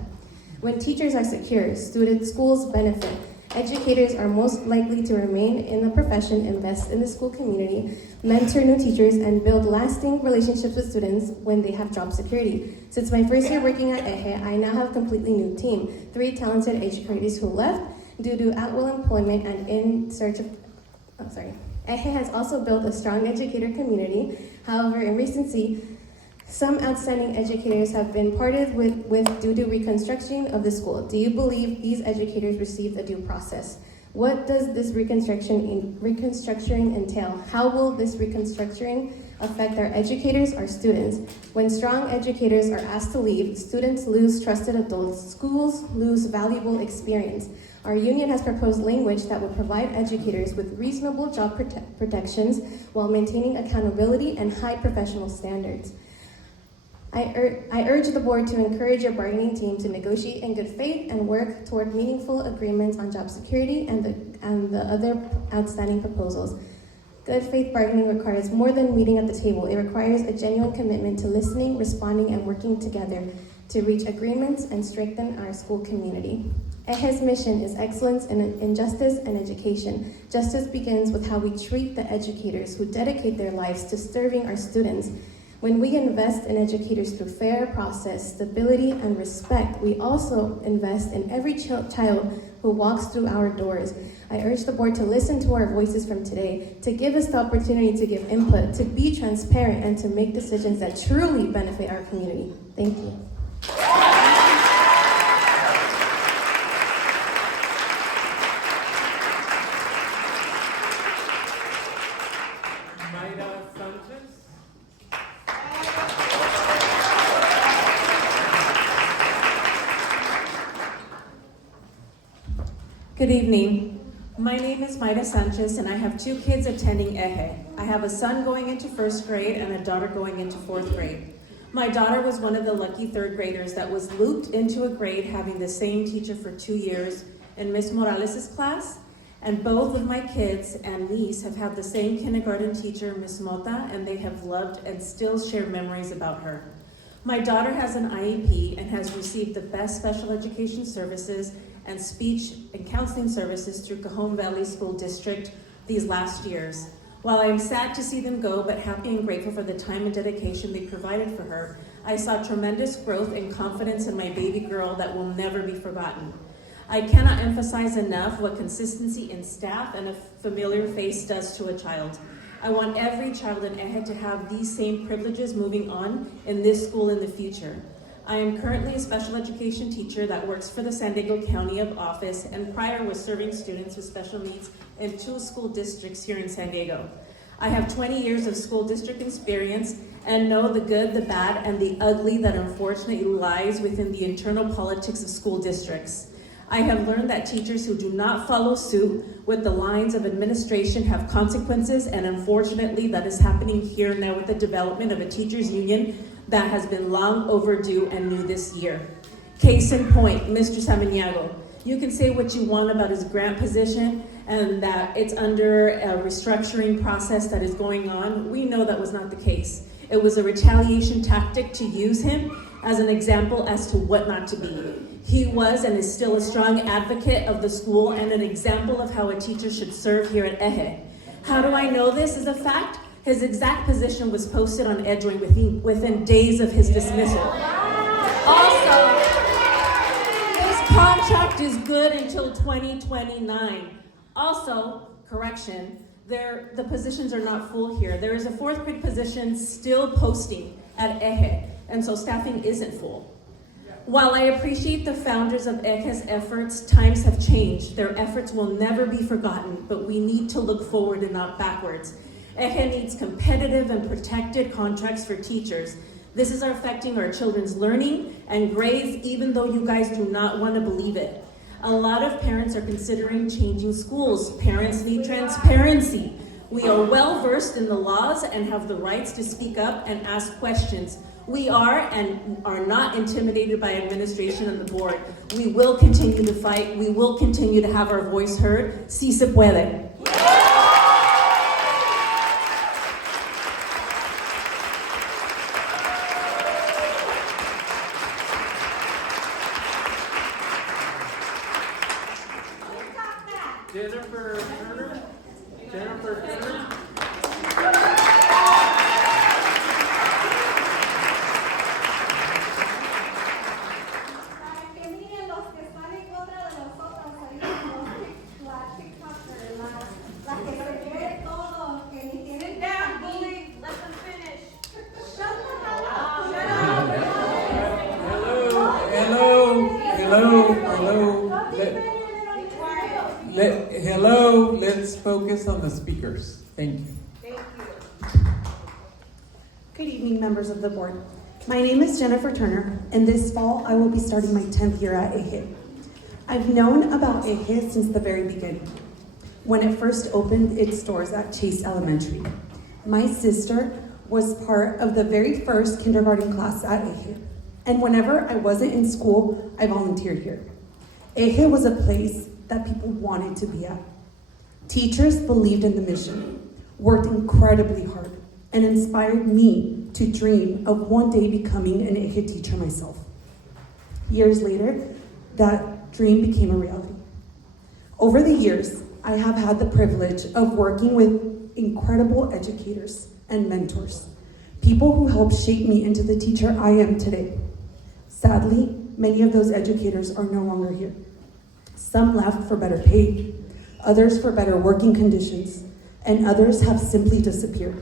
When teachers are secure, schools benefit. Educators are most likely to remain in the profession, invest in the school community, mentor new teachers, and build lasting relationships with students when they have job security. Since my first year working at EJE, I now have a completely new team, 3 talented educators who left due to at-will employment and in search of, EJE has also built a strong educator community. However, in recency, some outstanding educators have been parted with due to reconstruction of the school. Do you believe these educators received a due process? What does this reconstructuring entail? How will this reconstructuring affect our educators, our students? When strong educators are asked to leave, students lose trusted adults, schools lose valuable experience. Our union has proposed language that would provide educators with reasonable job protections while maintaining accountability and high professional standards. I urge the board to encourage your bargaining team to negotiate in good faith and work toward meaningful agreements on job security and the other outstanding proposals. Good faith bargaining requires more than meeting at the table. It requires a genuine commitment to listening, responding, and working together to reach agreements and strengthen our school community. EJE's mission is excellence in justice and education. Justice begins with how we treat the educators who dedicate their lives to serving our students. When we invest in educators through fair process, stability, and respect, we also invest in every child who walks through our doors. I urge the board to listen to our voices from today, to give us the opportunity to give input, to be transparent, and to make decisions that truly benefit our community. Thank you. Good evening. My name is Mayra Sanchez, and I have 2 kids attending EJE. I have a son going into 1st grade and a daughter going into 4th grade. My daughter was one of the lucky 3rd graders that was looped into a grade having the same teacher for 2 years in Miss Morales' class, and both of my kids and niece have had the same kindergarten teacher, Miss Mota, and they have loved and still share memories about her. My daughter has an IEP and has received the best special education services and speech and counseling services through Cajon Valley School District these last years. While I am sad to see them go, but happy and grateful for the time and dedication they provided for her, I saw tremendous growth and confidence in my baby girl that will never be forgotten. I cannot emphasize enough what consistency in staff and a familiar face does to a child. I want every child in EJE to have these same privileges moving on in this school in the future. I am currently a special education teacher that works for the San Diego County office, and prior was serving students with special needs in 2 school districts here in San Diego. I have 20 years of school district experience and know the good, the bad, and the ugly that unfortunately lies within the internal politics of school districts. I have learned that teachers who do not follow suit with the lines of administration have consequences, and unfortunately that is happening here now with the development of a teachers union that has been long overdue and new this year. Case in point, Mr. Samaniago. You can say what you want about his grant position and that it's under a restructuring process that is going on. We know that was not the case. It was a retaliation tactic to use him as an example as to what not to be. He was and is still a strong advocate of the school and an example of how a teacher should serve here at EJE. How do I know this is a fact? His exact position was posted on EJE within days of his dismissal. Also, his contract is good until 2029. Also, correction, the positions are not full here. There is a 4th grade position still posting at EJE, and so staffing isn't full. While I appreciate the founders of EJE's efforts, times have changed. Their efforts will never be forgotten, but we need to look forward and not backwards. EJE needs competitive and protected contracts for teachers. This is affecting our children's learning and grades, even though you guys do not want to believe it. A lot of parents are considering changing schools. Parents need transparency. We are well versed in the laws and have the rights to speak up and ask questions. We are and are not intimidated by administration and the board. We will continue to fight. We will continue to have our voice heard. Sí se puede. Jennifer Turner. Jennifer Turner. Hello, let's focus on the speakers. Thank you. Thank you. Good evening, members of the board. My name is Jennifer Turner, and this fall I will be starting my 10th year at EJE. I've known about EJE since the very beginning, when it first opened its doors at Chase Elementary. My sister was part of the very first kindergarten class at EJE, and whenever I wasn't in school, I volunteered here. EJE was a place that people wanted to be at. Teachers believed in the mission, worked incredibly hard, and inspired me to dream of one day becoming an EJE teacher myself. Years later, that dream became a reality. Over the years, I have had the privilege of working with incredible educators and mentors, people who helped shape me into the teacher I am today. Sadly, many of those educators are no longer here. Some left for better pay, others for better working conditions, and others have simply disappeared.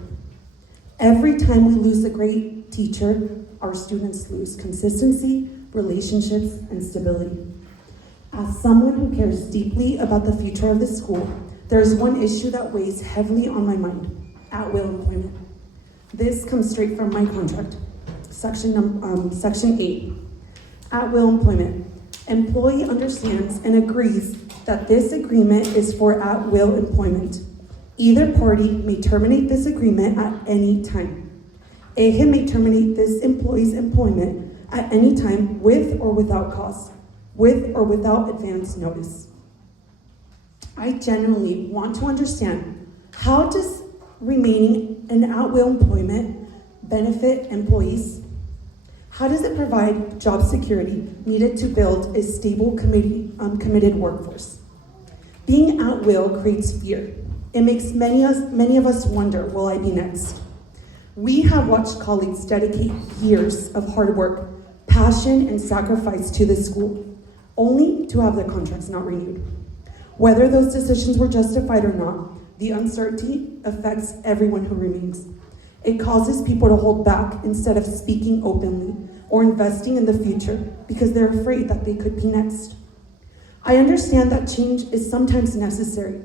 Every time we lose a great teacher, our students lose consistency, relationships, and stability. As someone who cares deeply about the future of the school, there is one issue that weighs heavily on my mind: at-will employment. This comes straight from my contract, section 8. At-will employment. Employee understands and agrees that this agreement is for at-will employment. Either party may terminate this agreement at any time. EJE may terminate this employee's employment at any time with or without cause, with or without advance notice. I genuinely want to understand, how does remaining in at-will employment benefit employees? How does it provide job security needed to build a stable, committed workforce? Being at will creates fear. It makes many of us wonder, will I be next? We have watched colleagues dedicate years of hard work, passion, and sacrifice to this school, only to have their contracts not renewed. Whether those decisions were justified or not, the uncertainty affects everyone who remains. It causes people to hold back instead of speaking openly or investing in the future because they're afraid that they could be next. I understand that change is sometimes necessary.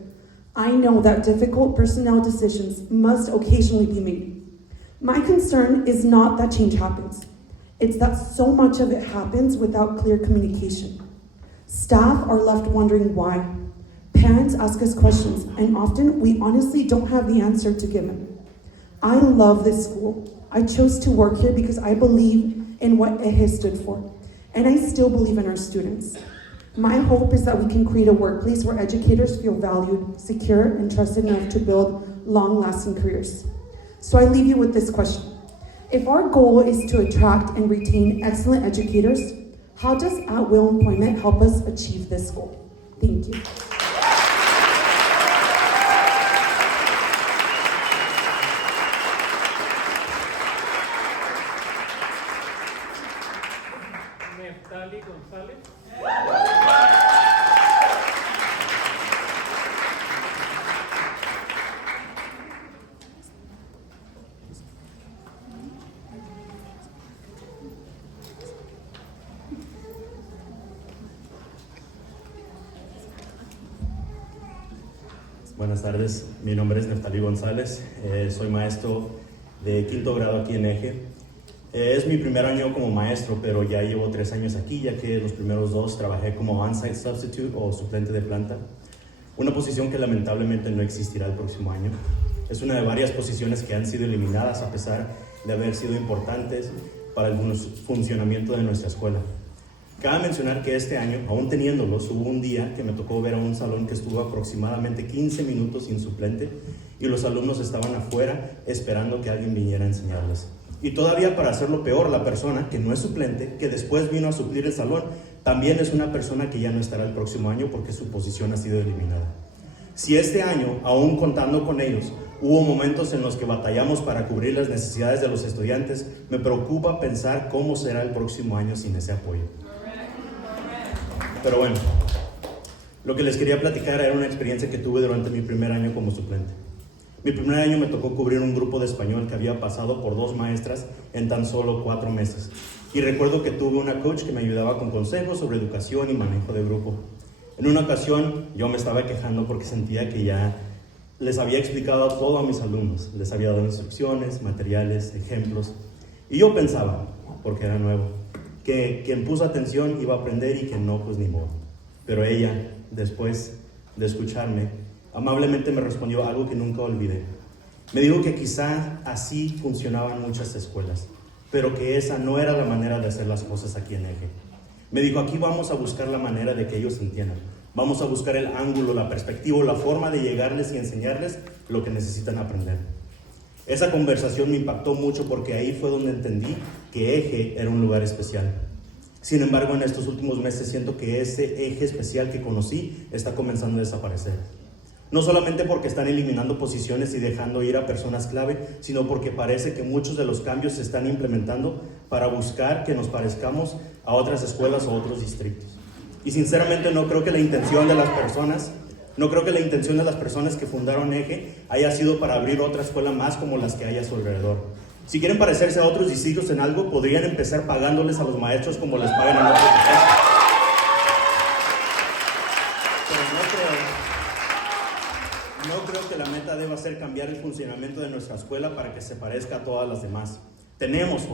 I know that difficult personnel decisions must occasionally be made. My concern is not that change happens. It's that so much of it happens without clear communication. Staff are left wondering why. Parents ask us questions, and often we honestly don't have the answer to give them. I love this school. I chose to work here because I believe in what EJE stood for, and I still believe in our students. My hope is that we can create a workplace where educators feel valued, secure, and trusted enough to build long-lasting careers. So I leave you with this question. If our goal is to attract and retain excellent educators, how does at-will employment help us achieve this goal? Thank you. Buenas tardes, mi nombre es Neftalí González, soy maestro de quinto grado aquí en EJE. Es mi primer año como maestro, pero ya llevo 3 años aquí, ya que los primeros 2 trabajé como on-site substitute o suplente de planta, una posición que lamentablemente no existirá el próximo año. Es una de varias posiciones que han sido eliminadas a pesar de haber sido importantes para el funcionamiento de nuestra escuela. Cabe mencionar que este año, aún teniéndolos, hubo un día que me tocó ver a un salón que estuvo aproximadamente 15 minutos sin suplente y los alumnos estaban afuera esperando que alguien viniera a enseñarles. Y todavía, para hacerlo peor, la persona que no es suplente, que después vino a suplir el salón, también es una persona que ya no estará el próximo año porque su posición ha sido eliminada. Si este año, aún contando con ellos, hubo momentos en los que batallamos para cubrir las necesidades de los estudiantes, me preocupa pensar cómo será el próximo año sin ese apoyo. Pero bueno, lo que les quería platicar era una experiencia que tuve durante mi primer año como suplente. Mi primer año me tocó cubrir un grupo de español que había pasado por 2 maestras en tan solo 4 meses. Y recuerdo que tuve una coach que me ayudaba con consejos sobre educación y manejo de grupo. En una ocasión yo me estaba quejando porque sentía que ya les había explicado todo a mis alumnos. Les había dado instrucciones, materiales, ejemplos. Y yo pensaba, porque era nuevo, que quien puso atención iba a aprender y que no, pues ni modo. Pero ella, después de escucharme, amablemente me respondió algo que nunca olvidé. Me dijo que quizá así funcionaban muchas escuelas, pero que esa no era la manera de hacer las cosas aquí en EJE. Me dijo, aquí vamos a buscar la manera de que ellos entiendan. Vamos a buscar el ángulo, la perspectiva, la forma de llegarles y enseñarles lo que necesitan aprender. Esa conversación me impactó mucho porque ahí fue donde entendí que EJE era un lugar especial. Sin embargo, en estos últimos meses siento que ese eje especial que conocí está comenzando a desaparecer. No solamente porque están eliminando posiciones y dejando ir a personas clave, sino porque parece que muchos de los cambios se están implementando para buscar que nos parezcamos a otras escuelas o otros distritos. Y sinceramente no creo que la intención de las personas que fundaron EJE haya sido para abrir otra escuela más como las que hay a su alrededor. Si quieren parecerse a otros distritos en algo, podrían empezar pagándoles a los maestros como les pagan en otros distritos. Pero no creo que la meta deba ser cambiar el funcionamiento de nuestra escuela para que se parezca a todas las demás. Teníamos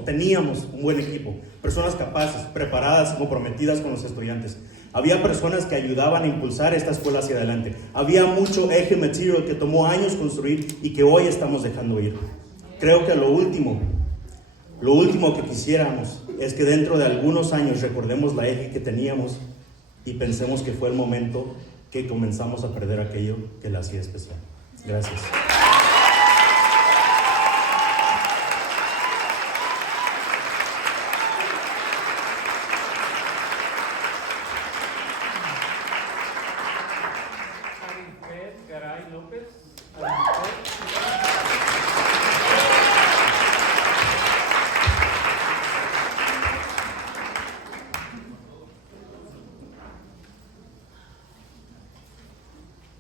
un buen equipo, personas capaces, preparadas y comprometidas con los estudiantes. Había personas que ayudaban a impulsar esta escuela hacia adelante. Había mucho EJE material que tomó años construir y que hoy estamos dejando ir. Creo que lo último que quisiéramos es que dentro de algunos años recordemos la EJE que teníamos y pensemos que fue el momento que comenzamos a perder aquello que la hacía especial. Gracias.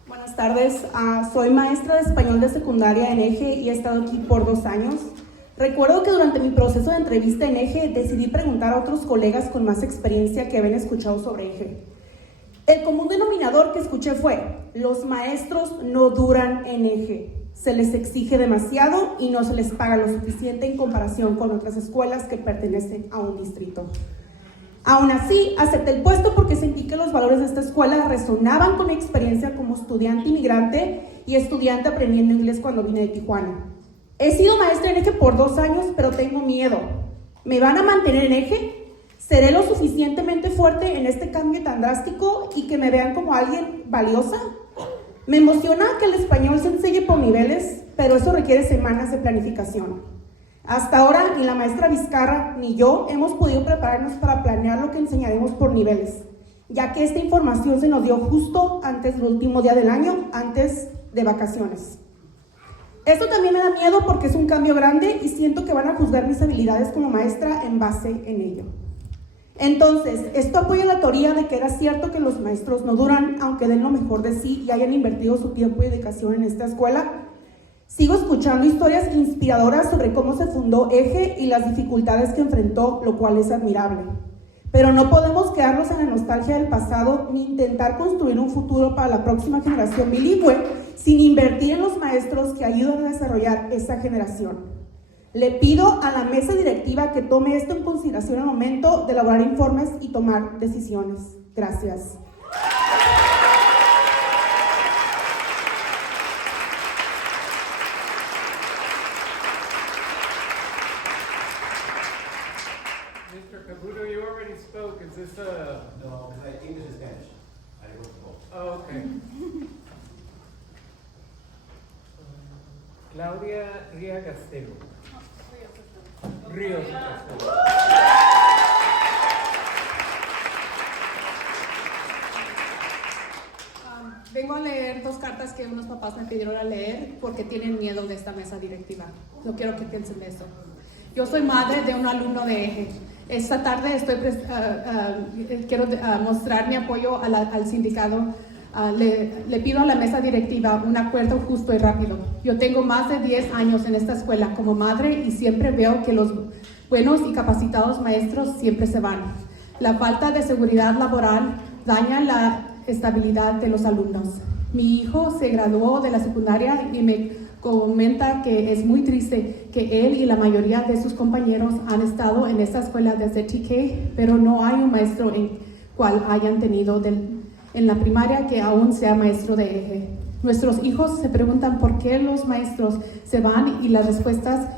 Buenas tardes, soy maestra de español de secundaria en EJE y he estado aquí por 2 años. Recuerdo que durante mi proceso de entrevista en EJE decidí preguntar a otros colegas con más experiencia que habían escuchado sobre EJE. El común denominador que escuché fue: los maestros no duran en EJE, se les exige demasiado y no se les paga lo suficiente en comparación con otras escuelas que pertenecen a un distrito. Aún así, acepté el puesto porque sentí que los valores de esta escuela resonaban con mi experiencia como estudiante inmigrante y estudiante aprendiendo inglés cuando vine de Tijuana. He sido maestra en EJE por 2 años, pero tengo miedo. ¿Me van a mantener en EJE? ¿Seré lo suficientemente fuerte en este cambio tan drástico y que me vean como alguien valiosa? Me emociona que el español se enseñe por niveles, pero eso requiere semanas de planificación. Hasta ahora, ni la maestra Vizcarra ni yo hemos podido prepararnos para planear lo que enseñaremos por niveles, ya que esta información se nos dio justo antes del último día del año, antes de vacaciones. Esto también me da miedo porque es un cambio grande y siento que van a juzgar mis habilidades como maestra en base en ello. Entonces, esto apoya la teoría de que era cierto que los maestros no duran, aunque den lo mejor de sí y hayan invertido su tiempo y dedicación en esta escuela. Sigo escuchando historias inspiradoras sobre cómo se fundó EJE y las dificultades que enfrentó, lo cual es admirable. Pero no podemos quedarnos en la nostalgia del pasado ni intentar construir un futuro para la próxima generación bilingüe sin invertir en los maestros que ayudan a desarrollar esa generación. Le pido a la mesa directiva que tome esto en consideración al momento de elaborar informes y tomar decisiones. Gracias. Is this a... No, English and Spanish. I wrote both. Oh, okay. Claudia Ria Castelo. Ríos Castelo. Vengo a leer 2 cartas que unos papás me pidieron a leer porque tienen miedo de esta mesa directiva. No quiero que piensen de eso. Yo soy madre de un alumno de EJE. Esta tarde quiero mostrar mi apoyo al sindicato. Le pido a la mesa directiva un acuerdo justo y rápido. Yo tengo más de 10 años en esta escuela como madre y siempre veo que los buenos y capacitados maestros siempre se van. La falta de seguridad laboral daña la estabilidad de los alumnos. Mi hijo se graduó de la secundaria y me comenta que es muy triste que él y la mayoría de sus compañeros han estado en esta escuela desde TK, pero no hay un maestro en cual hayan tenido en la primaria que aún sea maestro de EJE. Nuestros hijos se preguntan por qué los maestros se van y las respuestas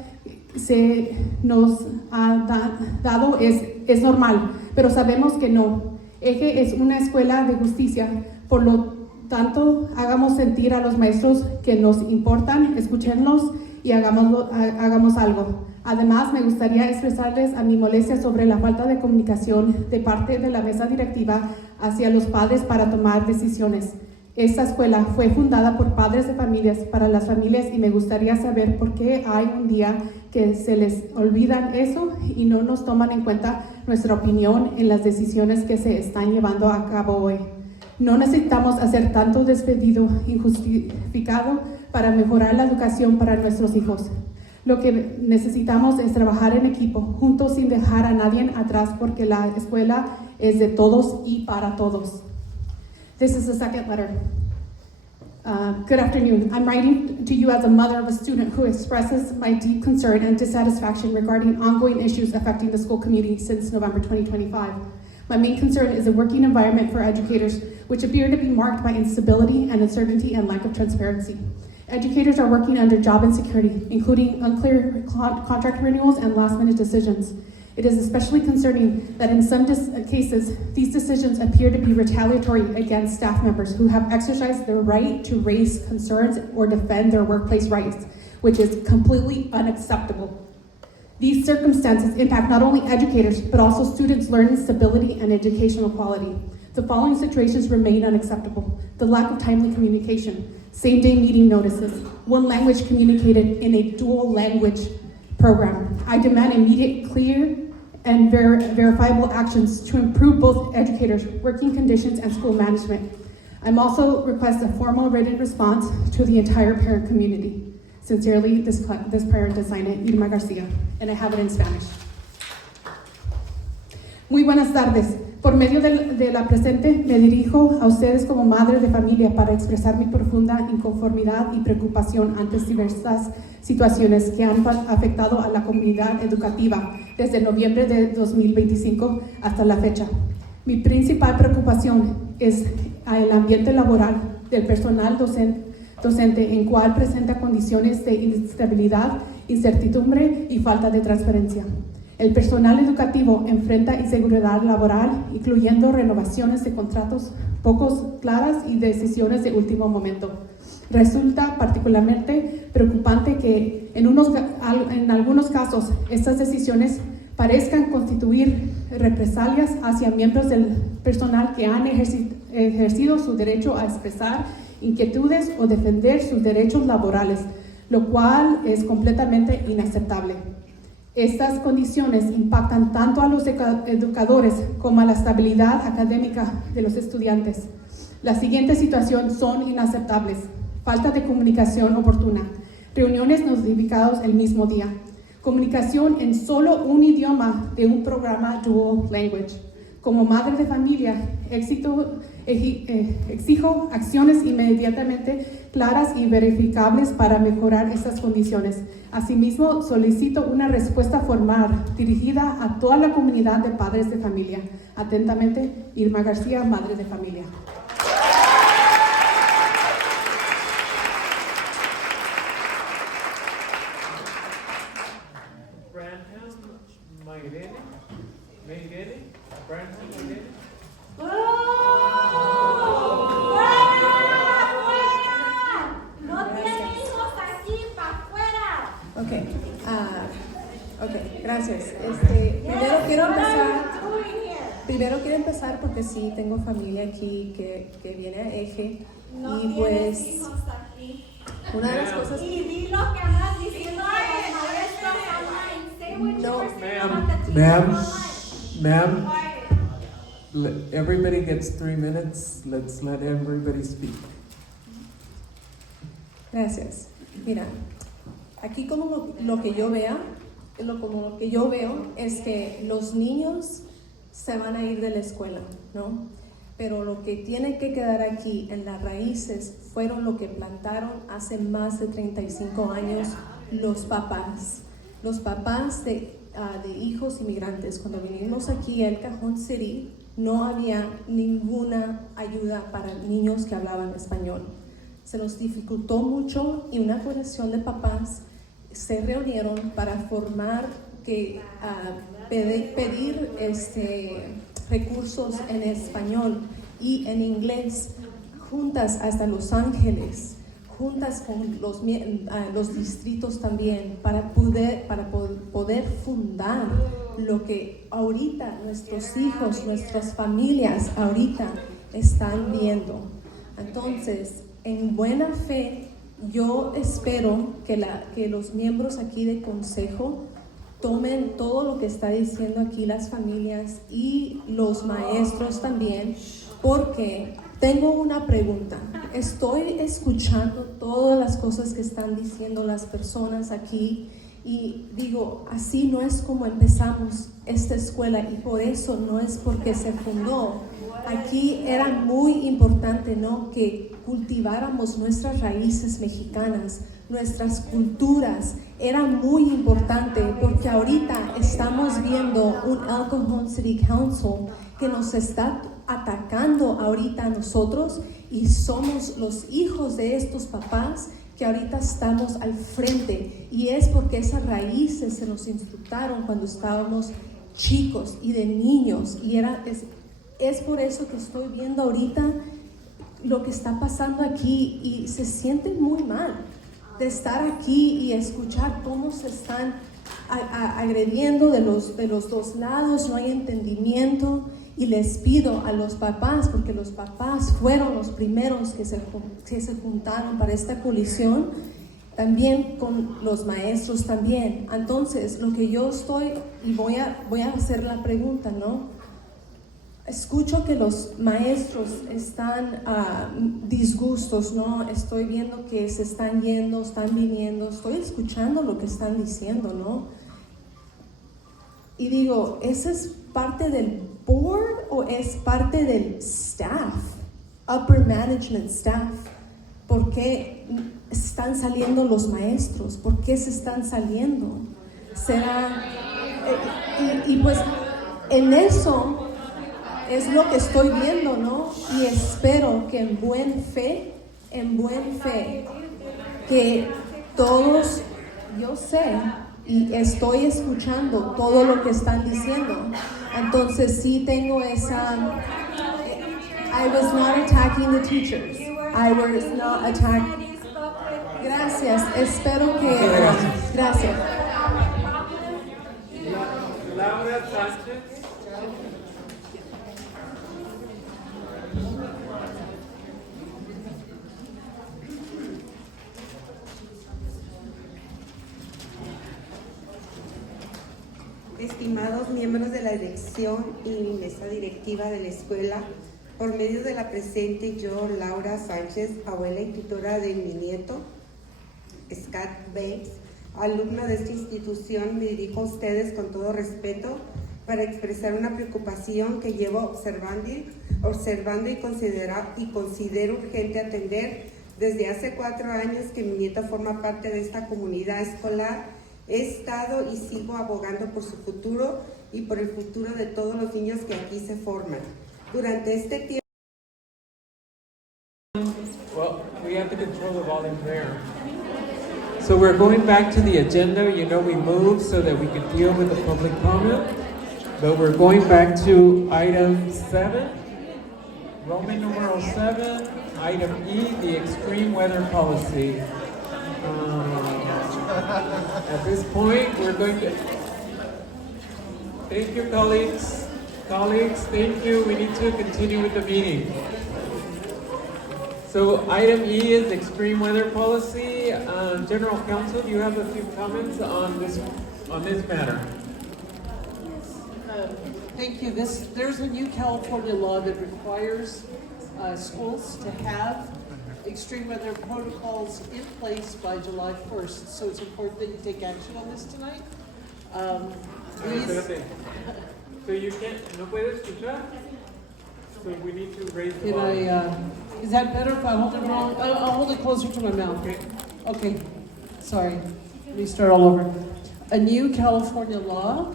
se nos ha dado es normal, pero sabemos que no. EJE es una escuela de justicia, por lo tanto, hagamos sentir a los maestros que nos importan, escuchénlos y hagamos algo. Además, me gustaría expresarles a mi molestia sobre la falta de comunicación de parte de la mesa directiva hacia los padres para tomar decisiones. Esta escuela fue fundada por padres de familias para las familias y me gustaría saber por qué hay un día que se les olvida eso y no nos toman en cuenta nuestra opinión en las decisiones que se están llevando a cabo hoy. No necesitamos hacer tanto despedido injustificado para mejorar la educación para nuestros hijos. Lo que necesitamos es trabajar en equipo, juntos sin dejar a nadie atrás, porque la escuela es de todos y para todos. This is the second letter. Good afternoon. I'm writing to you as a mother of a student who expresses my deep concern and dissatisfaction regarding ongoing issues affecting the school community since November 2025. My main concern is the working environment for educators, which appear to be marked by instability and uncertainty and lack of transparency. Educators are working under job insecurity, including unclear contract renewals and last-minute decisions. It is especially concerning that in some cases, these decisions appear to be retaliatory against staff members who have exercised their right to raise concerns or defend their workplace rights, which is completely unacceptable. These circumstances impact not only educators, but also students' learning stability and educational quality. The following situations remain unacceptable: the lack of timely communication, same-day meeting notices, one language communicated in a dual language program. I demand immediate, clear, and verifiable actions to improve both educators' working conditions and school management. I'm also request a formal written response to the entire parent community. Sincerely, this parent assignment, Irma Garcia, and I have it in Spanish. Muy buenas tardes. Por medio de la presente, me dirijo a ustedes como madre de familia para expresar mi profunda inconformidad y preocupación ante diversas situaciones que han afectado a la comunidad educativa desde noviembre de 2025 hasta la fecha. Mi principal preocupación es el ambiente laboral del personal docente en cual presenta condiciones de inestabilidad, incertidumbre y falta de transparencia. El personal educativo enfrenta inseguridad laboral, incluyendo renovaciones de contratos poco claras y decisiones de último momento. Resulta particularmente preocupante que en algunos casos estas decisiones parezcan constituir represalias hacia miembros del personal que han ejercido su derecho a expresar inquietudes o defender sus derechos laborales, lo cual es completamente inaceptable. Estas condiciones impactan tanto a los educadores como a la estabilidad académica de los estudiantes. Las siguientes situaciones son inaceptables: falta de comunicación oportuna, reuniones notificadas el mismo día, comunicación en solo un idioma de un programa dual language. Como madre de familia, exijo acciones inmediatamente claras y verificables para mejorar estas condiciones. Asimismo, solicito una respuesta formal dirigida a toda la comunidad de padres de familia. Atentamente, Irma García, madre de familia. Gracias. Primero quiero empezar porque sí tengo familia aquí que viene a EJE y pues una de las cosas. Y di lo que andas diciendo que las maestras Ma'am, everybody gets 3 minutes. Let's let everybody speak. Gracias. Mira, aquí como lo que yo veo es que los niños se van a ir de la escuela, ¿no? Pero lo que tiene que quedar aquí en las raíces fueron lo que plantaron hace más de 35 años los papás de hijos inmigrantes. Cuando vinimos aquí a El Cajón City, no había ninguna ayuda para niños que hablaban español. Se nos dificultó mucho y una coalición de papás se reunieron para pedir recursos en español y en inglés, juntas hasta Los Ángeles, juntas con los distritos también, para poder fundar lo que ahorita nuestros hijos, nuestras familias ahorita están viendo. Entonces, en buena fe, yo espero que los miembros aquí de consejo tomen todo lo que está diciendo aquí las familias y los maestros también, porque tengo una pregunta. Estoy escuchando todas las cosas que están diciendo las personas aquí y digo, así no es como empezamos esta escuela y por eso no es porque se fundó. Aquí era muy importante, ¿no?, que cultiváramos nuestras raíces mexicanas, nuestras culturas. Era muy importante porque ahorita estamos viendo un El Cajón City Council que nos está atacando ahorita a nosotros y somos los hijos de estos papás que ahorita estamos al frente, y es porque esas raíces se nos instructaron cuando estábamos chicos y de niños. Y es por eso que estoy viendo ahorita lo que está pasando aquí y se sienten muy mal de estar aquí y escuchar cómo se están agrediendo de los dos lados, no hay entendimiento. Y les pido a los papás, porque los papás fueron los primeros que se juntaron para esta colisión, también con los maestros también. Entonces, lo que yo estoy, y voy a hacer la pregunta, ¿no? Escucho que los maestros están disgustos, ¿no? Estoy viendo que se están yendo, están viniendo, estoy escuchando lo que están diciendo, ¿no? Y digo, ¿esa es parte del board o es parte del staff, upper management staff? ¿Por qué están saliendo los maestros? ¿Por qué se están saliendo? ¿Será? Y pues en eso es lo que estoy viendo, ¿no? Y espero que en buen fe, que todos, yo sé y estoy escuchando todo lo que están diciendo. Entonces sí tengo esa... I was not attacking the teachers. I was not attacking... Gracias, espero que... Gracias. Laura Sánchez. Estimados miembros de la dirección y mesa directiva de la escuela, por medio de la presente, yo, Laura Sánchez, abuela y tutora de mi nieto, Scott Bates, alumna de esta institución, me dirijo a ustedes con todo respeto para expresar una preocupación que llevo observando y considero urgente atender desde hace 4 años que mi nieto forma parte de esta comunidad escolar. He estado y sigo abogando por su futuro y por el futuro de todos los niños que aquí se forman. Durante este tiempo... Well, we have to control the volume there. So we're going back to the agenda. You know, we moved so that we could deal with the public comment. But we're going back to item 7, Roman numeral 7, item E, the extreme weather policy. At this point, we're going to... Thank you, colleagues. Colleagues, thank you. We need to continue with the meeting. So item E is extreme weather policy. General Counsel, do you have a few comments on this matter? Thank you. There's a new California law that requires schools to have extreme weather protocols in place by July 1st. So it's important that you take action on this tonight. So you can't, no puedes escuchar? So we need to raise the Can volume. is that better if I hold it wrong? I'll hold it closer to my mouth. Okay. Sorry. Let me start all over. A new California law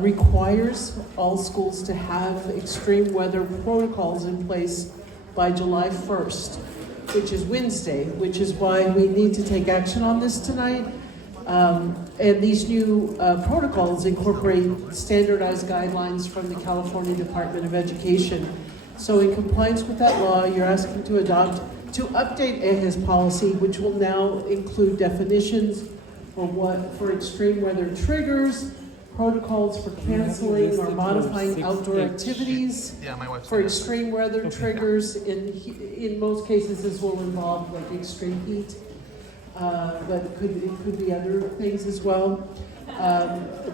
requires all schools to have extreme weather protocols in place by July 1st, which is Wednesday, which is why we need to take action on this tonight. And these new protocols incorporate standardized guidelines from the California Department of Education. So in compliance with that law, you're asking to update EJE's policy, which will now include definitions for extreme weather triggers, protocols for canceling or modifying outdoor activities, for extreme weather triggers. In most cases, this will involve like extreme heat, but it could be other things as well.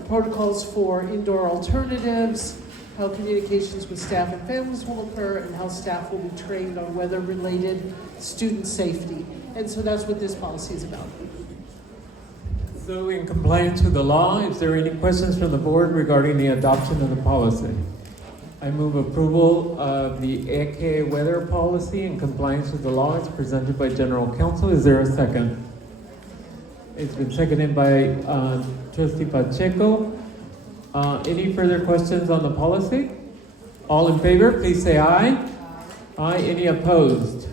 Protocols for indoor alternatives, how communications with staff and families will occur, and how staff will be trained on weather-related student safety. And so that's what this policy is about. So in compliance with the law, is there any questions from the board regarding the adoption of the policy? I move approval of the EJE weather policy in compliance with the law as presented by General Counsel. Is there a second? It's been seconded by Trustee Pacheco. Any further questions on the policy? All in favor, please say aye. Aye. Any opposed?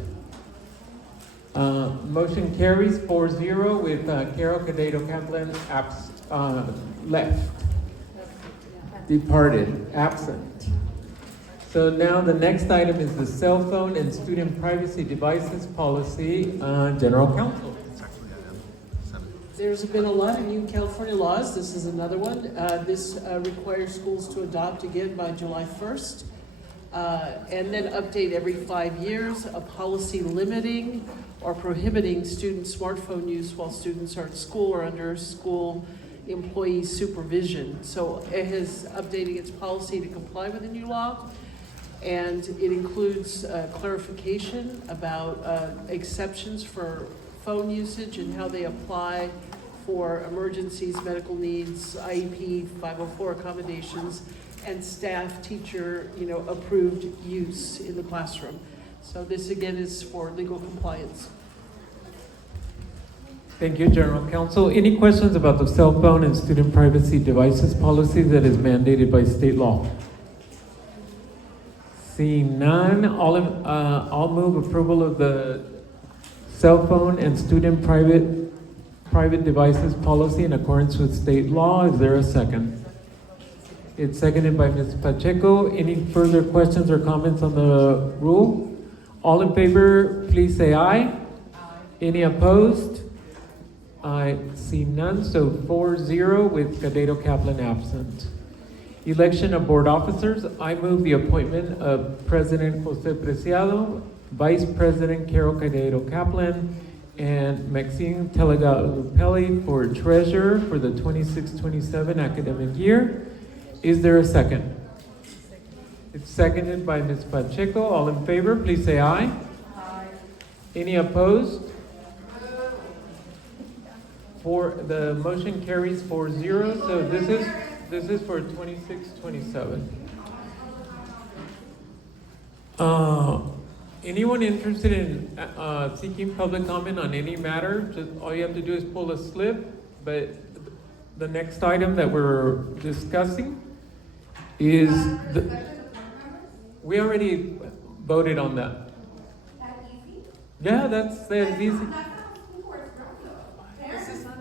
Motion carries 4-0 with Carol Cadedo Kaplan left. Departed, absent. So now the next item is the cell phone and student privacy devices policy, General Counsel. There's been a lot of new California laws. This is another one. This requires schools to adopt again by July 1st. And then update every 5 years a policy limiting or prohibiting student smartphone use while students are at school or under school employee supervision. So it is updating its policy to comply with the new law. And it includes clarification about exceptions for phone usage and how they apply for emergencies, medical needs, IEP, 504 accommodations, and staff teacher, approved use in the classroom. So this again is for legal compliance. Thank you, General Counsel. Any questions about the cell phone and student privacy devices policy that is mandated by state law? Seeing none, I'll move approval of the cell phone and student private devices policy in accordance with state law. Is there a second? It's seconded by Ms. Pacheco. Any further questions or comments on the rule? All in favor, please say aye. Aye. Any opposed? I see none, so 4-0 with Cadero Kaplan absent. Election of board officers. I move the appointment of President Jose Preciado, Vice President Carol Cadero Kaplan, and Maxine Telegalupelli for treasurer for the 26-27 academic year. Is there a second? It's seconded by Ms. Pacheco. All in favor, please say aye. Aye. Any opposed? The motion carries 4-0. So this is for 26-27. Anyone interested in seeking public comment on any matter? Just all you have to do is pull a slip. But the next item that we're discussing is we already voted on that. Yeah, that's easy.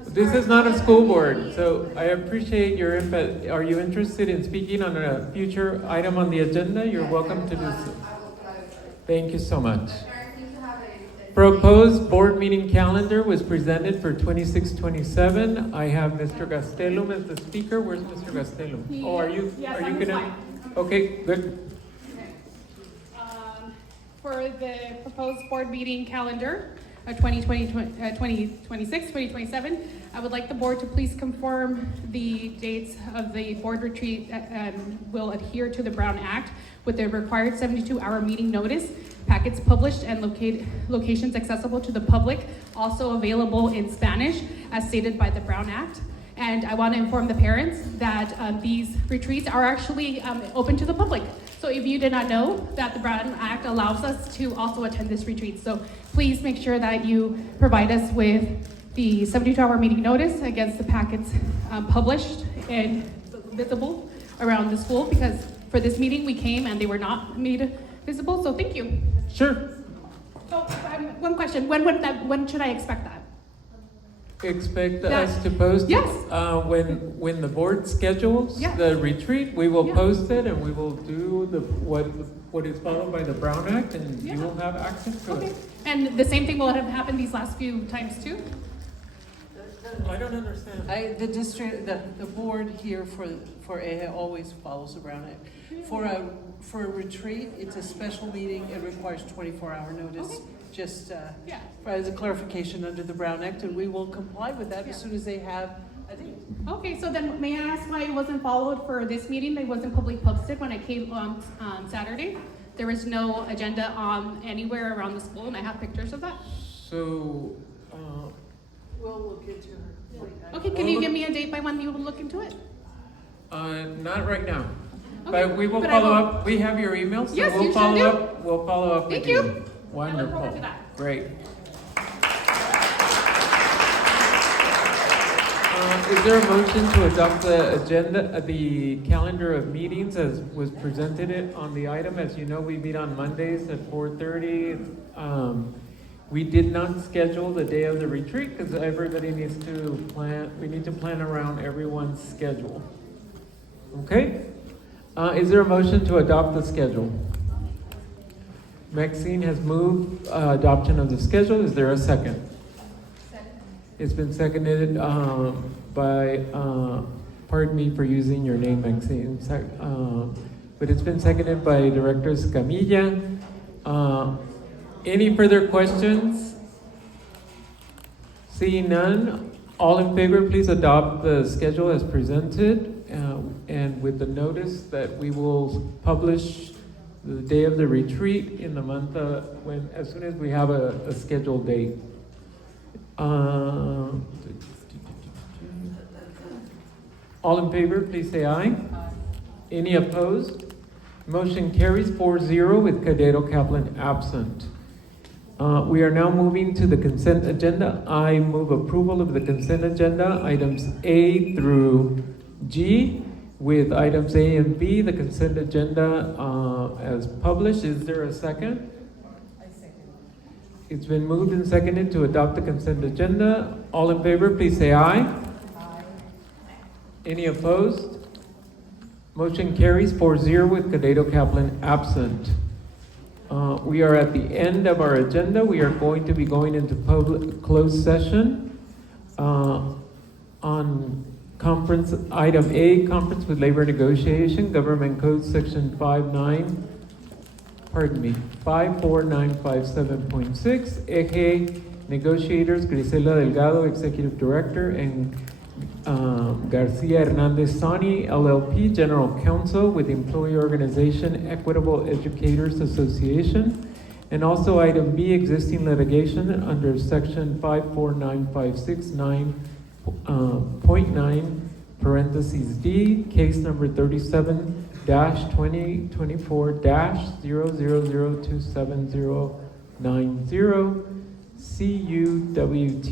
This is not a school board, so I appreciate your input. Are you interested in speaking on a future item on the agenda? You're welcome to do so. Thank you so much. Proposed board meeting calendar was presented for 26-27. I have Mr. Gastelum as the speaker. Where's Mr. Gastelum? Oh, are you gonna? Okay, good. For the proposed board meeting calendar, 2026-2027. I would like the board to please confirm the dates of the board retreat that will adhere to the Brown Act with the required 72-hour meeting notice, packets published and locations accessible to the public, also available in Spanish as stated by the Brown Act. And I want to inform the parents that these retreats are actually open to the public. So if you did not know that the Brown Act allows us to also attend this retreat. So please make sure that you provide us with the 72-hour meeting notice against the packets published and visible around the school, because for this meeting we came and they were not made visible. So thank you. Sure. So one question, when should I expect that? Expect us to post yes. When the board schedules the retreat, we will post it and we will do what is followed by the Brown Act, and you will have access to it. And the same thing will have happened these last few times too? I don't understand. The board here for EJE always follows the Brown Act. For a retreat, it's a special meeting. It requires 24-hour notice. Okay. Just as a clarification under the Brown Act, and we will comply with that as soon as they have a date. Okay, so then may I ask why it wasn't followed for this meeting? They wasn't publicly posted when I came on Saturday. There was no agenda anywhere around the school, and I have pictures of that. So, we'll look into it. Okay, can you give me a date by when you will look into it? Not right now. Okay, but we will follow up. We have your email, so we'll follow up. We'll follow up with you. Thank you. Wonderful. I look forward to that. Great. Is there a motion to adopt the agenda, the calendar of meetings as was presented on the item? As you know, we meet on Mondays at 4:30. We did not schedule the day of the retreat because everybody needs to plan. We need to plan around everyone's schedule. Okay? Is there a motion to adopt the schedule? Maxine has moved adoption of the schedule. Is there a second? Second. It's been seconded by, pardon me for using your name, Maxine, but it's been seconded by Director Escamilla. Any further questions? Seeing none, all in favor, please adopt the schedule as presented, and with the notice that we will publish the day of the retreat in the month as soon as we have a scheduled date. All in favor, please say aye. Any opposed? Motion carries 4-0 with Cadero Kaplan absent. We are now moving to the consent agenda. I move approval of the consent agenda, items A through G. With items A and B, the consent agenda as published. Is there a second? I second. It's been moved and seconded to adopt the consent agenda. All in favor, please say aye. Aye. Any opposed? Motion carries 4-0 with Cadero Kaplan absent. We are at the end of our agenda. We are going to be going into public closed session on conference item A, conference with labor negotiation, government code section 54957.6, EJE negotiators Grisela Delgado, executive director, and Garcia Hernandez Sani, LLP, general counsel with employee organization Equitable Educators Association. And also item B, existing litigation under section 54956.9 parentheses D, case number 37-2024-00027090, CUWT-CTL,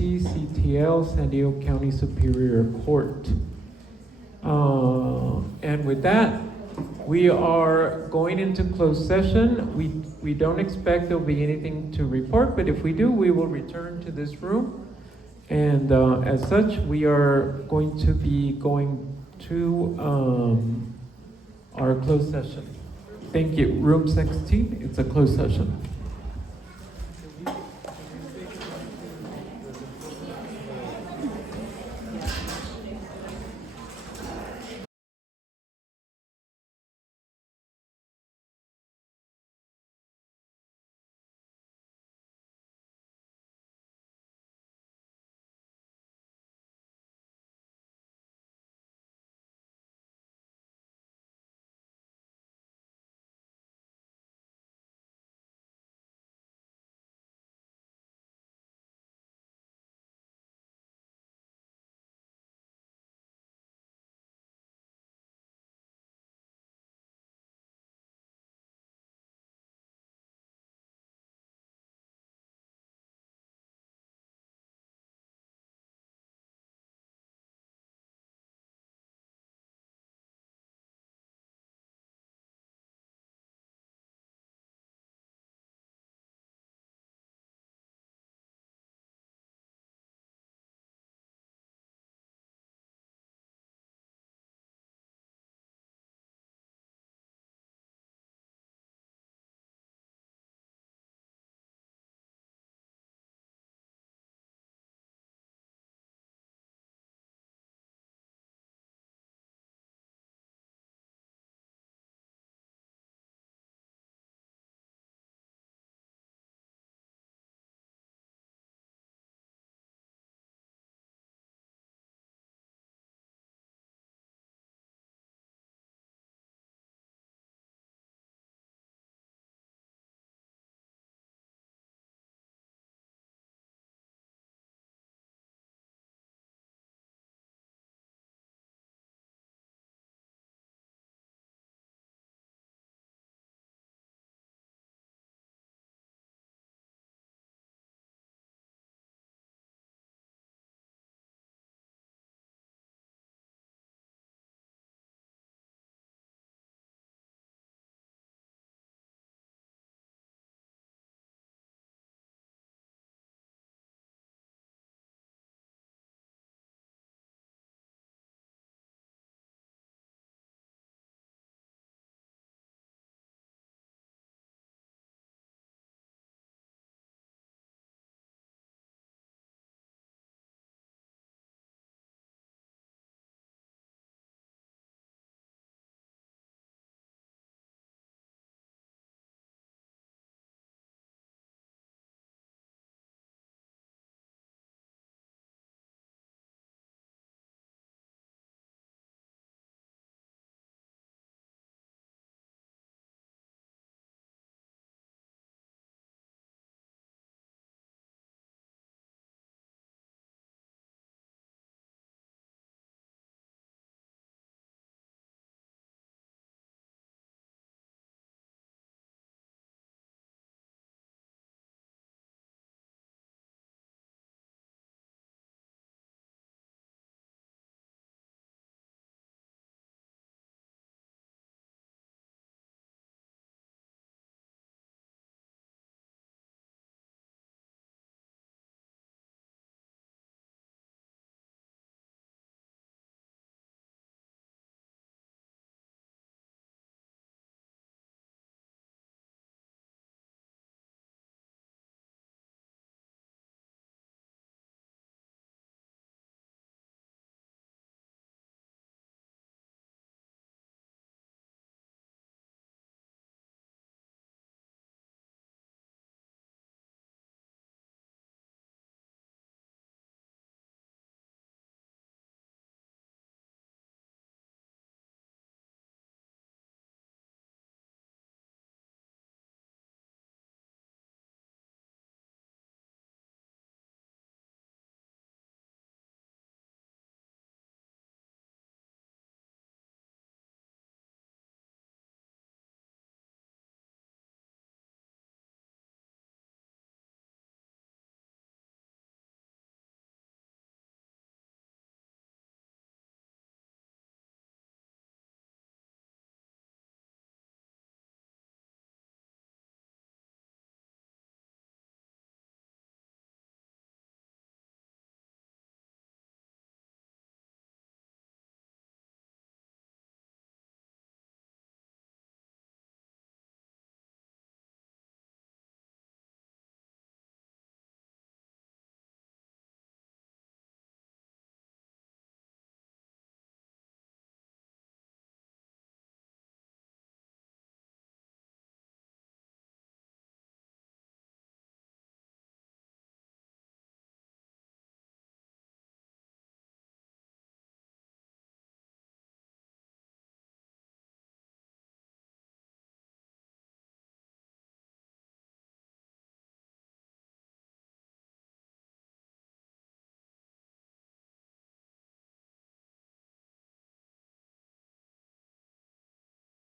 San Diego County Superior Court. And with that, we are going into closed session. We don't expect there'll be anything to report, but if we do, we will return to this room. And as such, we are going to be going to our closed session. Thank you. Room 16, it's a closed session.